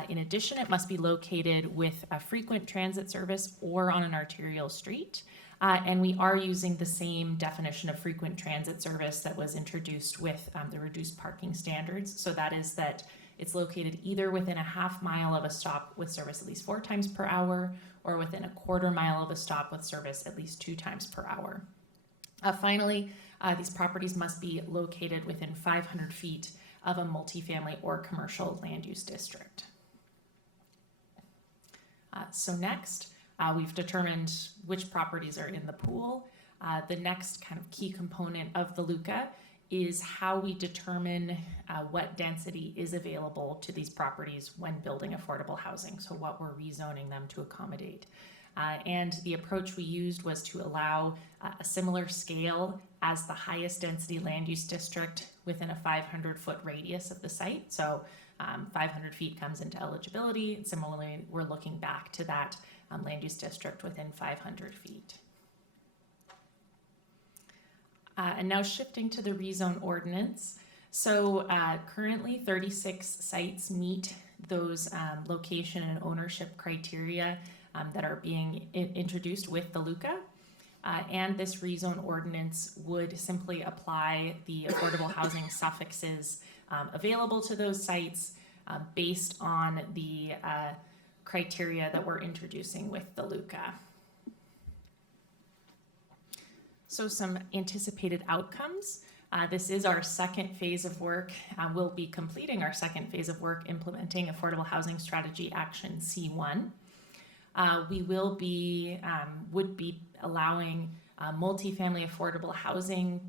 In addition, it must be located with a frequent transit service or on an arterial street. And we are using the same definition of frequent transit service that was introduced with the reduced parking standards. So that is that it's located either within a half mile of a stop with service at least 4 times per hour, or within a quarter mile of a stop with service at least 2 times per hour. Finally, these properties must be located within 500 feet of a multifamily or commercial land use district. So next, we've determined which properties are in the pool. The next kind of key component of the LUCA is how we determine what density is available to these properties when building affordable housing, so what we're rezoning them to accommodate. And the approach we used was to allow a similar scale as the highest density land use district within a 500-foot radius of the site. So 500 feet comes into eligibility. And similarly, we're looking back to that land use district within 500 feet. And now shifting to the rezone ordinance. So currently 36 sites meet those location and ownership criteria that are being introduced with the LUCA. And this rezone ordinance would simply apply the affordable housing suffixes available to those sites based on the criteria that we're introducing with the LUCA. So some anticipated outcomes. This is our second phase of work. We'll be completing our second phase of work implementing Affordable Housing Strategy Action C1. We would be allowing multifamily affordable housing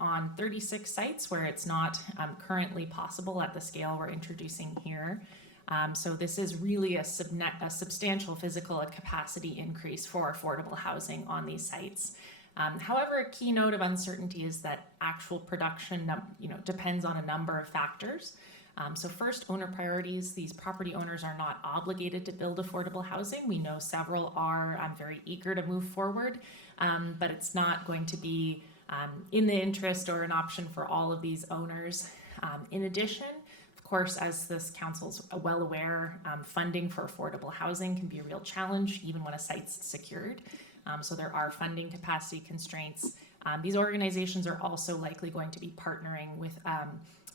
on 36 sites where it's not currently possible at the scale we're introducing here. So this is really a substantial physical capacity increase for affordable housing on these sites. However, a key note of uncertainty is that actual production, depends on a number of factors. So first, owner priorities. These property owners are not obligated to build affordable housing. We know several are very eager to move forward, but it's not going to be in the interest or an option for all of these owners. In addition, of course, as this council's well aware, funding for affordable housing can be a real challenge even when a site's secured. So there are funding capacity constraints. These organizations are also likely going to be partnering with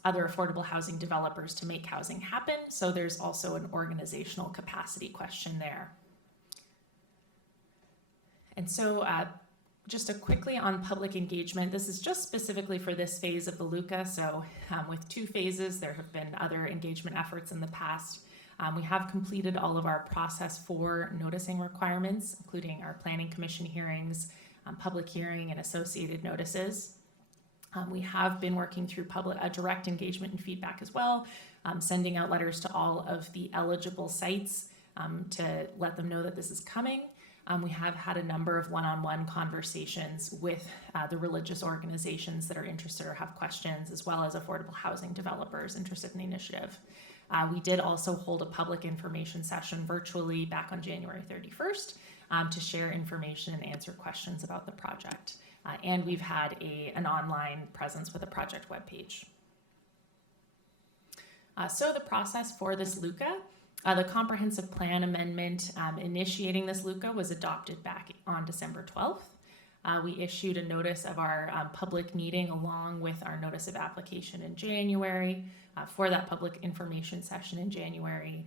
other affordable housing developers to make housing happen. So there's also an organizational capacity question there. And so just quickly on public engagement, this is just specifically for this phase of the LUCA. So with 2 phases, there have been other engagement efforts in the past. We have completed all of our process for noticing requirements, including our planning commission hearings, public hearing, and associated notices. We have been working through direct engagement and feedback as well, sending out letters to all of the eligible sites to let them know that this is coming. We have had a number of one-on-one conversations with the religious organizations that are interested or have questions, as well as affordable housing developers interested in the initiative. We did also hold a public information session virtually back on January 31st to share information and answer questions about the project. And we've had an online presence with a project webpage. So the process for this LUCA, the comprehensive plan amendment initiating this LUCA was adopted back on December 12th. We issued a notice of our public meeting along with our notice of application in January. For that public information session in January,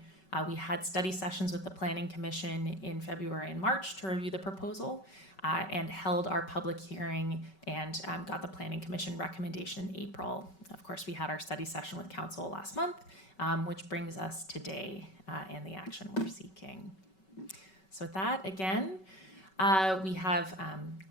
we had study sessions with the Planning Commission in February and March to review the proposal and held our public hearing and got the Planning Commission recommendation in April. Of course, we had our study session with Council last month, which brings us today and the action we're seeking. So with that, again, we have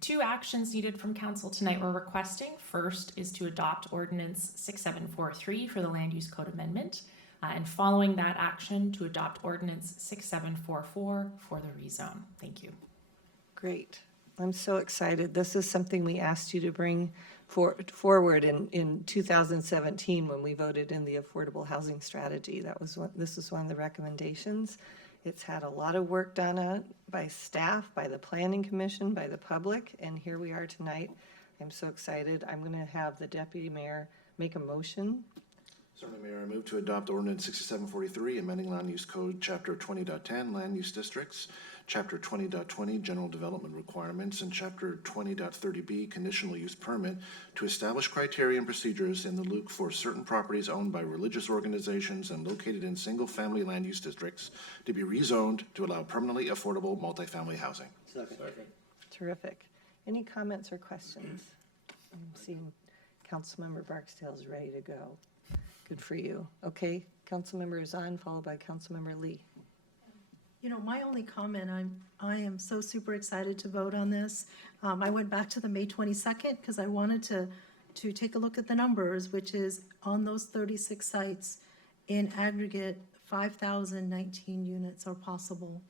2 actions needed from Council tonight we're requesting. First is to adopt Ordinance 6743 for the Land Use Code Amendment, and following that action, to adopt Ordinance 6744 for the rezone. Thank you. Great. I'm so excited. This is something we asked you to bring forward in 2017 when we voted in the affordable housing strategy. This was one of the recommendations. It's had a lot of work done on it by staff, by the Planning Commission, by the public, and here we are tonight. I'm so excited. I'm going to have the Deputy Mayor make a motion. Certainly, Mayor, I move to adopt Ordinance 6743, amending Land Use Code, Chapter 20.10, Land Use Districts, Chapter 20.20, General Development Requirements, and Chapter 20.30B, Conditional Use Permit, to establish criteria and procedures in the LUC for certain properties owned by religious organizations and located in single-family land use districts to be rezoned to allow permanently affordable multifamily housing. Second. Terrific. Any comments or questions? I'm seeing Councilmember Barksdale is ready to go. Good for you. Okay, Councilmember Zahn, followed by Councilmember Lee. You know, my only comment, I am so super excited to vote on this. I went back to the May 22nd because I wanted to take a look at the numbers, which is on those 36 sites, in aggregate, 5,019 units are possible,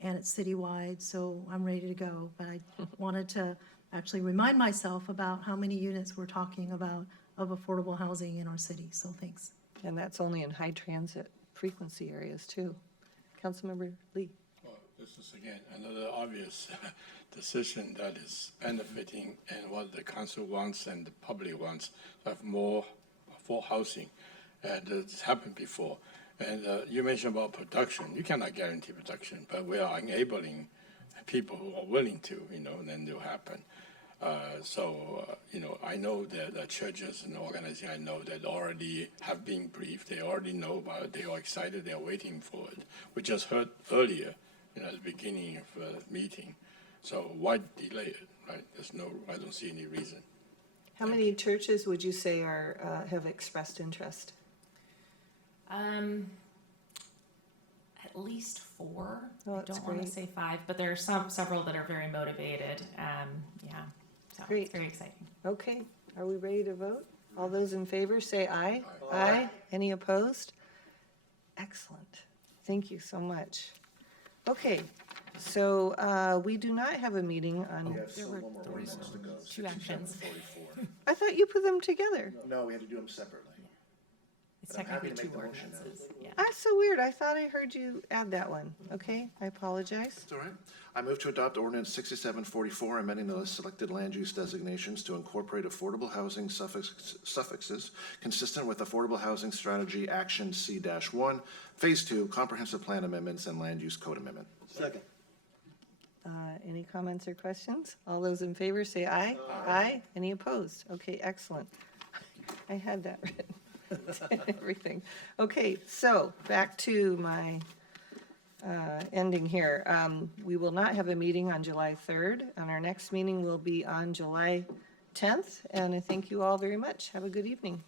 and it's citywide, so I'm ready to go. But I wanted to actually remind myself about how many units we're talking about of affordable housing in our city, so thanks. And that's only in high transit frequency areas too. Councilmember Lee. Well, this is again another obvious decision that is benefiting and what the council wants and the public wants, to have more affordable housing. And it's happened before. And you mentioned about production. You cannot guarantee production, but we are enabling people who are willing to, and then it'll happen. I know that the churches and organizations, I know that already have been briefed. They already know about it. They are excited. They are waiting for it. We just heard earlier, at the beginning of the meeting. So why delay it, right? I don't see any reason. How many churches would you say have expressed interest? At least 4. Oh, I that's don't want to great. say 5, but there are several that are very motivated. So Great. it's very exciting. Okay, are we ready to vote? All those in favor say aye. Aye. Any opposed? Excellent. Thank you so much. Okay, so we do not have a meeting on, There were two actions. I thought you put them together. No, we had to do them separately. It's But I'm happy technically to two make the motion now. ordinances, yeah. That's so weird. I thought I heard you add that one. Okay, I apologize. It's all right. I move to adopt ordinance 6744, amending the selected land use designations to incorporate affordable housing suffixes consistent with Affordable Housing Strategy Action C-1, Phase 2, Comprehensive Plan Amendments and Land Use Code Amendment. Second. Any comments or questions? All those in favor say aye. Aye. Any opposed? Okay, excellent. I had that written. Everything. Okay, so back to my ending here. We will not have a meeting on July 3rd, and our next meeting will be on July 10th, and I thank you all very much. Have a good evening.